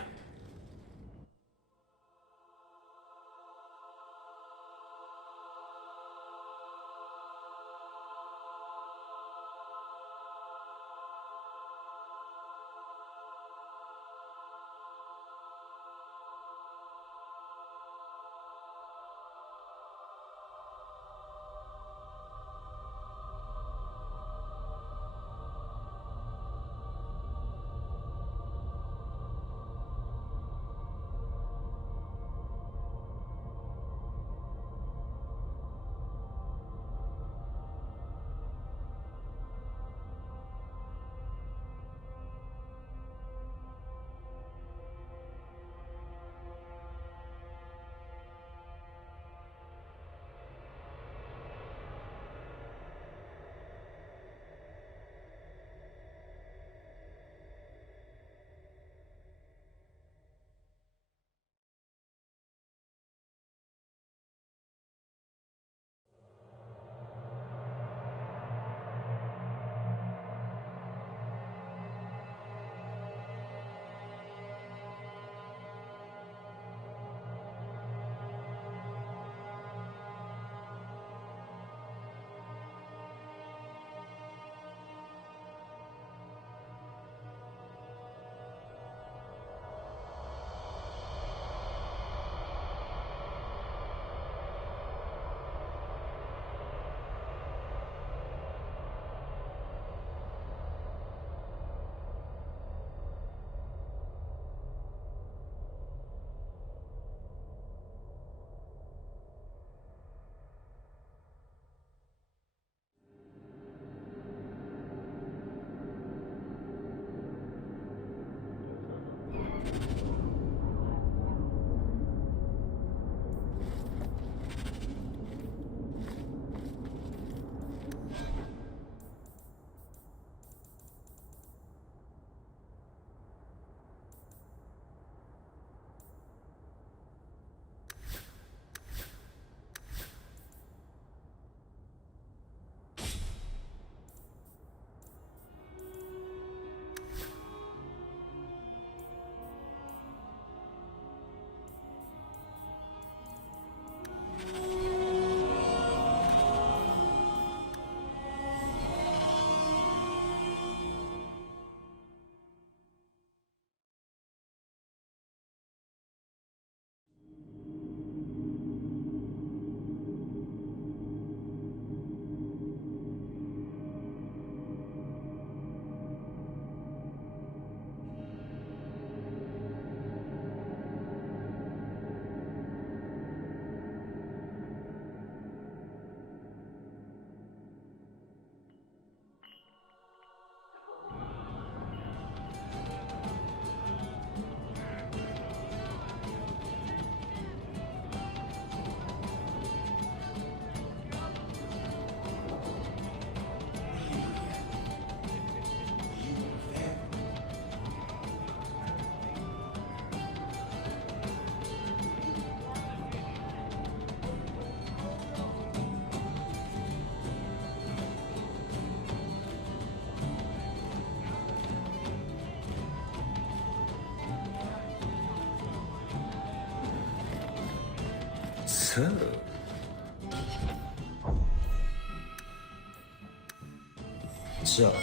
So...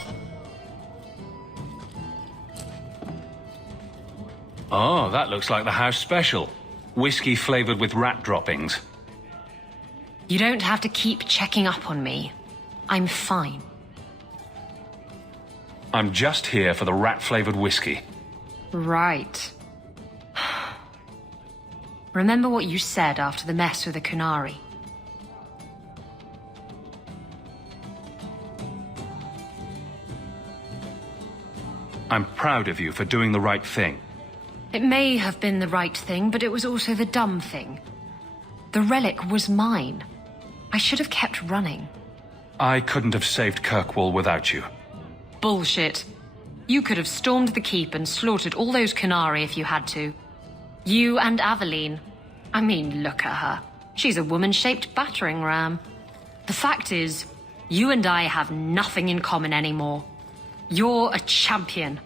Oh, that looks like the house special. Whiskey flavored with rat droppings. You don't have to keep checking up on me. I'm fine. I'm just here for the rat-flavored whiskey. Right. Remember what you said after the mess with the Kunari? I'm proud of you for doing the right thing. It may have been the right thing, but it was also the dumb thing. The relic was mine. I should have kept running. I couldn't have saved Kirkwall without you. Bullshit. You could have stormed the keep and slaughtered all those Kunari if you had to. You and Aveline. I mean, look at her. She's a woman-shaped battering ram. The fact is, you and I have nothing in common anymore. You're a champion,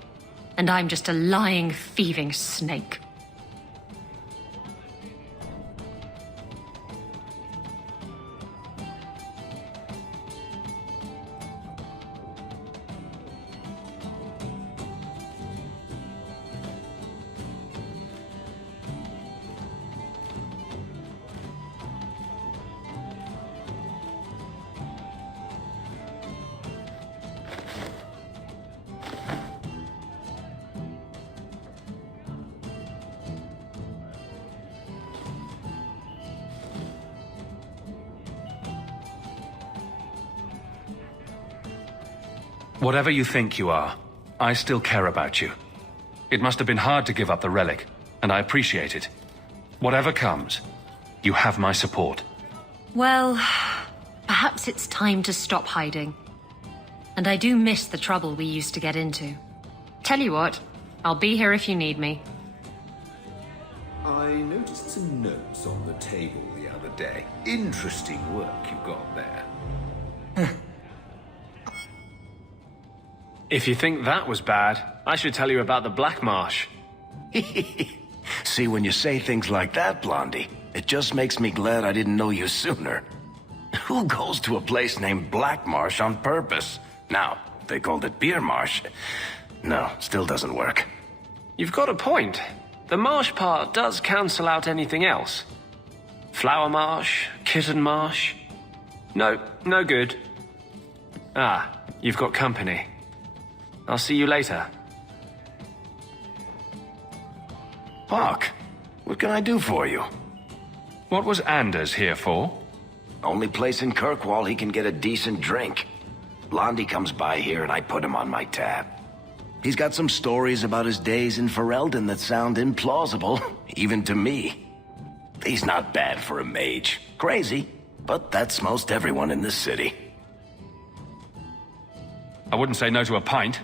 and I'm just a lying, thieving snake. Whatever you think you are, I still care about you. It must have been hard to give up the relic, and I appreciate it. Whatever comes, you have my support. Well, perhaps it's time to stop hiding. And I do miss the trouble we used to get into. Tell you what, I'll be here if you need me. I noticed some notes on the table the other day. Interesting work you got there. If you think that was bad, I should tell you about the Black Marsh. See, when you say things like that, Blondie, it just makes me glad I didn't know you sooner. Who goes to a place named Black Marsh on purpose? Now, if they called it Beer Marsh. No, still doesn't work. You've got a point. The marsh part does cancel out anything else. Flower Marsh, Kitten Marsh. No, no good. Ah, you've got company. I'll see you later. Hawk, what can I do for you? What was Anders here for? Only place in Kirkwall he can get a decent drink. Blondie comes by here and I put him on my tab. He's got some stories about his days in Ferelden that sound implausible, even to me. He's not bad for a mage. Crazy, but that's most everyone in this city. I wouldn't say no to a pint.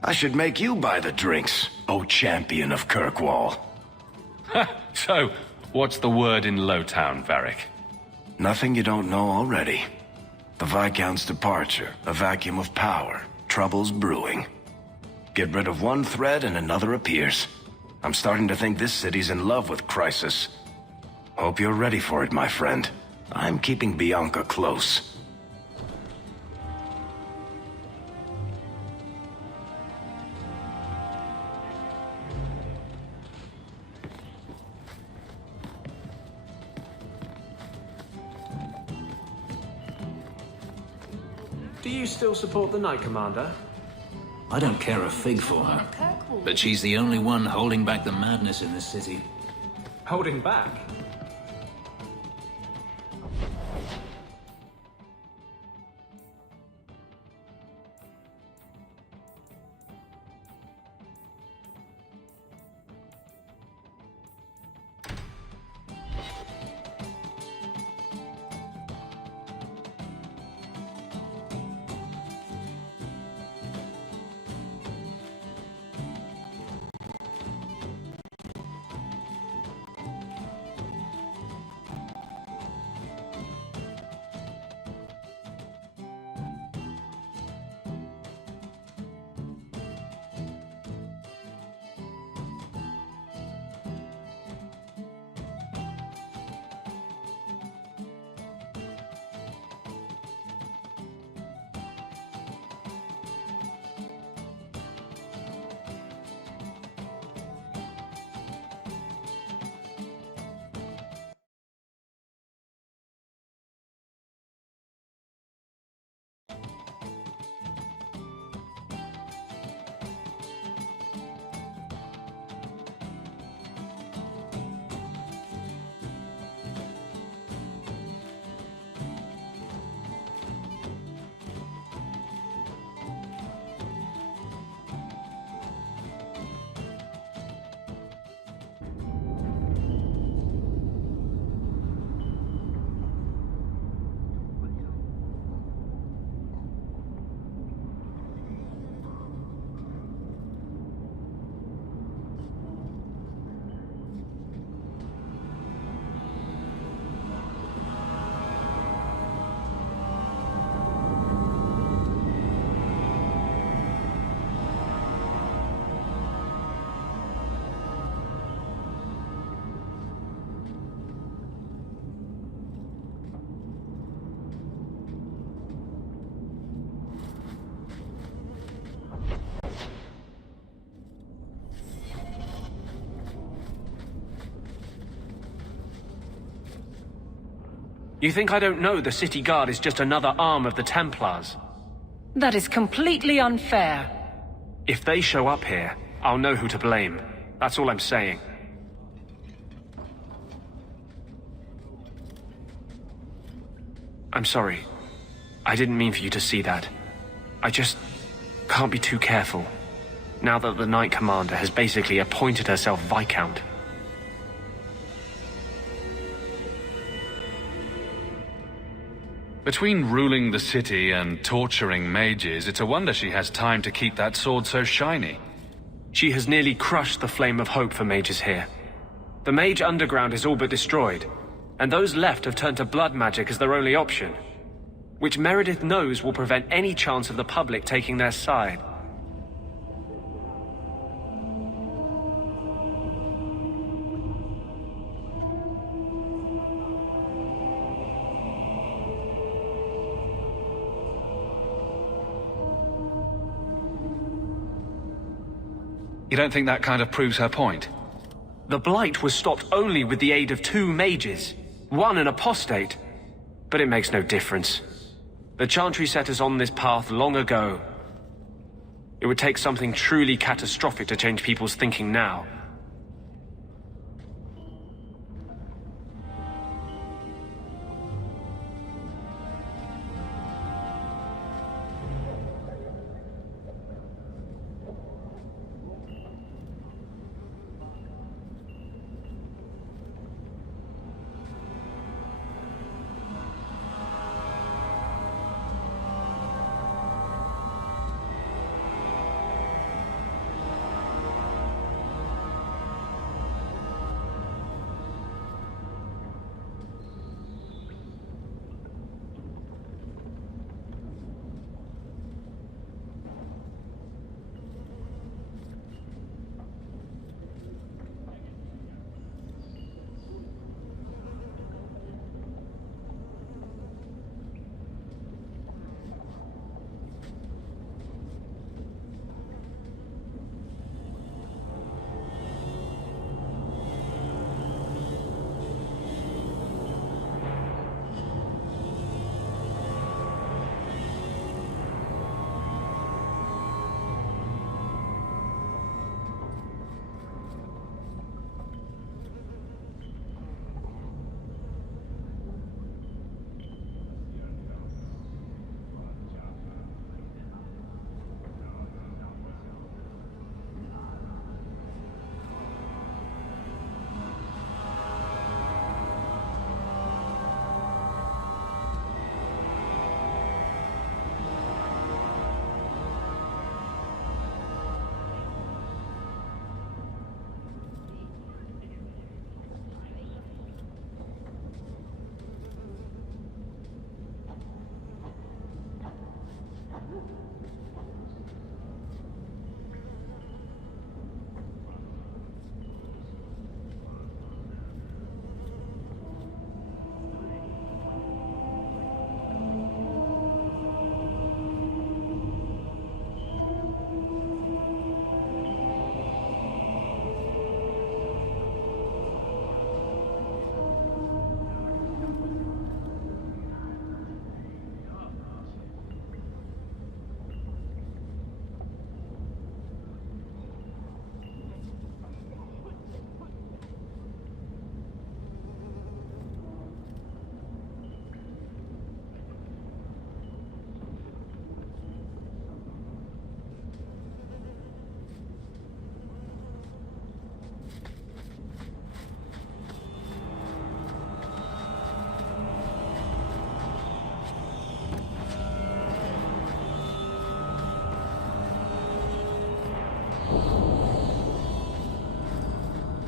I should make you buy the drinks, O champion of Kirkwall. So, what's the word in Lowtown, Varric? Nothing you don't know already. The Viscount's departure, a vacuum of power, troubles brewing. Get rid of one thread and another appears. I'm starting to think this city's in love with Crisis. Hope you're ready for it, my friend. I'm keeping Bianca close. Do you still support the Knight Commander? I don't care a fig for her. But she's the only one holding back the madness in this city. Holding back? You think I don't know the city guard is just another arm of the Templars? That is completely unfair. If they show up here, I'll know who to blame. That's all I'm saying. I'm sorry. I didn't mean for you to see that. I just can't be too careful, now that the Knight Commander has basically appointed herself Viscount. Between ruling the city and torturing mages, it's a wonder she has time to keep that sword so shiny. She has nearly crushed the flame of hope for mages here. The mage underground is all but destroyed, and those left have turned to blood magic as their only option, which Meredith knows will prevent any chance of the public taking their side. You don't think that kind of proves her point? The Blight was stopped only with the aid of 2 mages, one an apostate. But it makes no difference. The Chantry set us on this path long ago. It would take something truly catastrophic to change people's thinking now.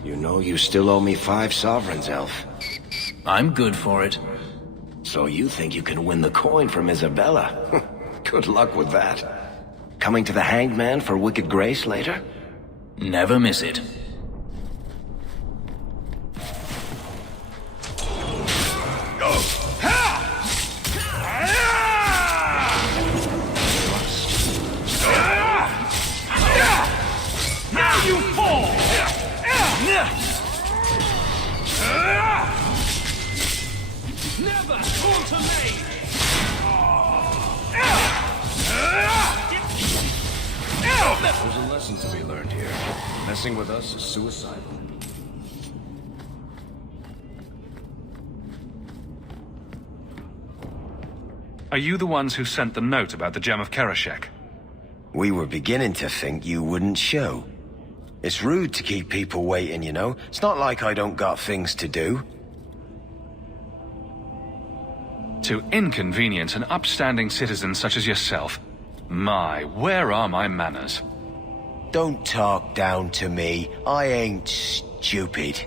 You know you still owe me 5 sovereigns, Elf. I'm good for it. So you think you can win the coin from Isabella? Good luck with that. Coming to the Hanged Man for Wicked Grace later? Never miss it. Now you fall! Never! There's a lesson to be learned here. Messing with us is suicidal. Are you the ones who sent the note about the gem of Karashek? We were beginning to think you wouldn't show. It's rude to keep people waiting, you know? It's not like I don't got things to do. To inconvenience an upstanding citizen such as yourself. My, where are my manners? Don't talk down to me. I ain't stupid.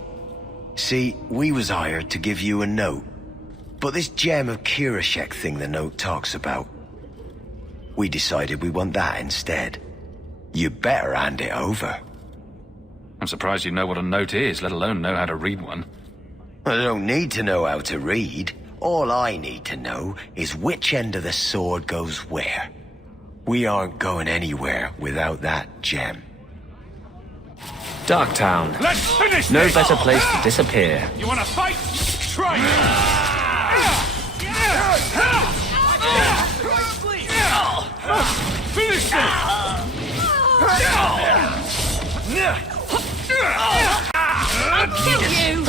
See, we was hired to give you a note. But this gem of Kirashek thing the note talks about, we decided we want that instead. You better hand it over. I'm surprised you know what a note is, let alone know how to read one. I don't need to know how to read. All I need to know is which end of the sword goes where. We aren't going anywhere without that gem. Darktown. Let's finish No this! better place to disappear. You wanna fight? Try it! Finish this! I'll kill you!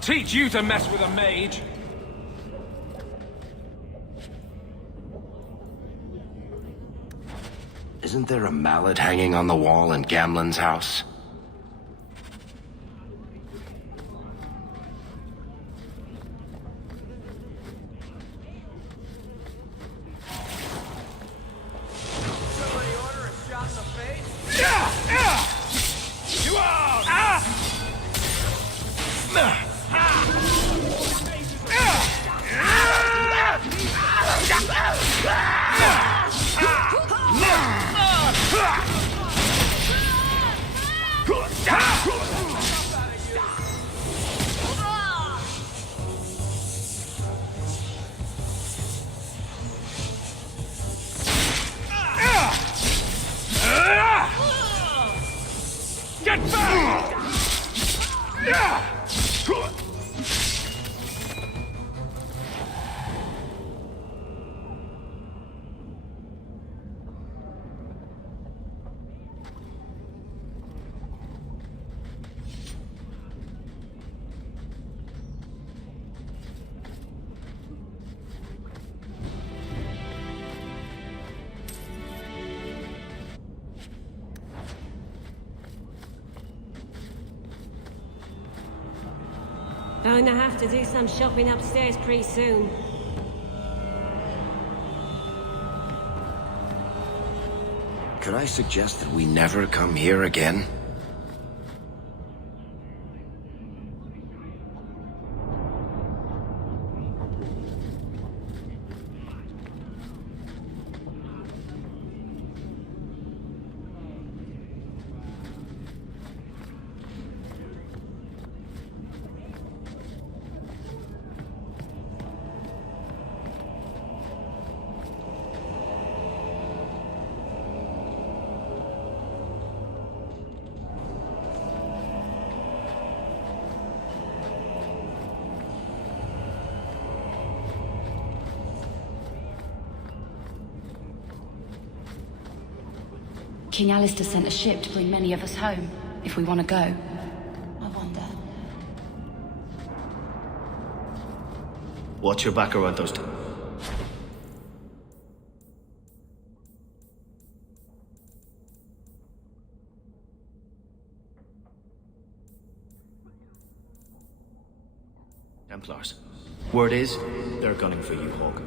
Teach you to mess with a mage. Isn't there a mallet hanging on the wall in Gamlen's house? Get back! Going to have to do some shopping upstairs pretty soon. Could I suggest that we never come here again? King Alistair sent a ship to bring many of us home, if we want to go. I wonder. Watch your back around those two. Templars. Word is, they're gunning for you, Hawk.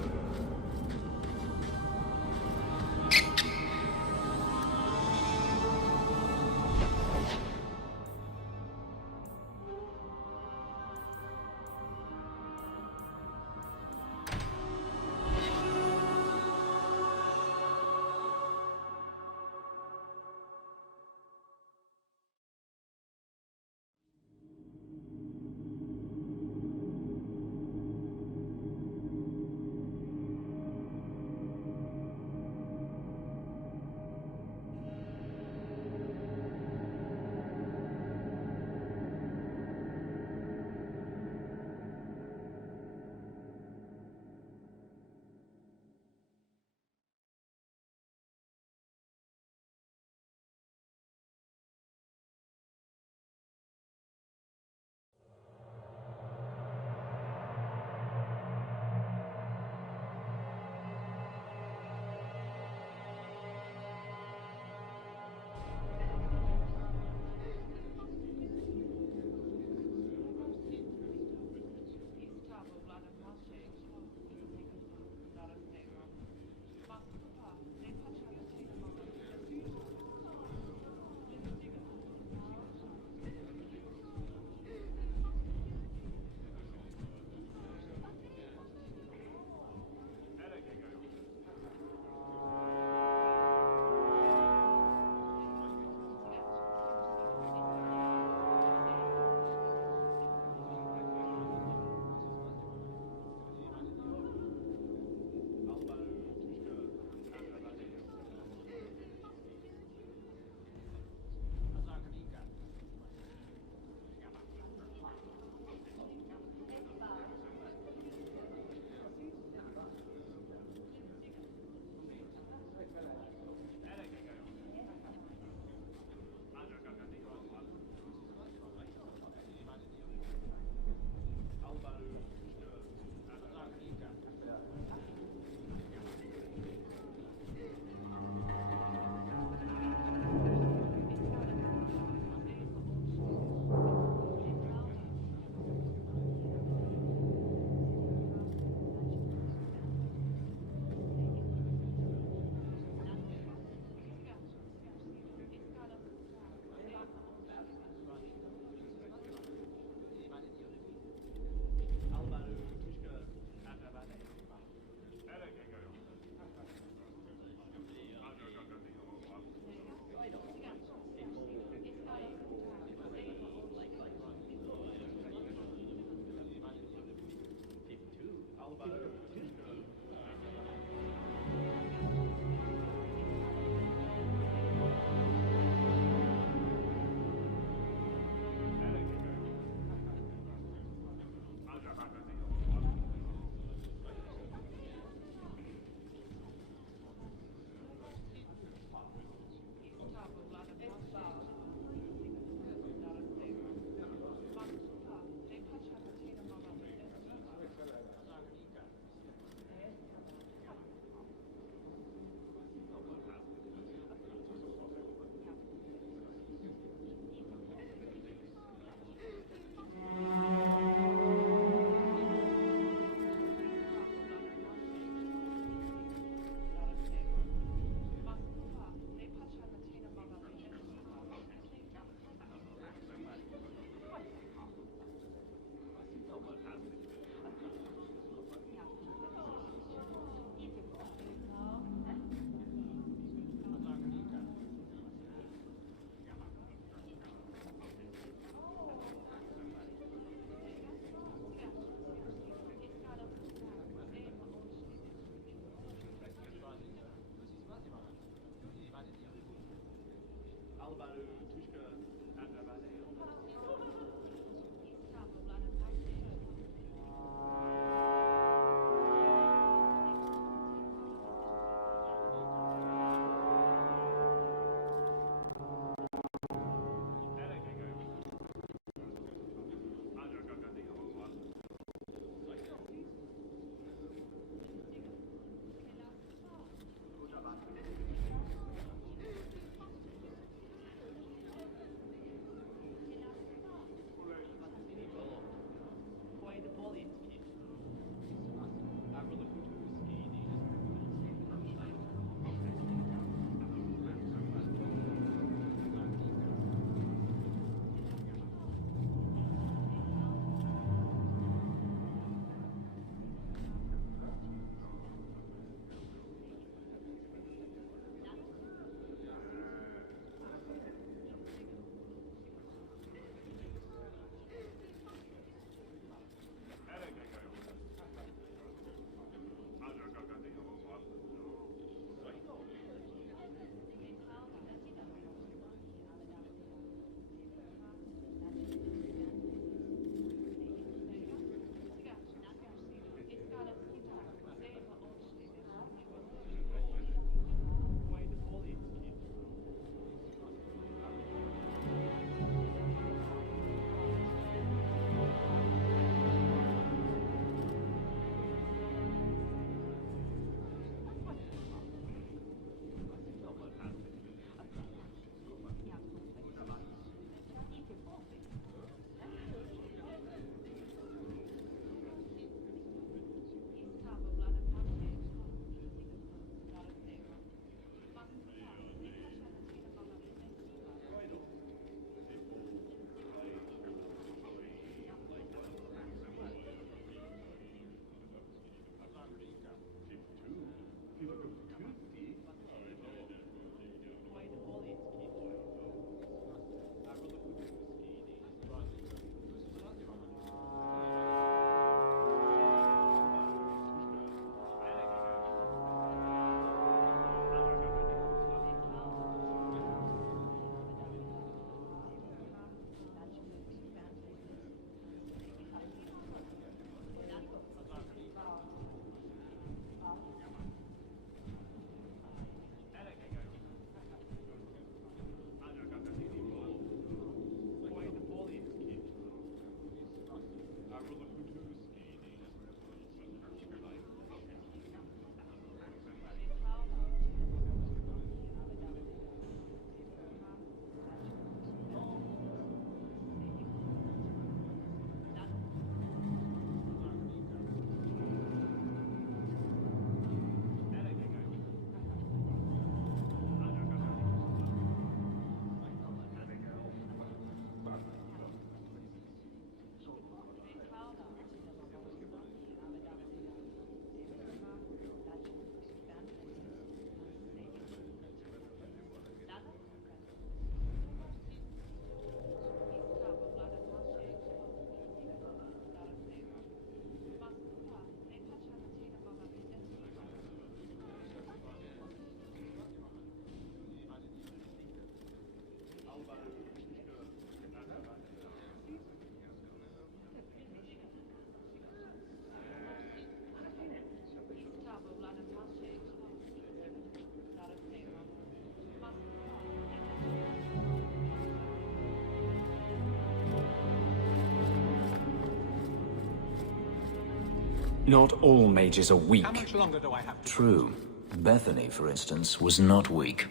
Not all mages are weak. How much longer do I have? True. Bethany, for instance, was not weak.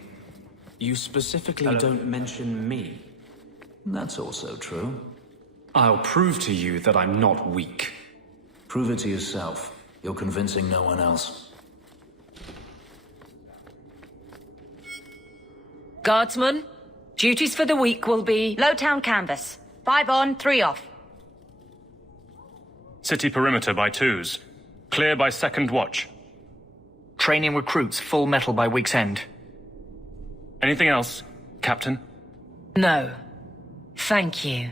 You specifically don't mention me. That's also true. I'll prove to you that I'm not weak. Prove it to yourself. You're convincing no one else. Guardsmen, duties for the week will be... Lowtown canvas. 5 on, 3 off. City perimeter by 2s. Clear by 2nd watch. Training recruits full metal by week's end. Anything else, Captain? No. Thank you.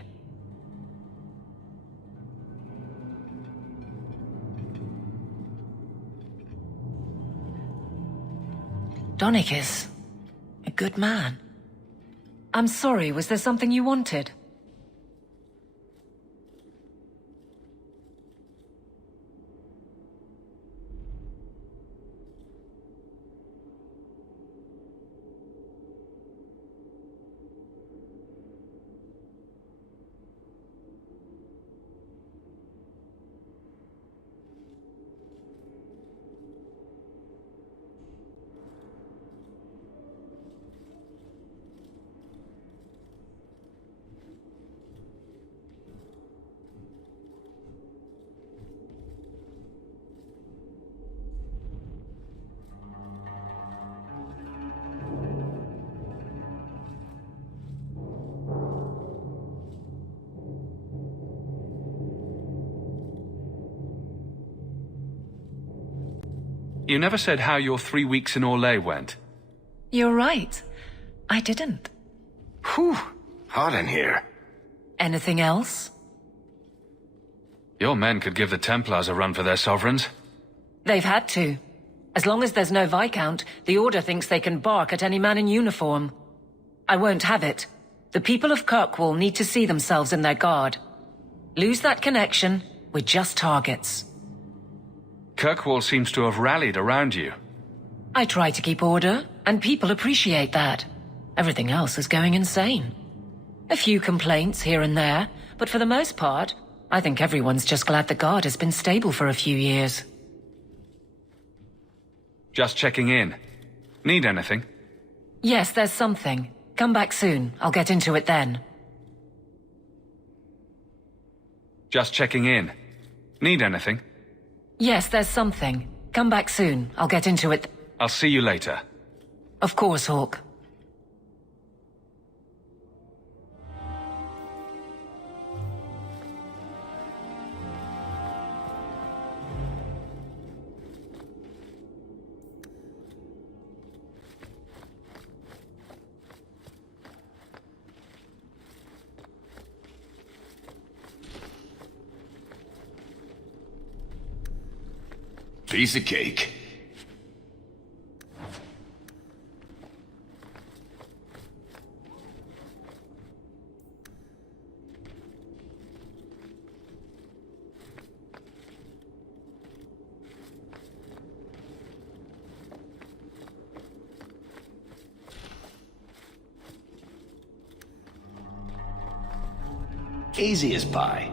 Donnick is a good man. I'm sorry, was there something you wanted? You never said how your 3 weeks in Orlais went. You're right. I didn't. Whew. Hot in here. Anything else? Your men could give the Templars a run for their sovereigns. They've had to. As long as there's no Viscount, the Order thinks they can bark at any man in uniform. I won't have it. The people of Kirkwall need to see themselves in their guard. Lose that connection, we're just targets. Kirkwall seems to have rallied around you. I try to keep order, and people appreciate that. Everything else is going insane. A few complaints here and there, but for the most part, I think everyone's just glad the Guard has been stable for a few years. Just checking in. Need anything? Yes, there's something. Come back soon. I'll get into it then. Just checking in. Need anything? Yes, there's something. Come back soon. I'll get into it. I'll see you later. Of course, Hawk. Piece of cake. Easy as pie.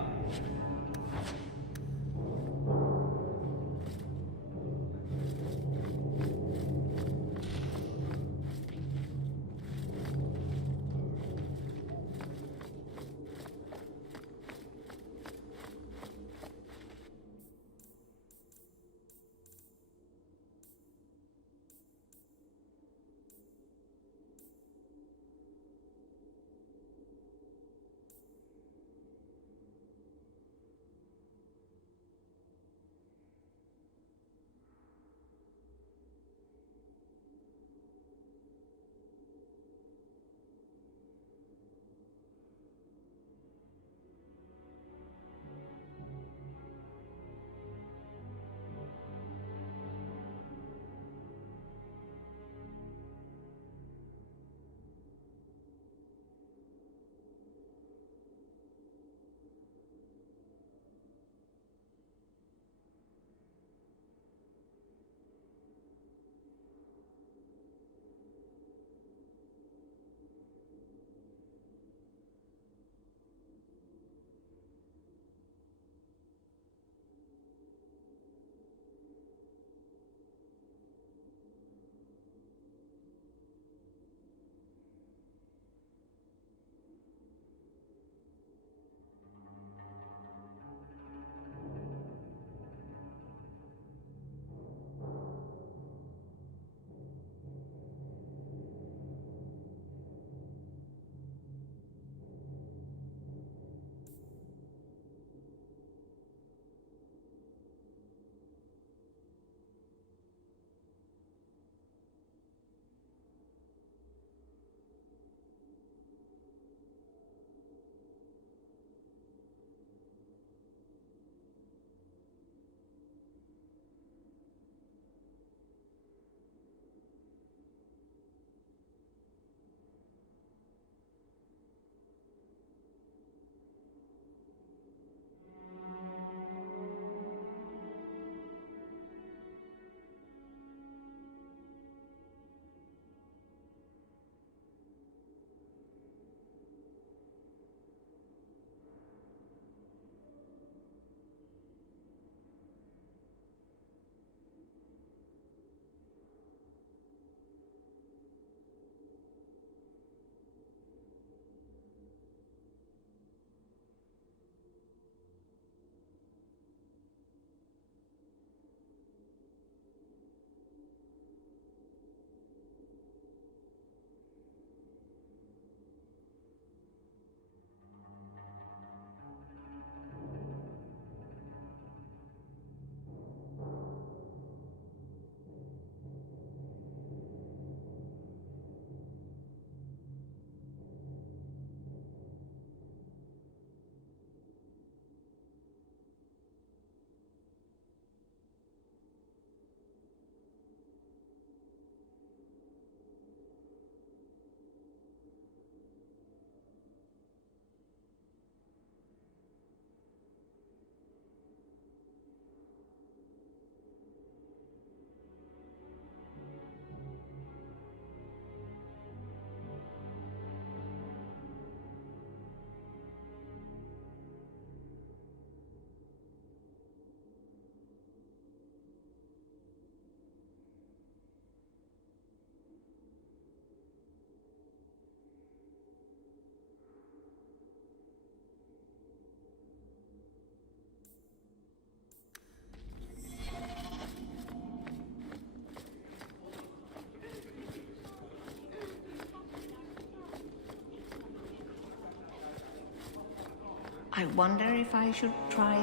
I wonder if I should try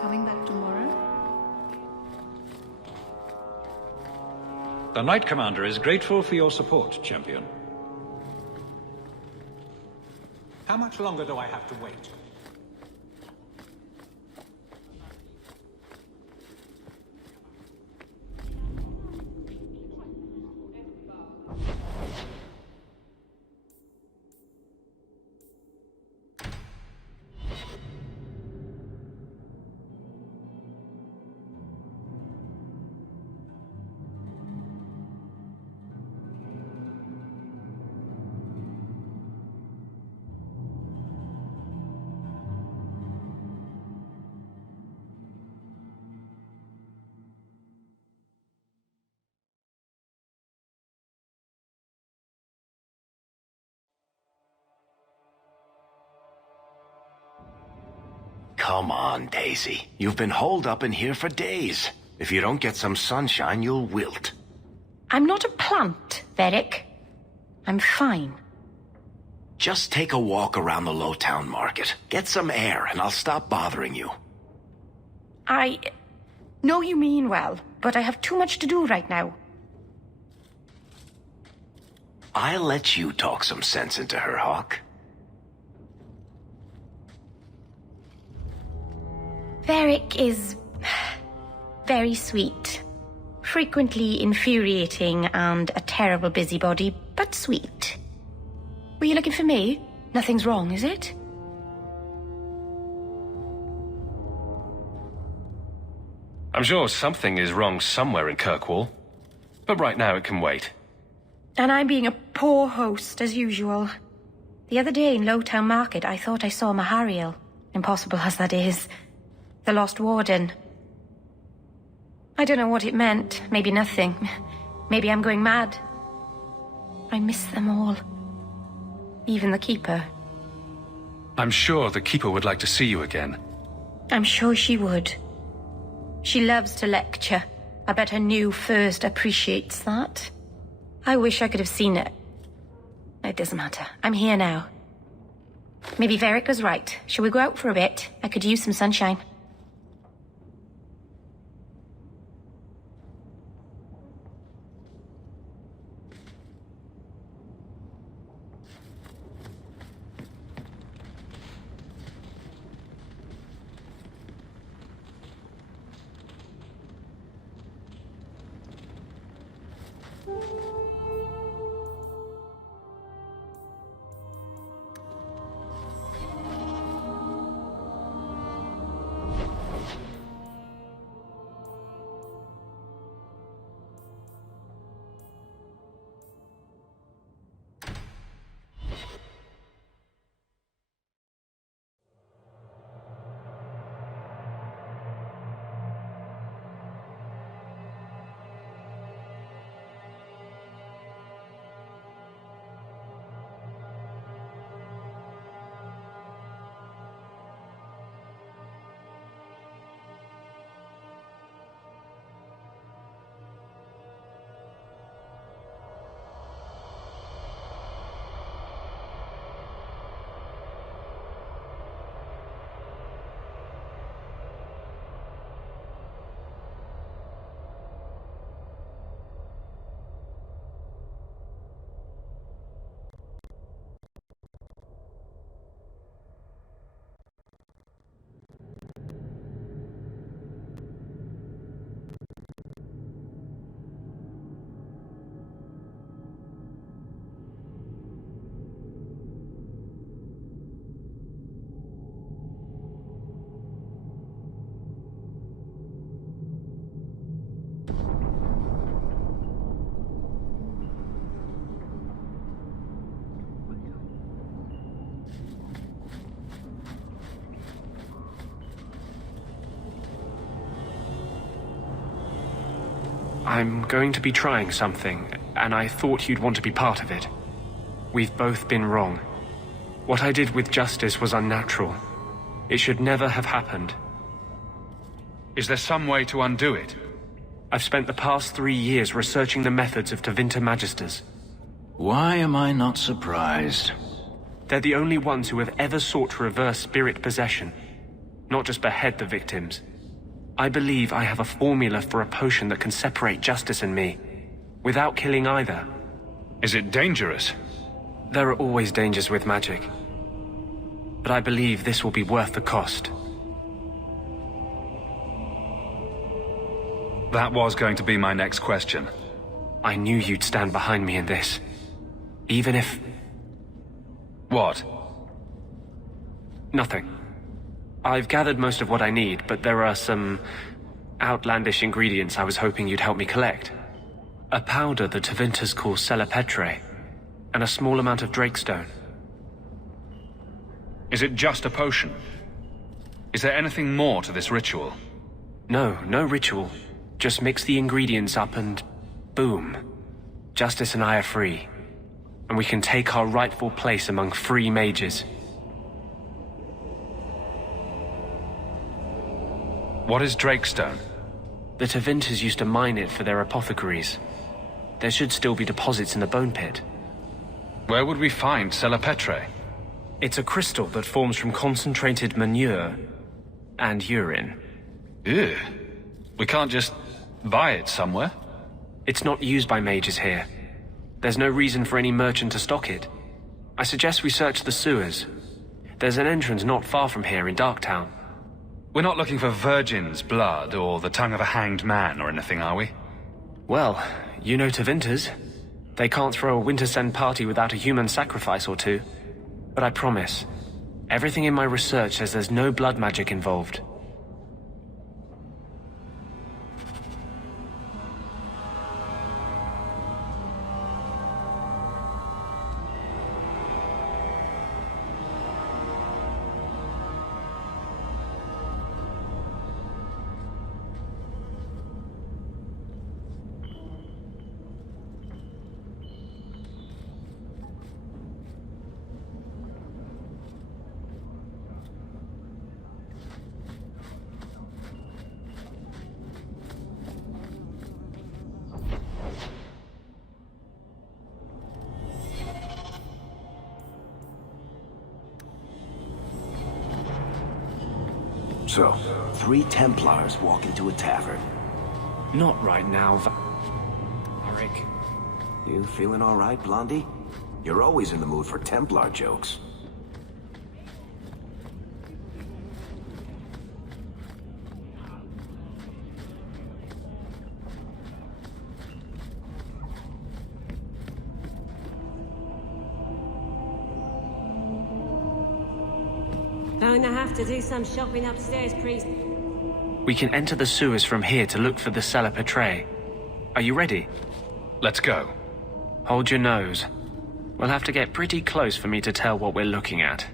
coming back tomorrow? The Knight Commander is grateful for your support, Champion. How much longer do I have to wait? Come on, Daisy. You've been holed up in here for days. If you don't get some sunshine, you'll wilt. I'm not a plant, Varric. I'm fine. Just take a walk around the Lowtown Market. Get some air, and I'll stop bothering you. I know you mean well, but I have too much to do right now. I'll let you talk some sense into her, Hawk. Varric is very sweet. Frequently infuriating and a terrible busybody, but sweet. Were you looking for me? Nothing's wrong, is it? I'm sure something is wrong somewhere in Kirkwall. But right now it can wait. And I'm being a poor host, as usual. The other day in Lowtown Market, I thought I saw Mahariel. Impossible as that is. The Lost Warden. I don't know what it meant. Maybe nothing. Maybe I'm going mad. I miss them all. Even the Keeper. I'm sure the Keeper would like to see you again. I'm sure she would. She loves to lecture. I bet her new first appreciates that. I wish I could have seen it. It doesn't matter. I'm here now. Maybe Varric was right. Shall we go out for a bit? I could use some sunshine. I'm going to be trying something, and I thought you'd want to be part of it. We've both been wrong. What I did with Justice was unnatural. It should never have happened. Is there some way to undo it? I've spent the past 3 years researching the methods of Tevinter Magisters. Why am I not surprised? They're the only ones who have ever sought to reverse spirit possession, not just behead the victims. I believe I have a formula for a potion that can separate justice and me, without killing either. Is it dangerous? There are always dangers with magic. But I believe this will be worth the cost. That was going to be my next question. I knew you'd stand behind me in this. Even if... What? Nothing. I've gathered most of what I need, but there are some outlandish ingredients I was hoping you'd help me collect. A powder the Tevinters call Celepetre, and a small amount of Drakestone. Is it just a potion? Is there anything more to this ritual? No ritual. Just mix the ingredients up and... boom. Justice and I are free. And we can take our rightful place among free mages. What is Drakestone? The Tevinters used to mine it for their apothecaries. There should still be deposits in the bone pit. Where would we find Celepetre? It's a crystal that forms from concentrated manure and urine. Ew. We can't just buy it somewhere? It's not used by mages here. There's no reason for any merchant to stock it. I suggest we search the sewers. There's an entrance not far from here in Darktown. We're not looking for virgin's blood or the tongue of a hanged man or anything, are we? Well, you know Tevinters. They can't throw a Wintersend party without a human sacrifice or two. But I promise, everything in my research says there's no blood magic involved. So, 3 Templars walk into a tavern. Not right now, Rick. You feeling all right, Blondie? You're always in the mood for Templar jokes. Going to have to do some shopping upstairs, priest. We can enter the sewers from here to look for the Celepetre. Are you ready? Let's go. Hold your nose. We'll have to get pretty close for me to tell what we're looking at.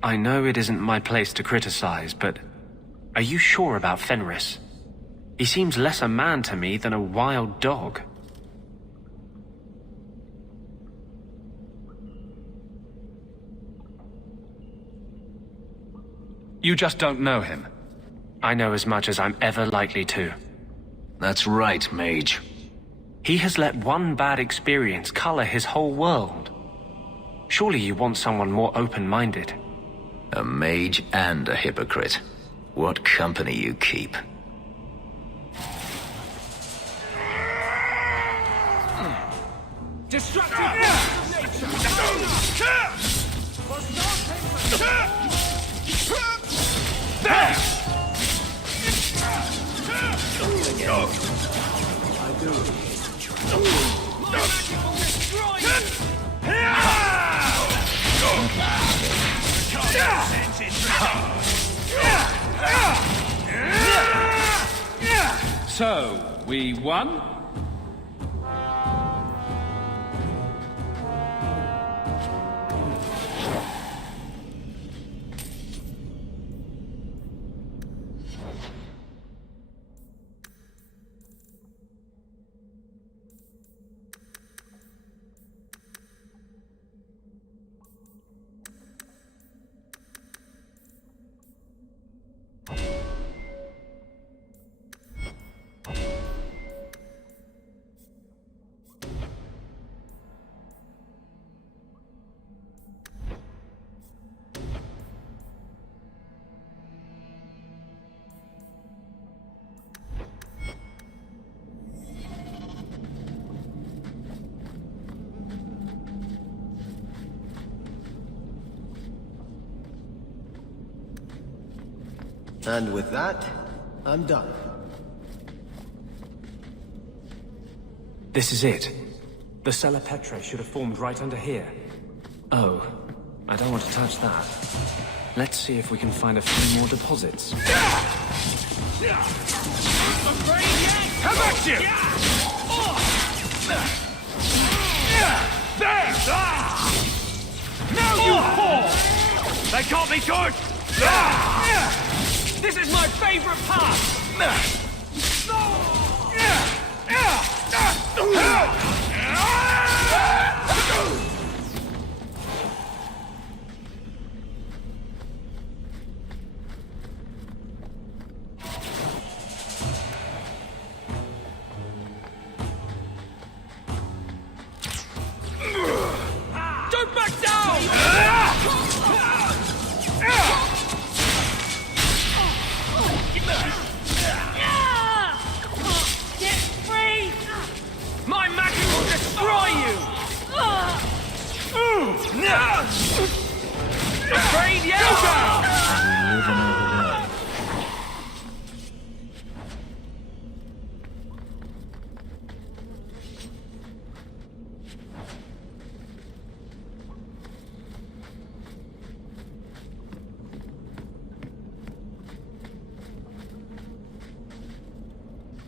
I know it isn't my place to criticize, but are you sure about Fenris? He seems less a man to me than a wild dog. You just don't know him. I know as much as I'm ever likely to. That's right, Mage. He has let one bad experience color his whole world. Surely you want someone more open-minded. A mage and a hypocrite. What company you keep. Destructive of nature! There! So, we won? And with that, I'm done. This is it. The Cella Petrae should have formed right under here. Oh, I don't want to touch that. Let's see if we can find a few more deposits. Come back to you! There! Now you fall! They got me good! This is my favorite part! Don't back down! Get free! My magic will destroy you! Afraid yet? Go down!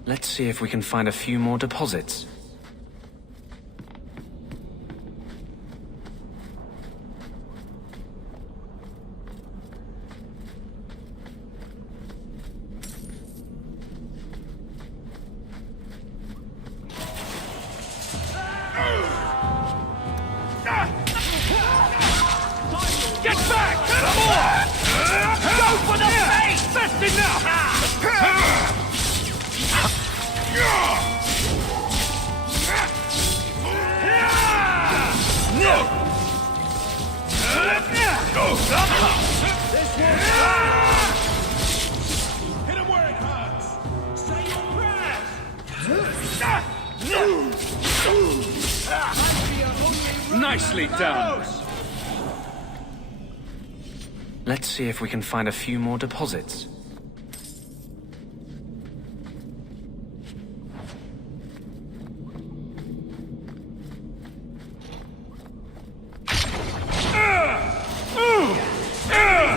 Let's see if we can find a few more deposits. Get back! Go for the face! That's enough! Hit him where it hurts! Say your prayers! Nicely done. Let's see if we can find a few more deposits.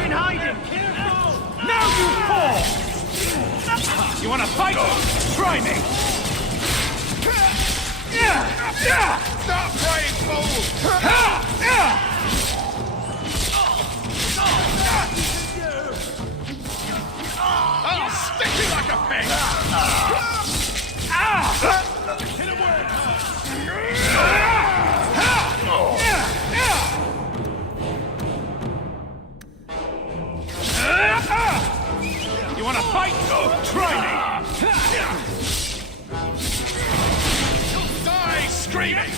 In hiding! Now you fall! You wanna fight? Try me! Stop playing fool! I'll stick you like a pig! Hit him where it hurts! You wanna fight? Try me! You'll die screaming!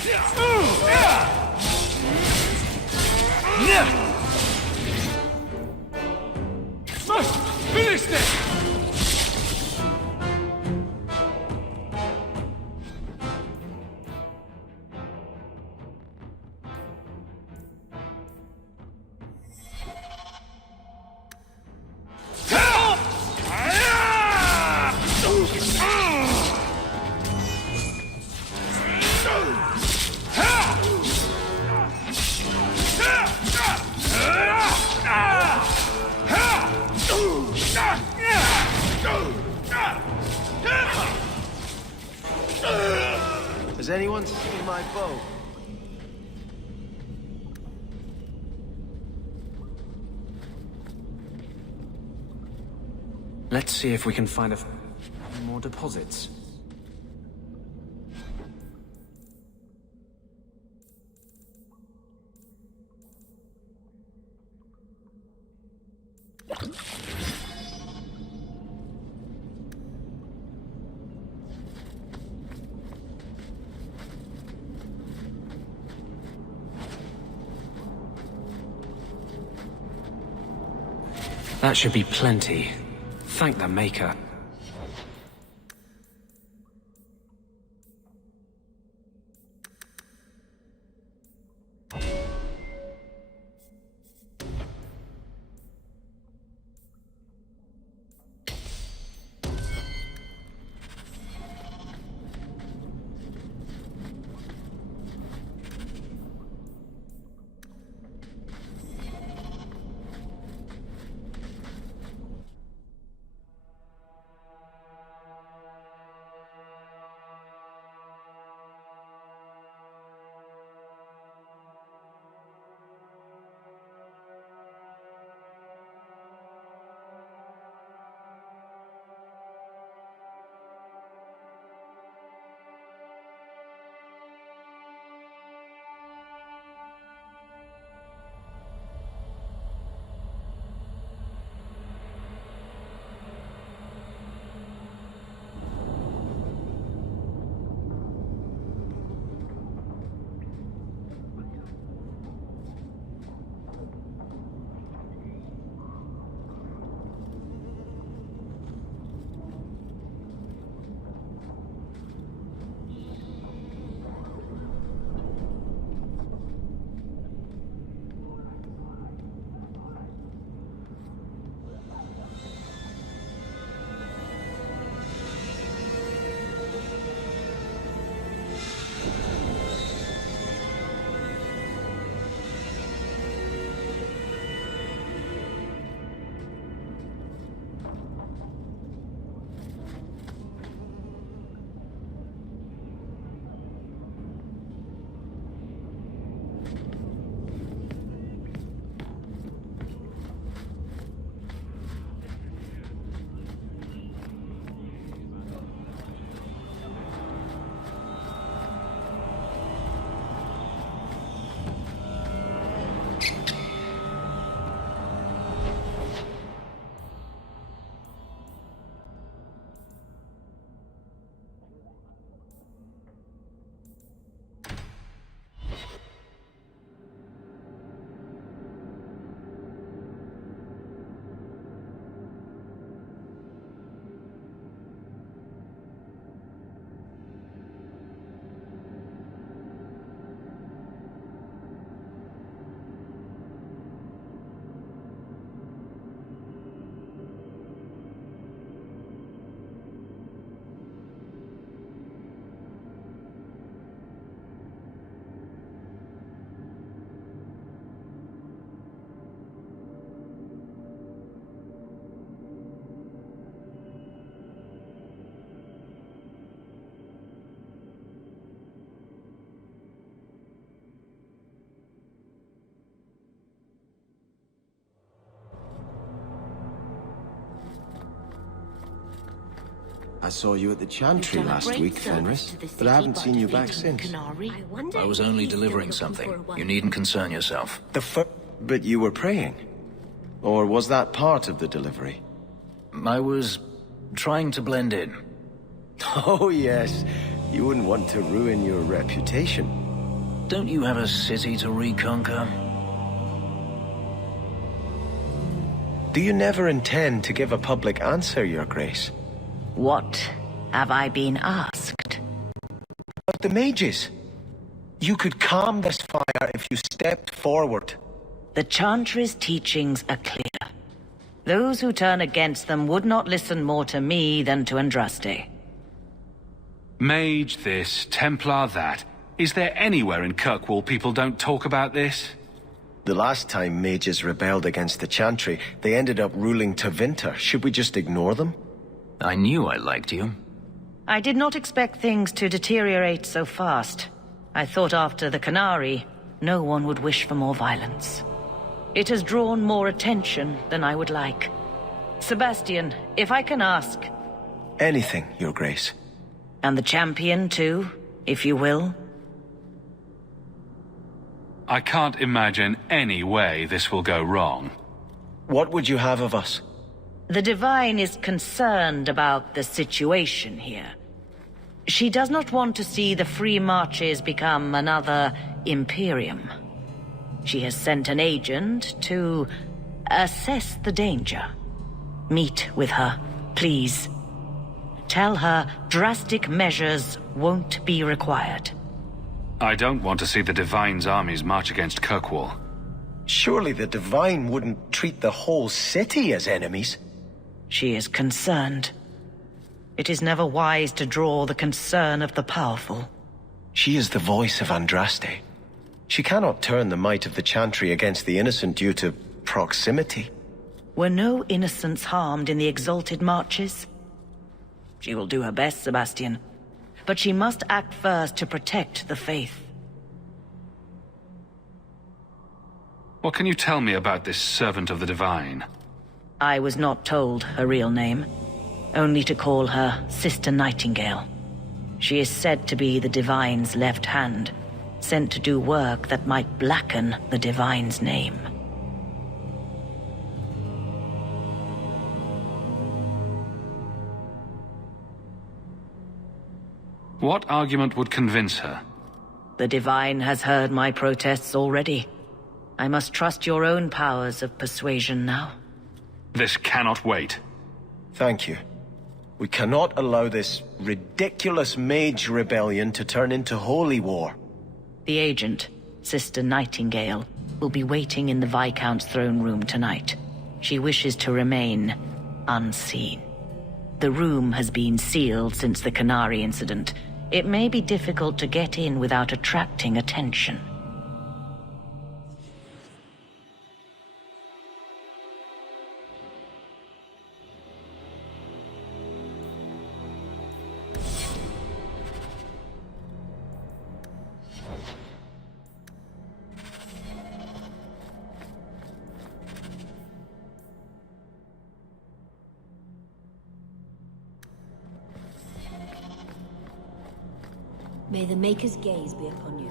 Must finish this! Has anyone seen my bow? Let's see if we can find more deposits. That should be plenty. Thank the Maker. I saw you at the Chantry last week, Fenris, but I haven't seen you back since. I was only delivering something. You needn't concern yourself. But you were praying? Or was that part of the delivery? I was trying to blend in. Oh yes, you wouldn't want to ruin your reputation. Don't you have a city to reconquer? Do you never intend to give a public answer, Your Grace? What have I been asked? About the mages. You could calm this fire if you stepped forward. The Chantry's teachings are clear. Those who turn against them would not listen more to me than to Andraste. Mage this, Templar that. Is there anywhere in Kirkwall people don't talk about this? The last time mages rebelled against the Chantry, they ended up ruling Tevinter. Should we just ignore them? I knew I liked you. I did not expect things to deteriorate so fast. I thought after the Canary, no one would wish for more violence. It has drawn more attention than I would like. Sebastian, if I can ask... Anything, Your Grace. And the champion, too, if you will? I can't imagine any way this will go wrong. What would you have of us? The Divine is concerned about the situation here. She does not want to see the Free Marches become another Imperium. She has sent an agent to assess the danger. Meet with her, please. Tell her drastic measures won't be required. I don't want to see the Divine's armies march against Kirkwall. Surely the Divine wouldn't treat the whole city as enemies. She is concerned. It is never wise to draw the concern of the powerful. She is the voice of Andraste. She cannot turn the might of the Chantry against the innocent due to proximity. Were no innocents harmed in the exalted marches? She will do her best, Sebastian. But she must act first to protect the faith. What can you tell me about this servant of the Divine? I was not told her real name, only to call her Sister Nightingale. She is said to be the Divine's left hand, sent to do work that might blacken the Divine's name. What argument would convince her? The Divine has heard my protests already. I must trust your own powers of persuasion now. This cannot wait. Thank you. We cannot allow this ridiculous mage rebellion to turn into holy war. The agent, Sister Nightingale, will be waiting in the Viscount's throne room tonight. She wishes to remain unseen. The room has been sealed since the Canary incident. It may be difficult to get in without attracting attention. May the Maker's gaze be upon you.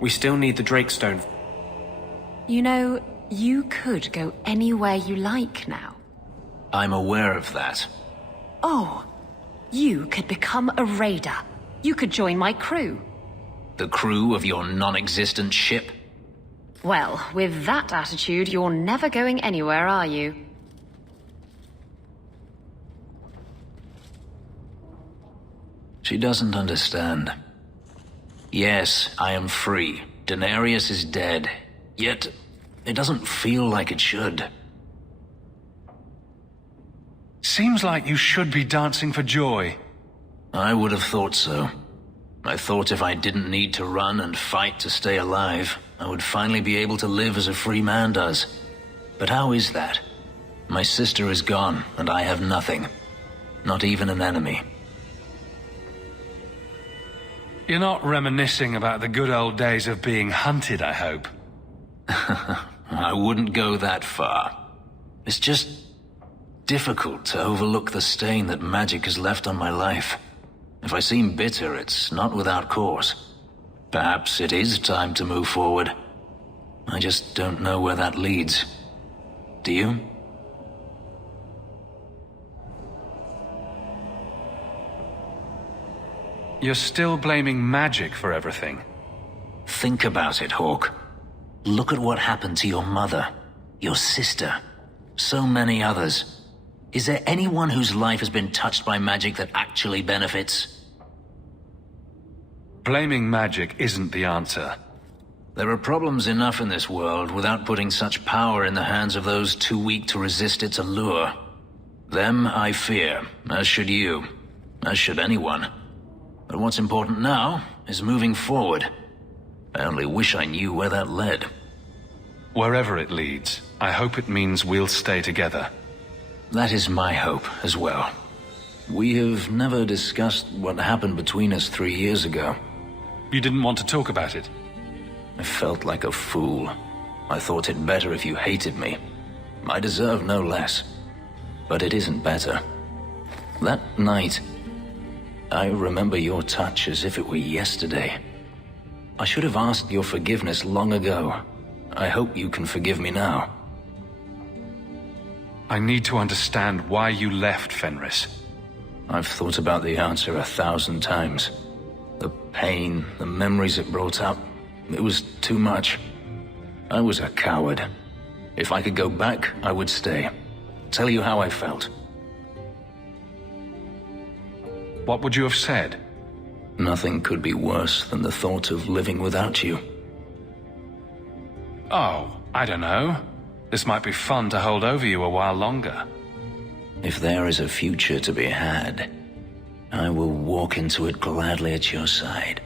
We still need the Drakestone. You know, you could go anywhere you like now. I'm aware of that. Oh, you could become a raider. You could join my crew. The crew of your non-existent ship? Well, with that attitude, you're never going anywhere, are you? She doesn't understand. Yes, I am free. Daenerys is dead. Yet, it doesn't feel like it should. Seems like you should be dancing for joy. I would have thought so. I thought if I didn't need to run and fight to stay alive, I would finally be able to live as a free man does. But how is that? My sister is gone, and I have nothing. Not even an enemy. You're not reminiscing about the good old days of being hunted, I hope. I wouldn't go that far. It's just difficult to overlook the stain that magic has left on my life. If I seem bitter, it's not without cause. Perhaps it is time to move forward. I just don't know where that leads. Do you? You're still blaming magic for everything. Think about it, Hawk. Look at what happened to your mother, your sister, so many others. Is there anyone whose life has been touched by magic that actually benefits? Blaming magic isn't the answer. There are problems enough in this world without putting such power in the hands of those too weak to resist its allure. Them I fear, as should you, as should anyone. But what's important now is moving forward. I only wish I knew where that led. Wherever it leads, I hope it means we'll stay together. That is my hope as well. We have never discussed what happened between us 3 years ago. You didn't want to talk about it? I felt like a fool. I thought it better if you hated me. I deserve no less. But it isn't better. That night, I remember your touch as if it were yesterday. I should have asked your forgiveness long ago. I hope you can forgive me now. I need to understand why you left Fenris. I've thought about the answer 1,000 times. The pain, the memories it brought up, it was too much. I was a coward. If I could go back, I would stay. Tell you how I felt. What would you have said? Nothing could be worse than the thought of living without you. Oh, I don't know. This might be fun to hold over you a while longer. If there is a future to be had, I will walk into it gladly at your side.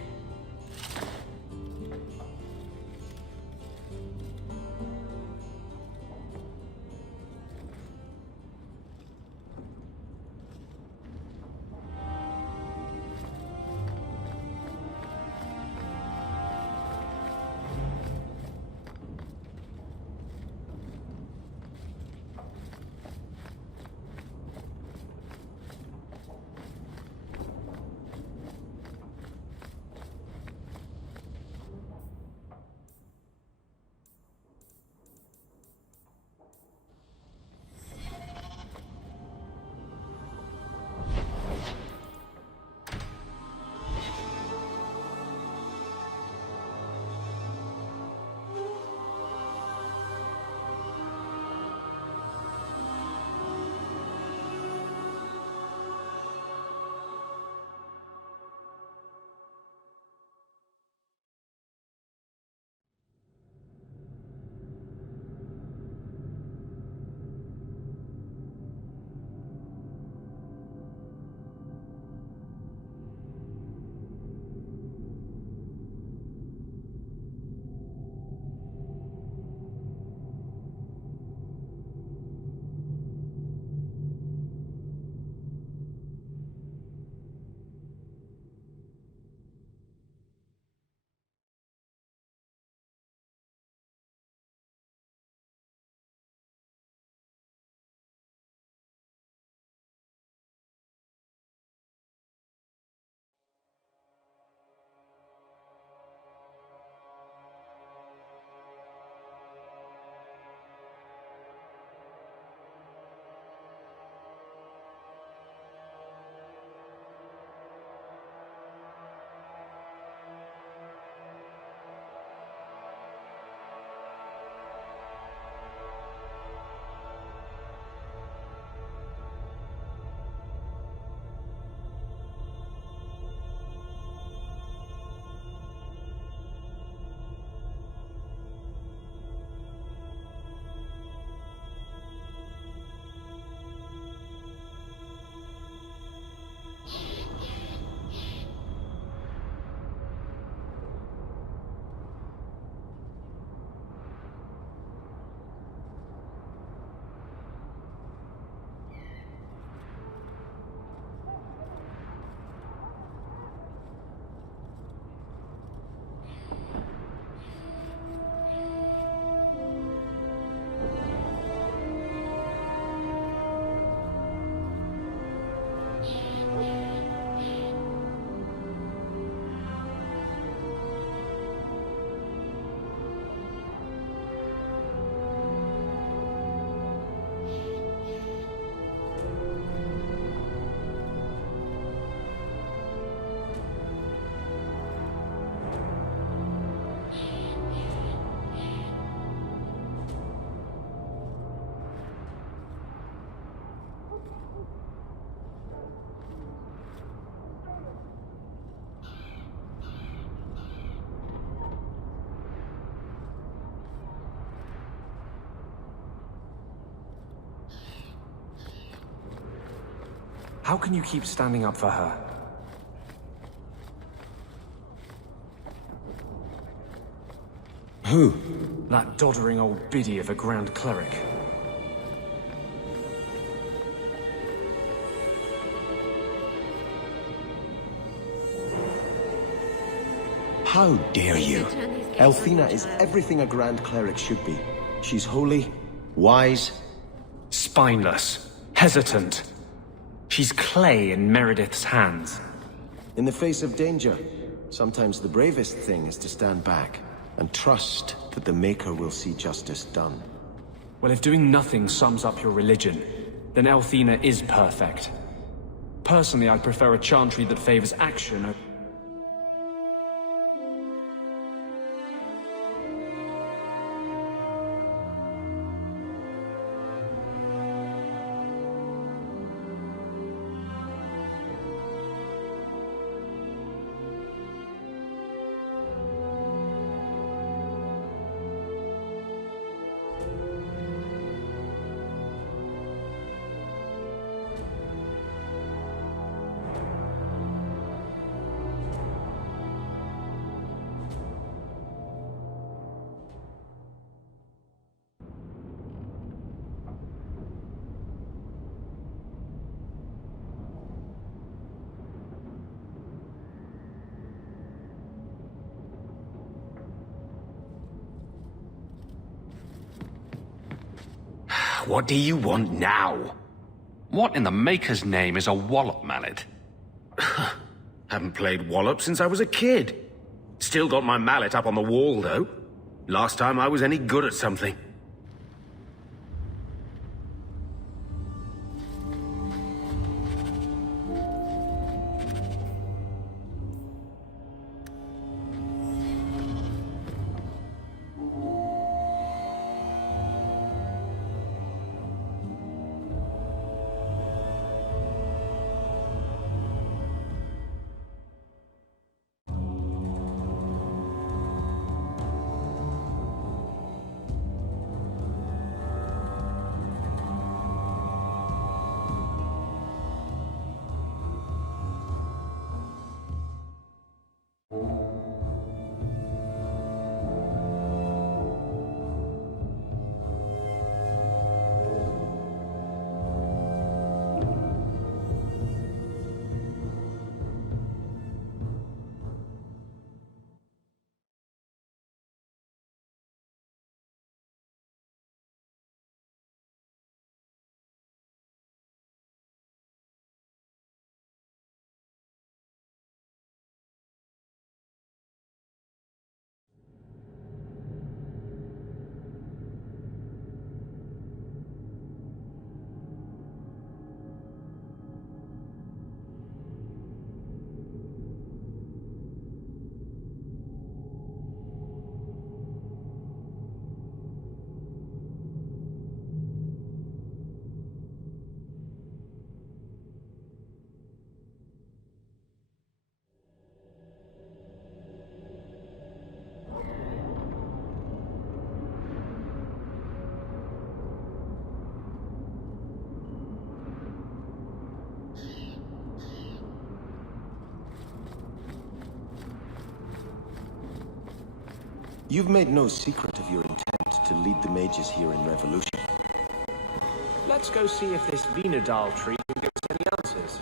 How can you keep standing up for her? Who? That doddering old biddy of a Grand Cleric. How dare you? Elthina is everything a Grand Cleric should be. She's holy, wise... spineless, hesitant. She's clay in Meredith's hands. In the face of danger, sometimes the bravest thing is to stand back and trust that the Maker will see justice done. Well, if doing nothing sums up your religion, then Elthina is perfect. Personally, I'd prefer a chantry that favors action over... What do you want now? What in the Maker's name is a wallop mallet? Haven't played wallop since I was a kid. Still got my mallet up on the wall, though. Last time I was any good at something. You've made no secret of your intent to lead the mages here in Revolution. Let's go see if this Venedal tree can give us any answers.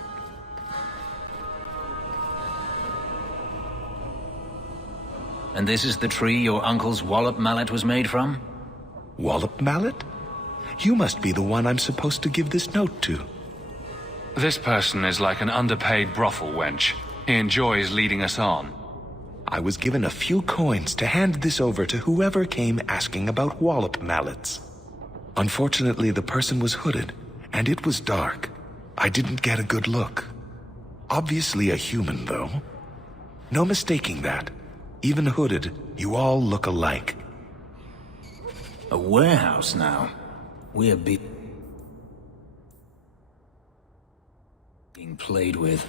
And this is the tree your uncle's wallop mallet was made from? Wallop mallet? You must be the one I'm supposed to give this note to. This person is like an underpaid brothel wench. He enjoys leading us on. I was given a few coins to hand this over to whoever came asking about wallop mallets. Unfortunately, the person was hooded, and it was dark. I didn't get a good look. Obviously a human, though. No mistaking that. Even hooded, you all look alike. A warehouse now. We're being played with.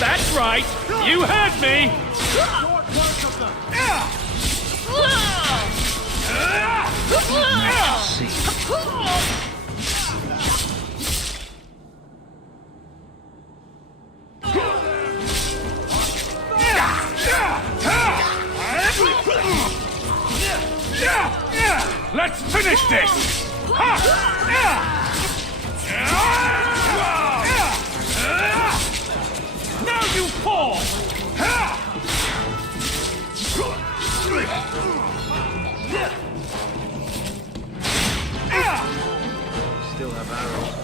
That's right! You heard me! Let's finish this! Now you fall! Still have arrows.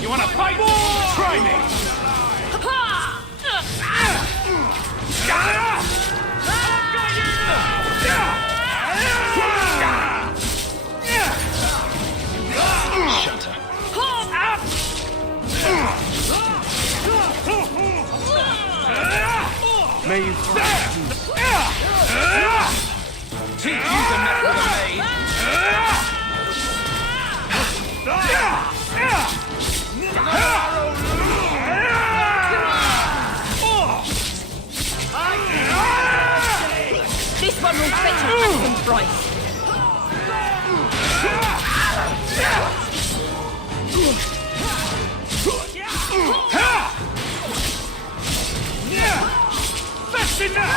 You wanna fight? Try me! Shut her. May you find teach you the method of maid. This one will fetch a handsome price. That's enough!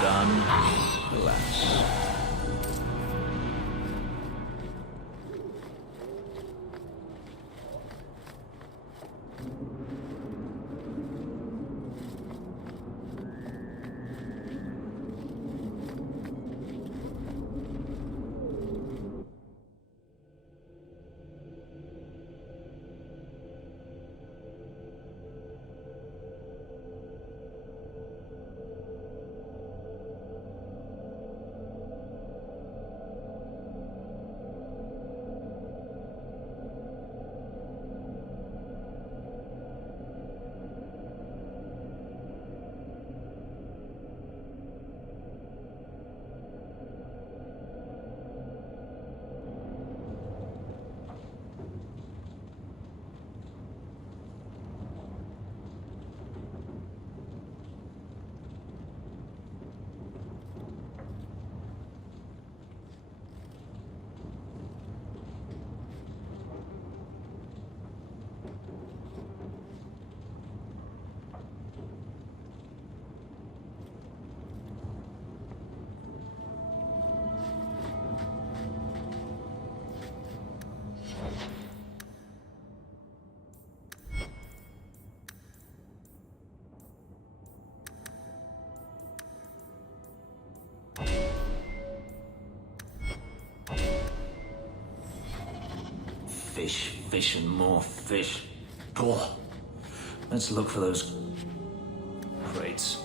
Done. Alas. Fish, fish, and more fish. Oh, let's look for those crates.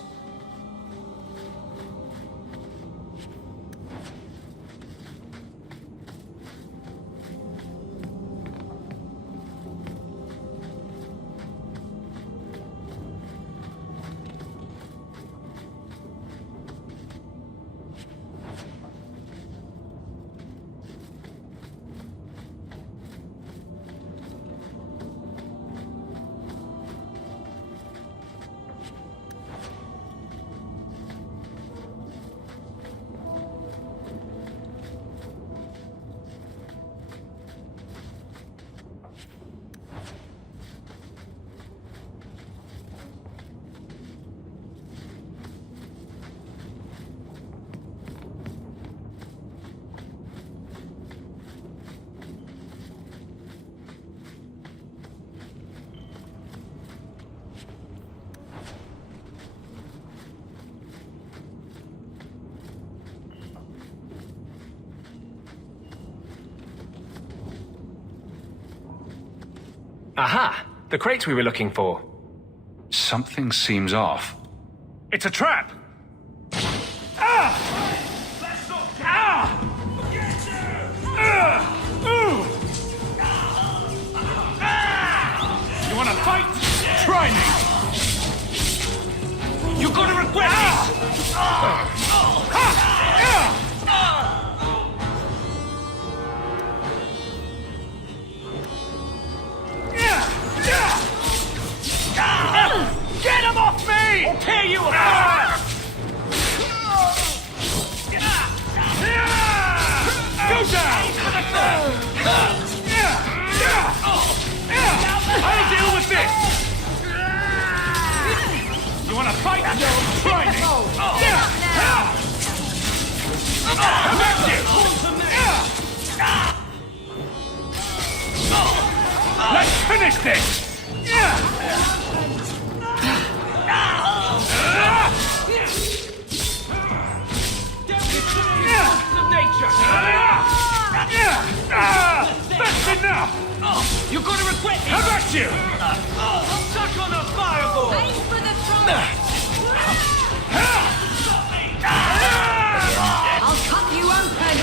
Aha! The crate we were looking for. Something seems off. It's a trap! Ah! Ah! You wanna fight? Try me! You're gonna regret this! Get him off me! I'll tear you apart! Go down! I'll deal with this! You wanna fight? Try me! I'm at you! Let's finish this! That's enough! You're gonna regret it! How about you? Suck on a fireball! Aim for the front! I'll cut you open!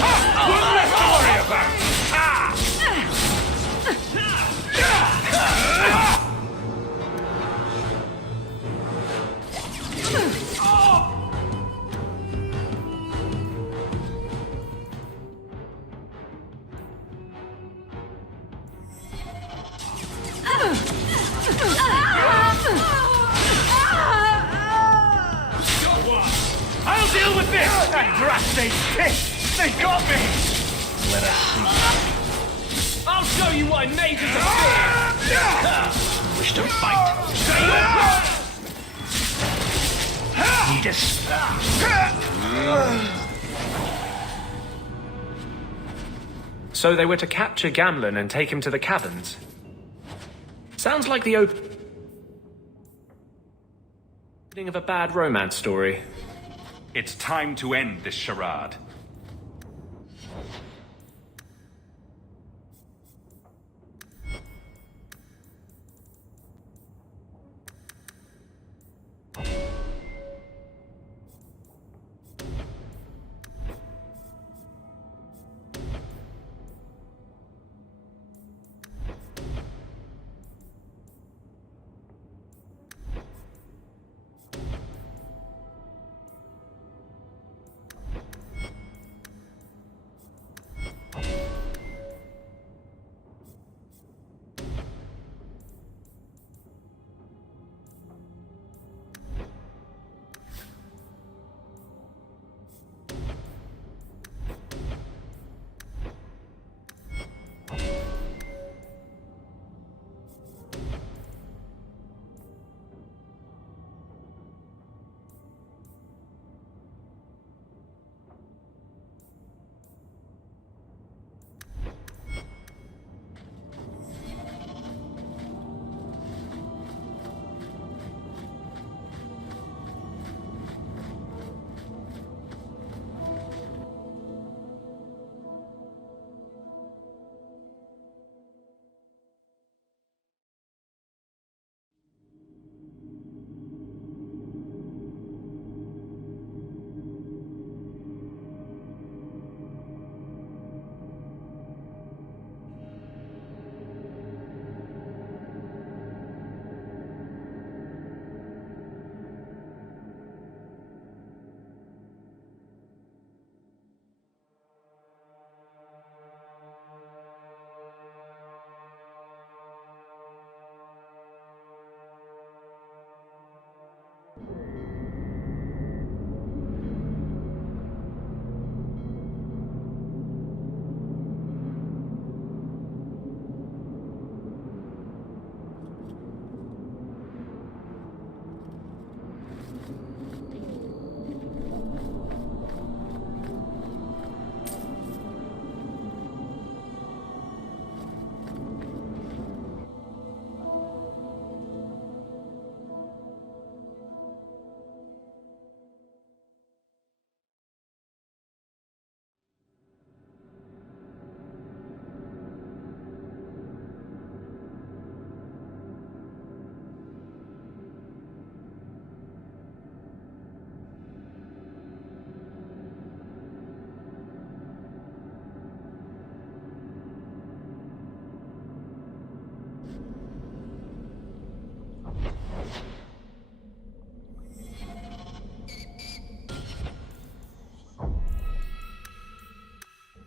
One less to worry about! I'll deal with this! Andraste's kick! They got me! Let us see. I'll show you why majors are feared! Wish to fight? Need us. So they were to capture Gamlen and take him to the caverns. Sounds like the opening of a bad romance story. It's time to end this charade.